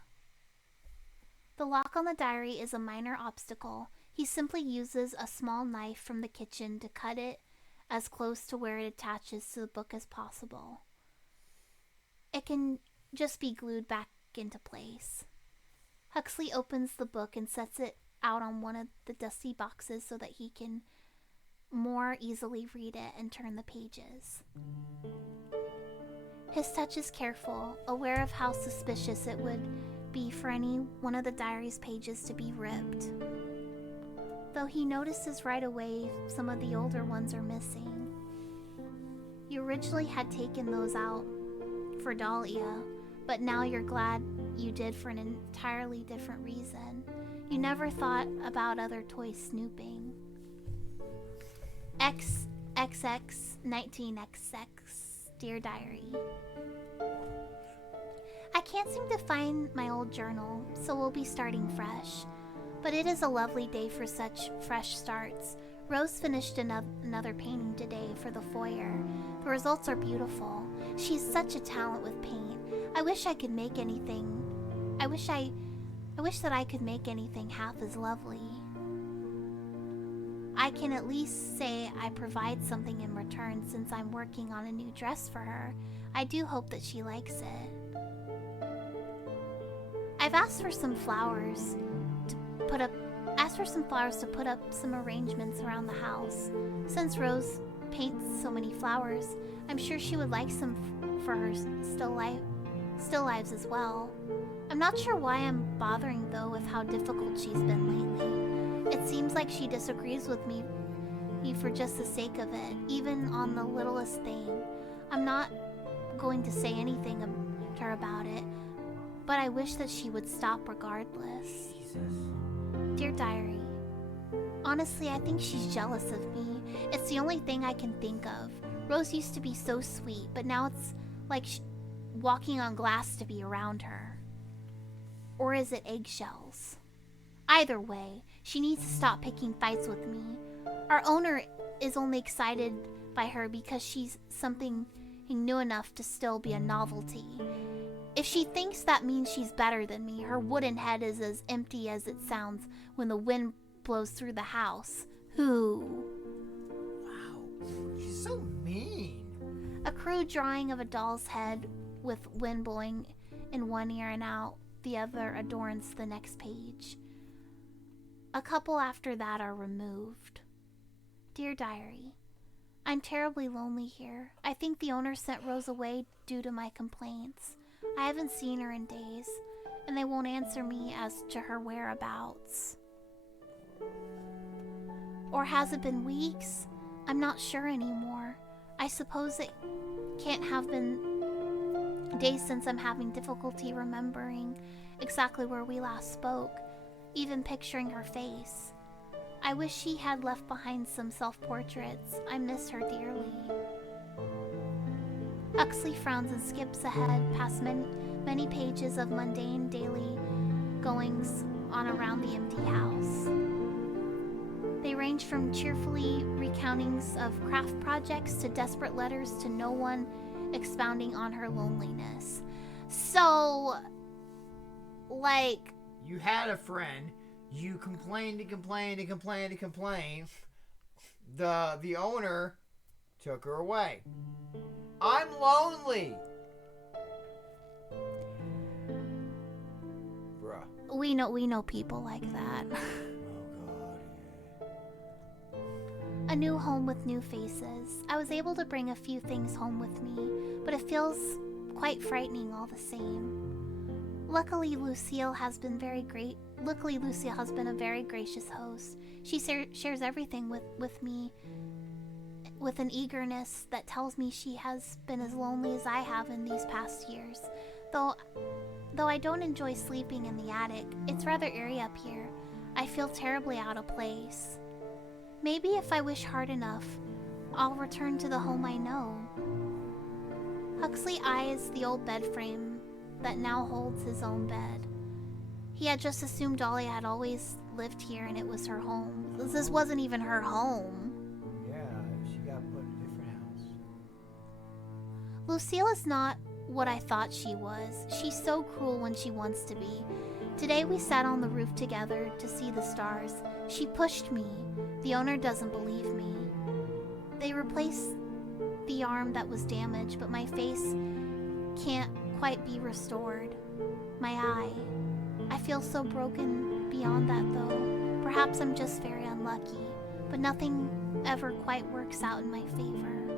The lock on the diary is a minor obstacle. He simply uses a small knife from the kitchen to cut it as close to where it attaches to the book as possible. It can just be glued back into place. Huxley opens the book and sets it out on one of the dusty boxes so that he can more easily read it and turn the pages. His touch is careful, aware of how suspicious it would be for any one of the diary's pages to be ripped. Though he notices right away some of the older ones are missing. You originally had taken those out for Dahlia, but now you're glad you did for an entirely different reason. You never thought about other toys snooping. XXX 19XX, Dear Diary. I can't seem to find my old journal, so we'll be starting fresh. But it is a lovely day for such fresh starts. Rose finished another painting today for the foyer. The results are beautiful. She's such a talent with paint. I wish I could make anything. I wish that I could make anything half as lovely. I can at least say I provide something in return since I'm working on a new dress for her. I do hope that she likes it. I've asked for some flowers to put up some arrangements around the house. Since Rose paints so many flowers, I'm sure she would like some for her still lives as well. I'm not sure why I'm bothering though with how difficult she's been lately. It seems like she disagrees with me for just the sake of it, even on the littlest thing. I'm not going to say anything to her about it, but I wish that she would stop regardless. Jesus. Dear Diary, honestly, I think she's jealous of me. It's the only thing I can think of. Rose used to be so sweet, but now it's like walking on glass to be around her. Or is it eggshells? Either way, she needs to stop picking fights with me. Our owner is only excited by her because she's something new enough to still be a novelty. If she thinks that means she's better than me, her wooden head is as empty as it sounds when the wind blows through the house. Who? Wow, she's so mean. A crude drawing of a doll's head with wind blowing in one ear and out the other adorns the next page. A couple after that are removed. Dear Diary, I'm terribly lonely here. I think the owner sent Rose away due to my complaints. I haven't seen her in days, and they won't answer me as to her whereabouts. Or has it been weeks? I'm not sure anymore. I suppose it can't have been days since I'm having difficulty remembering exactly where we last spoke, even picturing her face. I wish she had left behind some self-portraits. I miss her dearly. Huxley frowns and skips ahead past many pages of mundane daily goings on around the empty house. They range from cheerfully recountings of craft projects to desperate letters to no one expounding on her loneliness. So, like... You had a friend. You complained and complained and complained and complained. The owner took her away. I'm lonely. Bruh. We know people like that. Oh God. A new home with new faces. I was able to bring a few things home with me, but it feels quite frightening all the same. Luckily, Lucille has been a very gracious host. She shares everything with me with an eagerness that tells me she has been as lonely as I have in these past years. Though I don't enjoy sleeping in the attic, it's rather airy up here. I feel terribly out of place. Maybe if I wish hard enough, I'll return to the home I know. Huxley eyes the old bed frame that now holds his own bed. He had just assumed Dahlia had always lived here and it was her home. This wasn't even her home. Yeah, she got put in a different house. Lucille is not what I thought she was. She's so cruel when she wants to be. Today we sat on the roof together to see the stars. She pushed me. The owner doesn't believe me. They replaced the arm that was damaged, but my face can't quite be restored. My eye. I feel so broken beyond that though. Perhaps I'm just very unlucky, but nothing ever quite works out in my favor.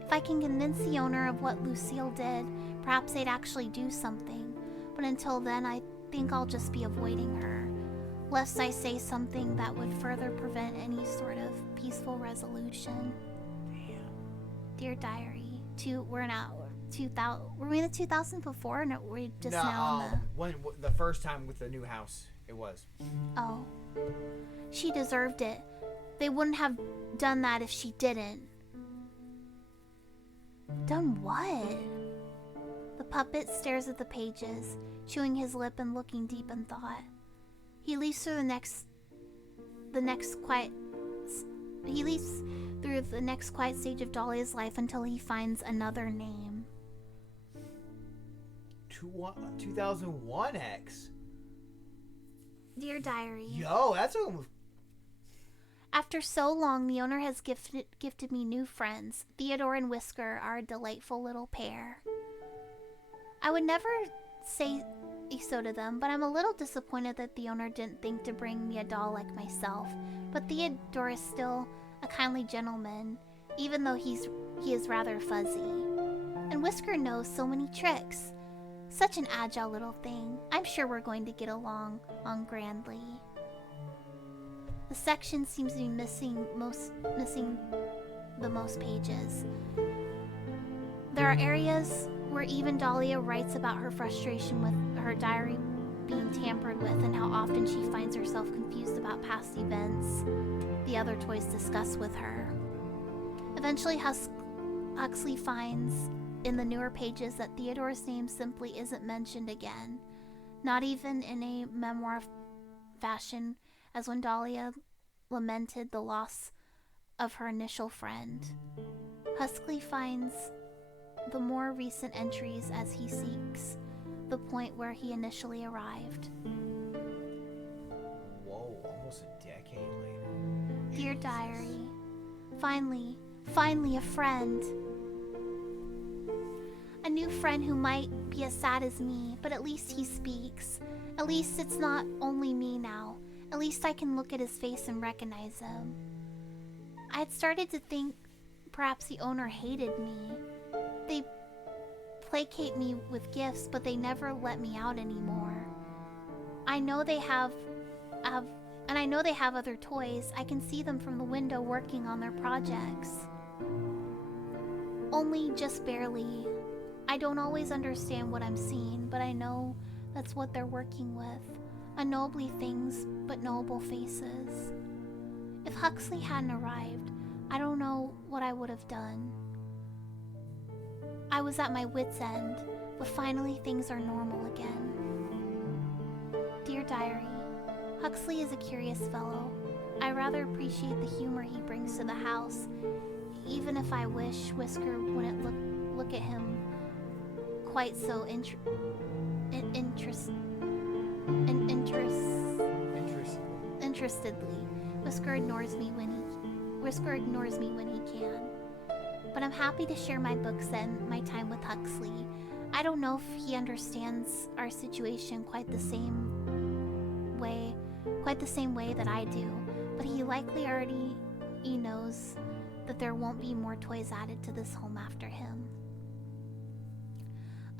If I can convince the owner of what Lucille did, perhaps they'd actually do something. But until then, I think I'll just be avoiding her, lest I say something that would further prevent any sort of peaceful resolution. Damn. Dear Diary, we're in the 2000 before, or no, we're just now in the... when the first time with the new house, it was. Oh. She deserved it. They wouldn't have done that if she didn't. Done what? The puppet stares at the pages, chewing his lip and looking deep in thought. He leaves through the next quiet stage of Dahlia's life until he finds another name. 2001X. Dear Diary. Yo, that's almost... After so long, the owner has gifted me new friends. Theodore and Whisker are a delightful little pair. I would never say so to them, but I'm a little disappointed that the owner didn't think to bring me a doll like myself. But Theodore is still a kindly gentleman, even though he is rather fuzzy. And Whisker knows so many tricks. Such an agile little thing. I'm sure we're going to get along grandly. The section seems to be missing the most pages. There are areas where even Dahlia writes about her frustration with her diary being tampered with and how often she finds herself confused about past events the other toys discuss with her. Eventually, Huxley finds in the newer pages that Theodore's name simply isn't mentioned again, not even in a memoir fashion as when Dahlia lamented the loss of her initial friend. Huxley finds the more recent entries as he seeks the point where he initially arrived. Whoa, almost a decade later. Dear Jesus. Diary, finally a friend. A new friend who might be as sad as me, but at least he speaks. At least it's not only me now. At least I can look at his face and recognize him. I had started to think perhaps the owner hated me. They placate me with gifts, but they never let me out anymore. I know they have other toys. I can see them from the window working on their projects. Only just barely. I don't always understand what I'm seeing, but I know that's what they're working with. Unknowably things, but knowable faces. If Huxley hadn't arrived, I don't know what I would have done. I was at my wit's end, but finally things are normal again. Dear Diary, Huxley is a curious fellow. I rather appreciate the humor he brings to the house, even if I wish Whisker wouldn't look at him quite so interestedly. Whisker ignores me when he can. But I'm happy to share my books and my time with Huxley. I don't know if he understands our situation quite the same way that I do, but he likely already knows that there won't be more toys added to this home after him.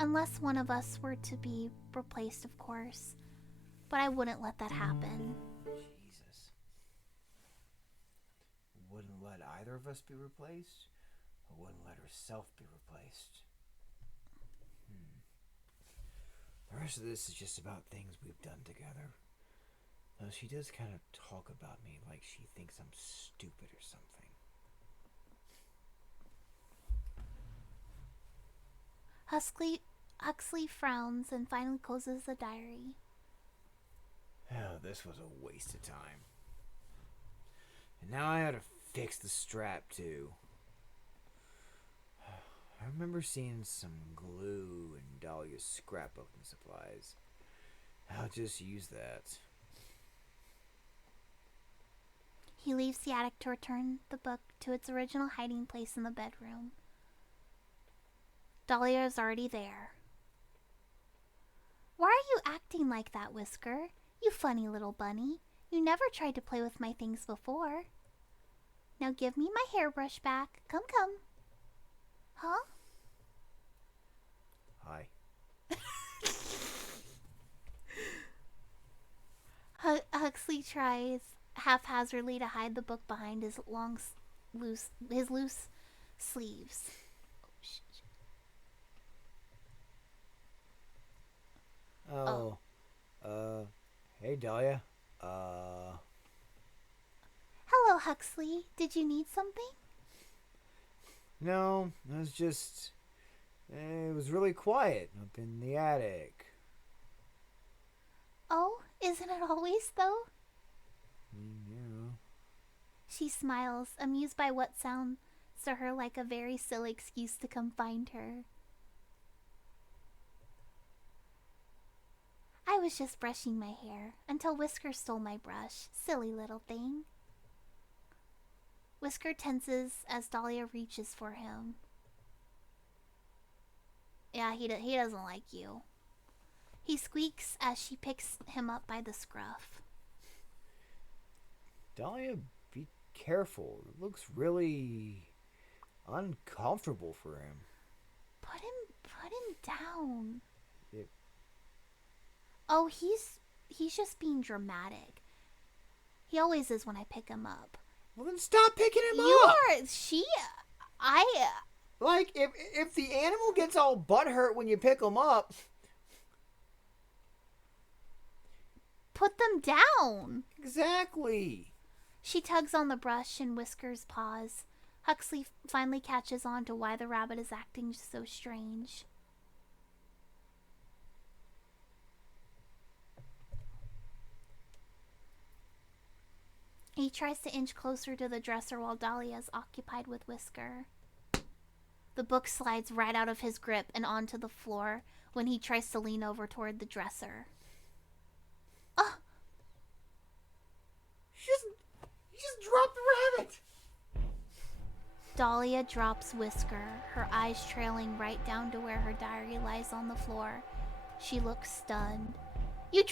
Unless one of us were to be replaced, of course. But I wouldn't let that happen. Jesus. Wouldn't let either of us be replaced? Or wouldn't let herself be replaced? The rest of this is just about things we've done together. Though she does kind of talk about me like she thinks I'm stupid or something. Huxley frowns and finally closes the diary. Oh, this was a waste of time. And now I had to fix the strap, too. I remember seeing some glue in Dahlia's scrapbooking supplies. I'll just use that. He leaves the attic to return the book to its original hiding place in the bedroom. Dahlia is already there. Why are you acting like that, Whisker? You funny little bunny. You never tried to play with my things before. Now give me my hairbrush back. Come, come. Huh? Hi. Huxley tries haphazardly to hide the book behind his loose sleeves. Oh. Hey, Dahlia. Hello, Huxley. Did you need something? No, it was just... It was really quiet up in the attic. Oh, isn't it always, though? Yeah. She smiles, amused by what sounds to her like a very silly excuse to come find her. I was just brushing my hair until Whisker stole my brush. Silly little thing. Whisker tenses as Dahlia reaches for him. Yeah, he doesn't like you. He squeaks as she picks him up by the scruff. Dahlia, be careful. It looks really uncomfortable for him. Put him down. It... Oh, he's just being dramatic. He always is when I pick him up. Well, then stop picking him up. Like, if the animal gets all butthurt when you pick him up... Put them down. Exactly. She tugs on the brush and Whisker's paws. Huxley finally catches on to why the rabbit is acting so strange. He tries to inch closer to the dresser while Dahlia is occupied with Whisker. The book slides right out of his grip and onto the floor when he tries to lean over toward the dresser. You just dropped the rabbit! Dahlia drops Whisker, her eyes trailing right down to where her diary lies on the floor. She looks stunned. You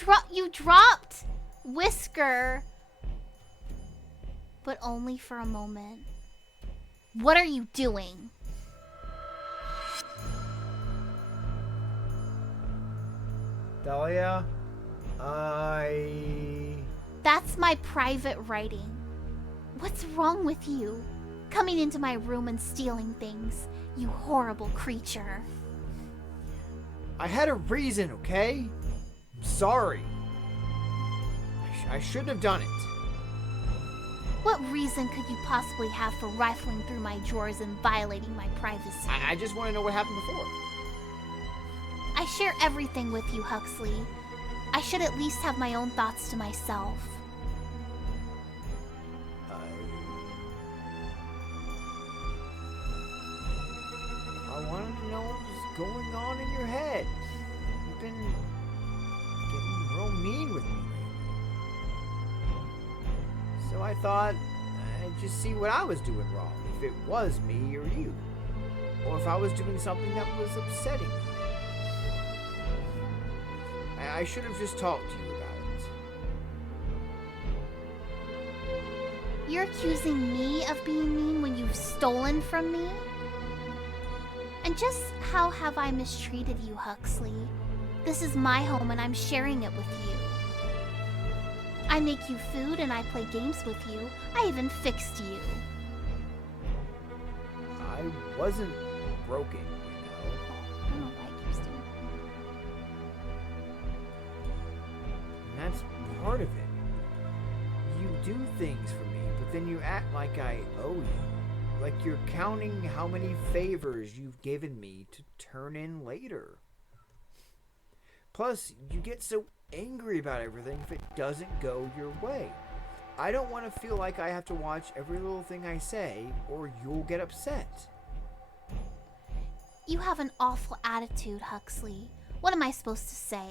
dropped Whisker! But only for a moment. What are you doing? Dahlia, That's my private writing. What's wrong with you? Coming into my room and stealing things, you horrible creature. I had a reason, okay? I'm sorry. I shouldn't have done it. What reason could you possibly have for rifling through my drawers and violating my privacy? I just want to know what happened before. I share everything with you, Huxley. I should at least have my own thoughts to myself. I wanted to know what was going on in your head. You've been getting real mean with me lately. So I thought I'd just see what I was doing wrong. If it was me or you. Or if I was doing something that was upsetting you. I should have just talked to you about it. You're accusing me of being mean when you've stolen from me? And just how have I mistreated you, Huxley? This is my home and I'm sharing it with you. I make you food and I play games with you. I even fixed you. I wasn't broken, you know. I don't know why I keep doing And that's part of it. You do things for me, but then you act like I owe you. Like you're counting how many favors you've given me to turn in later. Plus, you get so angry about everything if it doesn't go your way. I don't want to feel like I have to watch every little thing I say, or you'll get upset. You have an awful attitude, Huxley. What am I supposed to say?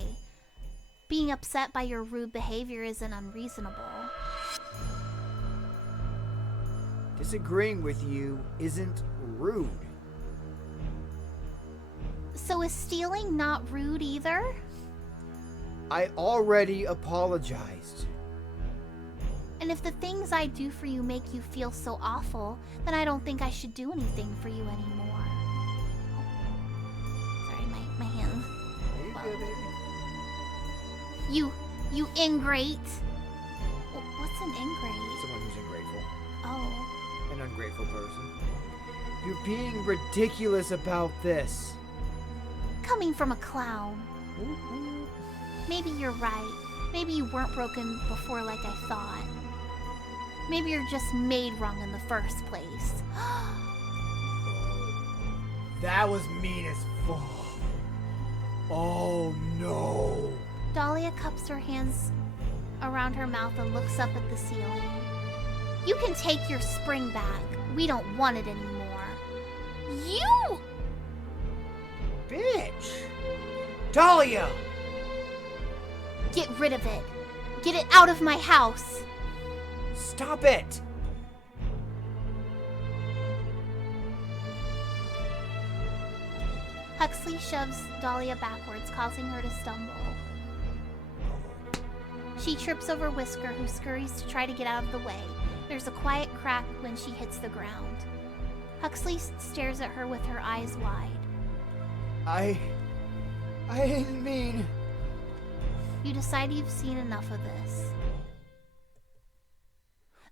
Being upset by your rude behavior isn't unreasonable. Disagreeing with you isn't rude. So is stealing not rude either? I already apologized. And if the things I do for you make you feel so awful, then I don't think I should do anything for you anymore. Oh. Sorry, my hand. Are you good, baby? You ingrate. What's an ingrate? Someone who's ungrateful. Oh. An ungrateful person. You're being ridiculous about this. Coming from a clown. Maybe you're right. Maybe you weren't broken before like I thought. Maybe you're just made wrong in the first place. That was mean as fuck. Oh no. Dahlia cups her hands around her mouth and looks up at the ceiling. You can take your spring back. We don't want it anymore. You! Bitch! Dahlia! Get rid of it. Get it out of my house. Stop it! Huxley shoves Dahlia backwards, causing her to stumble. She trips over Whisker, who scurries to try to get out of the way. There's a quiet crack when she hits the ground. Huxley stares at her with her eyes wide. I didn't mean... You decide you've seen enough of this.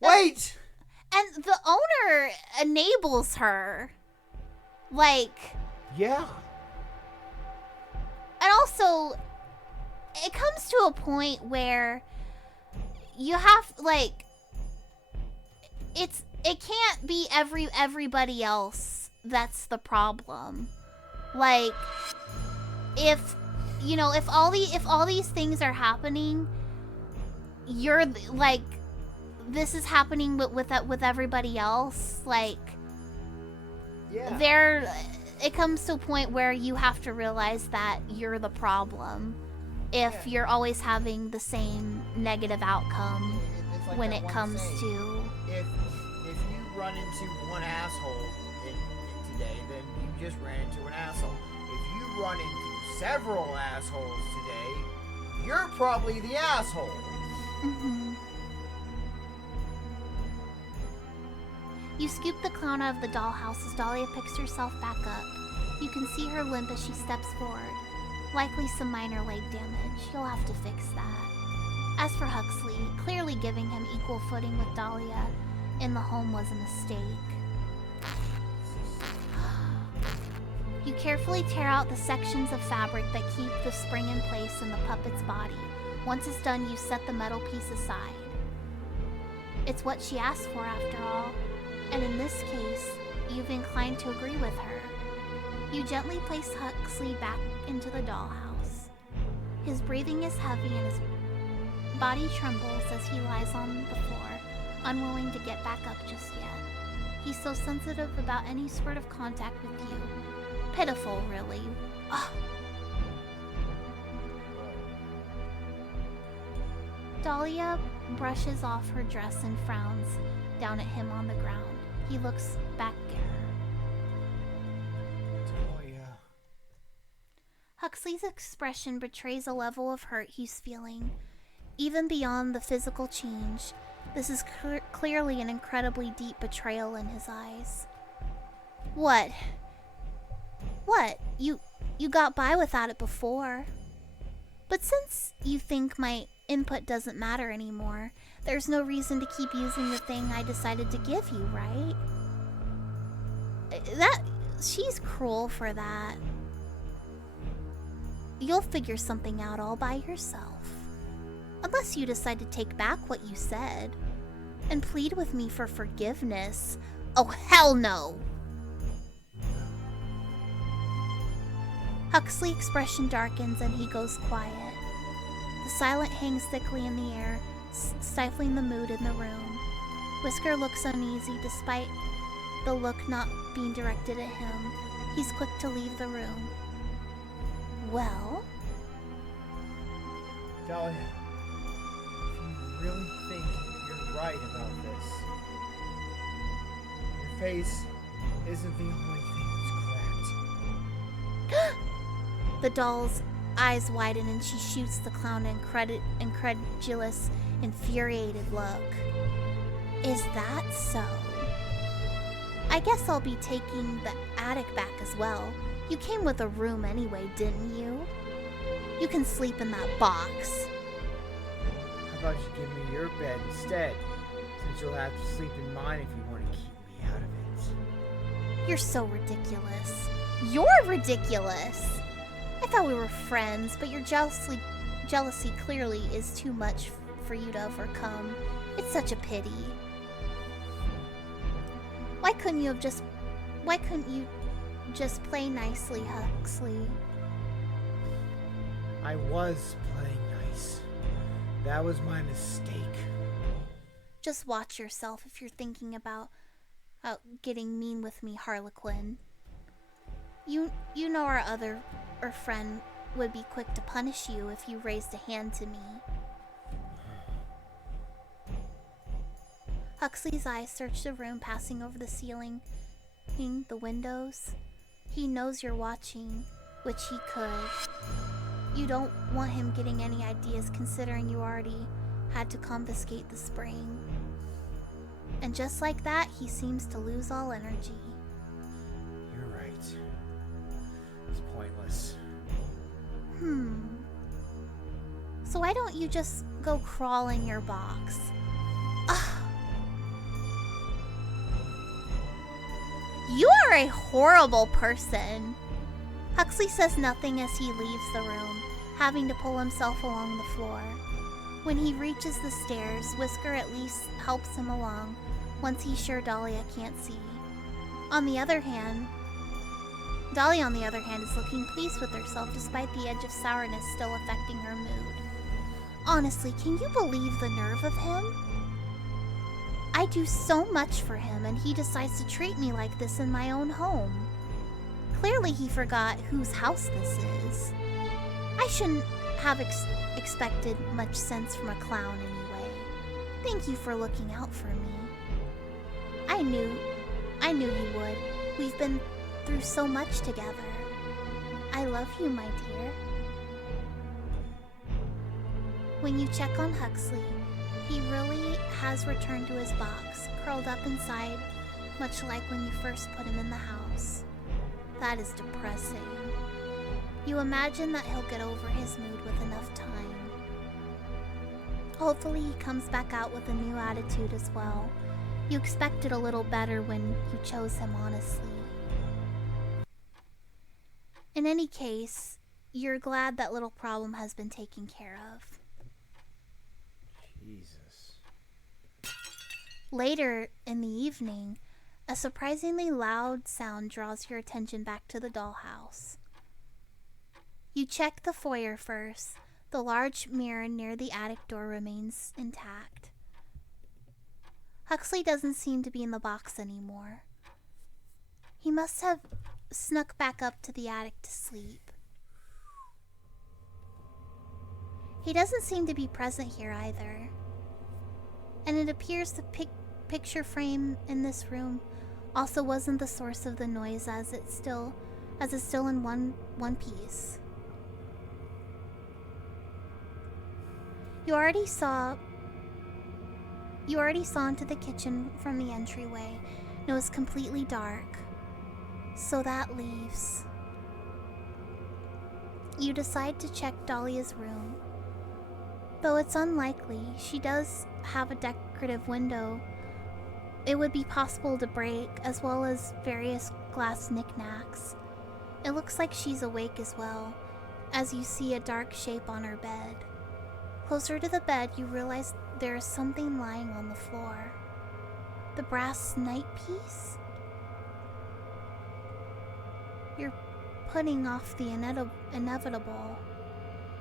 Wait! And the owner enables her. Like... Yeah. And also, it comes to a point where you have, like... It can't be everybody else that's the problem. Like, if all these things are happening, you're like, this is happening with everybody else. Like, Yeah. It comes to a point where you have to realize that you're the problem if you're always having the same negative outcome It's like when that it one comes saying, to. If you run into one asshole in today, then you just ran into an asshole. If you run into several assholes today, you're probably the asshole. Mm-hmm. You scoop the clown out of the dollhouse as Dahlia picks herself back up. You can see her limp as she steps forward. Likely some minor leg damage. You'll have to fix that. As for Huxley, clearly giving him equal footing with Dahlia in the home was a mistake. You carefully tear out the sections of fabric that keep the spring in place in the puppet's body. Once it's done, you set the metal piece aside. It's what she asked for, after all. And in this case, you've inclined to agree with her. You gently place Huxley back into the dollhouse. His breathing is heavy and his body trembles as he lies on the floor, unwilling to get back up just yet. He's so sensitive about any sort of contact with you. Pitiful, really. Ugh. Dahlia brushes off her dress and frowns down at him on the ground. He looks back at her. Dahlia. Huxley's expression betrays a level of hurt he's feeling. Even beyond the physical change, this is clearly an incredibly deep betrayal in his eyes. What? What? You got by without it before. But since you think my input doesn't matter anymore, there's no reason to keep using the thing I decided to give you, right? She's cruel for that. You'll figure something out all by yourself. Unless you decide to take back what you said and plead with me for forgiveness. Oh, hell no! Huxley's expression darkens and he goes quiet. The silence hangs thickly in the air, stifling the mood in the room. Whisker looks uneasy despite the look not being directed at him. He's quick to leave the room. Well? Dahlia, if you really think you're right about this, your face isn't the only thing that's correct. The doll's eyes widen and she shoots the clown an incredulous, infuriated look. Is that so? I guess I'll be taking the attic back as well. You came with a room anyway, didn't you? You can sleep in that box. How about you give me your bed instead, since you'll have to sleep in mine if you want to keep me out of it. You're so ridiculous. You're ridiculous! I thought we were friends, but your jealousy clearly is too much for you to overcome. It's such a pity. Why couldn't you just play nicely, Huxley? I was playing nice. That was my mistake. Just watch yourself if you're thinking about getting mean with me, Harlequin. You know our friend would be quick to punish you if you raised a hand to me. Huxley's eyes search the room, passing over the ceiling, the windows. He knows you're watching, which he could. You don't want him getting any ideas considering you already had to confiscate the spring. And just like that, he seems to lose all energy. You're right. It's pointless. So why don't you just go crawl in your box? Ugh. You are a horrible person. Huxley says nothing as he leaves the room, having to pull himself along the floor. When he reaches the stairs, Whisker at least helps him along, once he's sure Dahlia can't see. Dahlia, on the other hand, is looking pleased with herself despite the edge of sourness still affecting her mood. Honestly, can you believe the nerve of him? I do so much for him, and he decides to treat me like this in my own home. Clearly he forgot whose house this is. I shouldn't have expected much sense from a clown anyway. Thank you for looking out for me. I knew you would. We've been through so much together. I love you, my dear. When you check on Huxley, he really has returned to his box, curled up inside, much like when you first put him in the house. That is depressing. You imagine that he'll get over his mood with enough time. Hopefully he comes back out with a new attitude as well. You expected a little better when you chose him honestly. In any case, you're glad that little problem has been taken care of. Jesus. Later in the evening, a surprisingly loud sound draws your attention back to the dollhouse. You check the foyer first. The large mirror near the attic door remains intact. Huxley doesn't seem to be in the box anymore. He must have snuck back up to the attic to sleep. He doesn't seem to be present here either. And it appears the picture frame in this room also wasn't the source of the noise, as it's still in one piece. You already saw into the kitchen from the entryway, and it was completely dark. So that leaves. You decide to check Dahlia's room. Though it's unlikely, she does have a decorative window it would be possible to break, as well as various glass knickknacks. It looks like she's awake as well, as you see a dark shape on her bed. Closer to the bed, you realize there is something lying on the floor. The brass night piece? You're putting off the inevitable.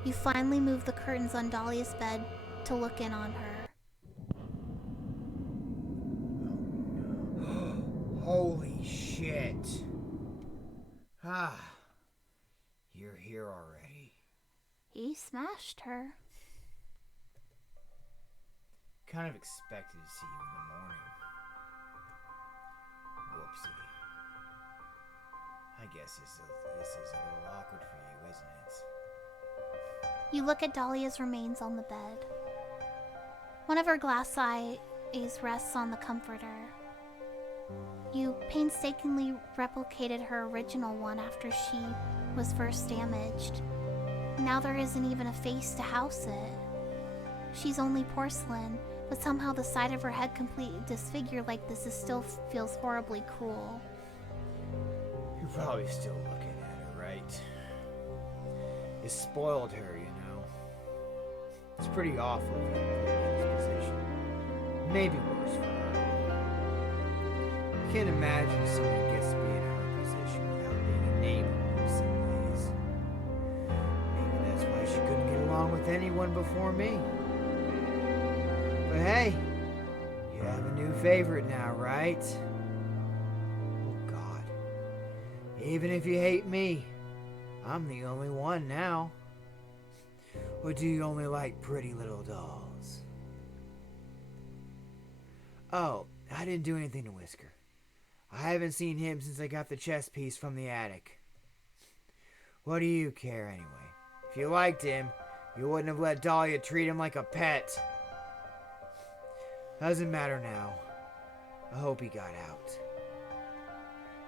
You finally move the curtains on Dahlia's bed to look in on her. Holy shit. Ah, you're here already. He smashed her. Kind of expected to see you in the morning. Whoopsie. I guess this is a little awkward for you, isn't it? You look at Dahlia's remains on the bed. One of her glass eyes rests on the comforter. You painstakingly replicated her original one after she was first damaged. Now there isn't even a face to house it. She's only porcelain, but somehow the side of her head completely disfigured like this still feels horribly cruel. You're probably still looking at her, right? You spoiled her, you know. It's pretty awful of you to put me in this position. Maybe worse for her. I can't imagine someone gets to be in her position without being enabled in some ways. Maybe that's why she couldn't get along with anyone before me. But hey, you have a new favorite now, right? Oh God. Even if you hate me, I'm the only one now. Or do you only like pretty little dolls? Oh, I didn't do anything to Whisker. I haven't seen him since I got the chess piece from the attic. What do you care anyway? If you liked him, you wouldn't have let Dahlia treat him like a pet. Doesn't matter now. I hope he got out.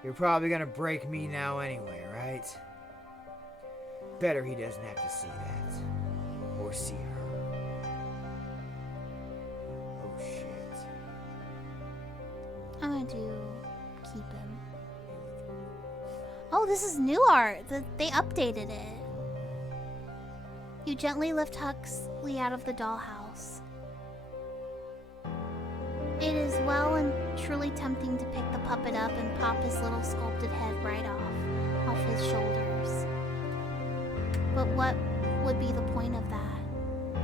You're probably gonna break me now anyway, right? Better he doesn't have to see that. Or see her. Oh shit. I'm gonna keep him. Oh, this is new art. They updated it. You gently lift Huxley out of the dollhouse. It is well and truly tempting to pick the puppet up and pop his little sculpted head right off his shoulders. But what would be the point of that?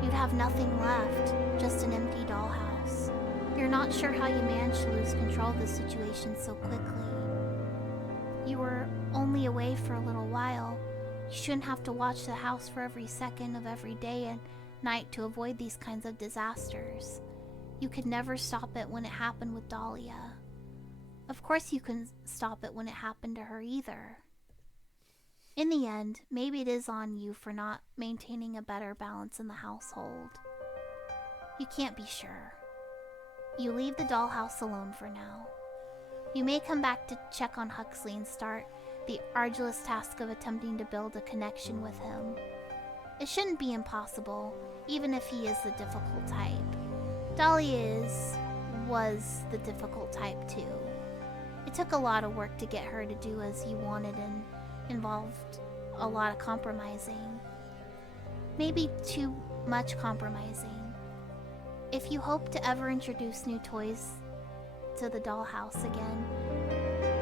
You'd have nothing left, just an empty dollhouse. You're not sure how you managed to lose control of the situation so quickly. You were only away for a little while. You shouldn't have to watch the house for every second of every day and night to avoid these kinds of disasters. You could never stop it when it happened with Dahlia. Of course you couldn't stop it when it happened to her either. In the end, maybe it is on you for not maintaining a better balance in the household. You can't be sure. You leave the dollhouse alone for now. You may come back to check on Huxley and start the arduous task of attempting to build a connection with him. It shouldn't be impossible, even if he is the difficult type. Dahlia was the difficult type too. It took a lot of work to get her to do as you wanted and involved a lot of compromising. Maybe too much compromising. If you hope to ever introduce new toys to the dollhouse again,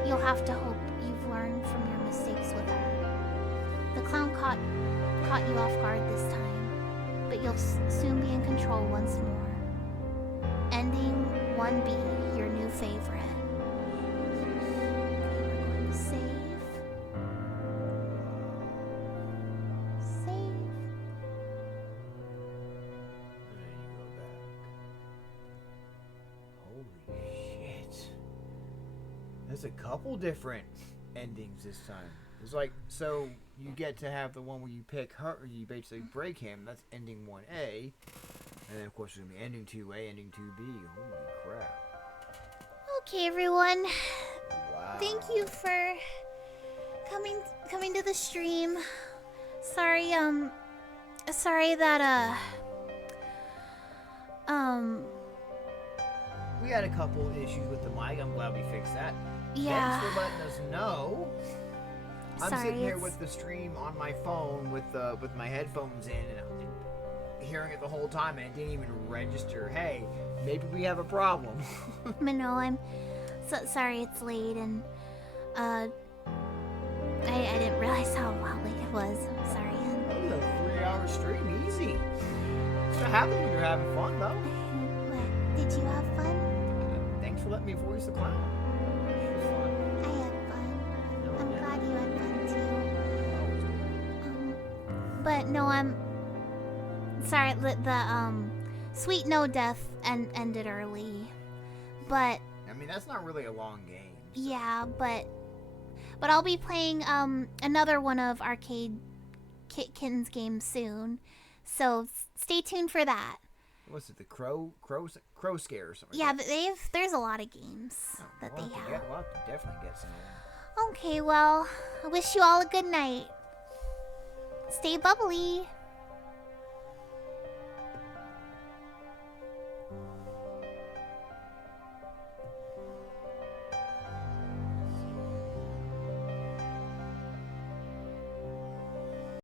you'll have to hope you've learned from your mistakes with her. The clown caught you off guard this time, but you'll soon be in control once more. Ending 1B, your new favorite. We're going to save. Holy shit. There's a couple different endings this time. It's like, so you get to have the one where you pick her, or you basically break him. That's ending 1A. And then, of course, there's going to be ending 2A, ending 2B. Holy crap. Okay, everyone. Wow. Thank you for coming to the stream. Sorry that We had a couple issues with the mic. I'm glad we fixed that. yeah. Thanks for letting us know. I'm Sorry, sitting here it's- with the stream on my phone with my headphones in and hearing it the whole time, and it didn't even register. Hey, maybe we have a problem. But no, I'm so sorry it's late, and I didn't realize how late it was. I'm sorry. That was a 2-hour stream, easy. That's what happens when you're having fun, though. What? Did you have fun? Thanks for letting me voice the clown. It was fun. I had fun. I'm glad you had fun too. But no, I'm sorry. The SweetNoDeath ended early, but I mean, that's not really a long game. So. yeah, but I'll be playing another one of Arcade Kitten's games soon, so stay tuned for that. What's it? The crow scare or something? Yeah, like there's a lot of games that they have. We'll have to definitely get some of them. Okay, well, I wish you all a good night. Stay bubbly.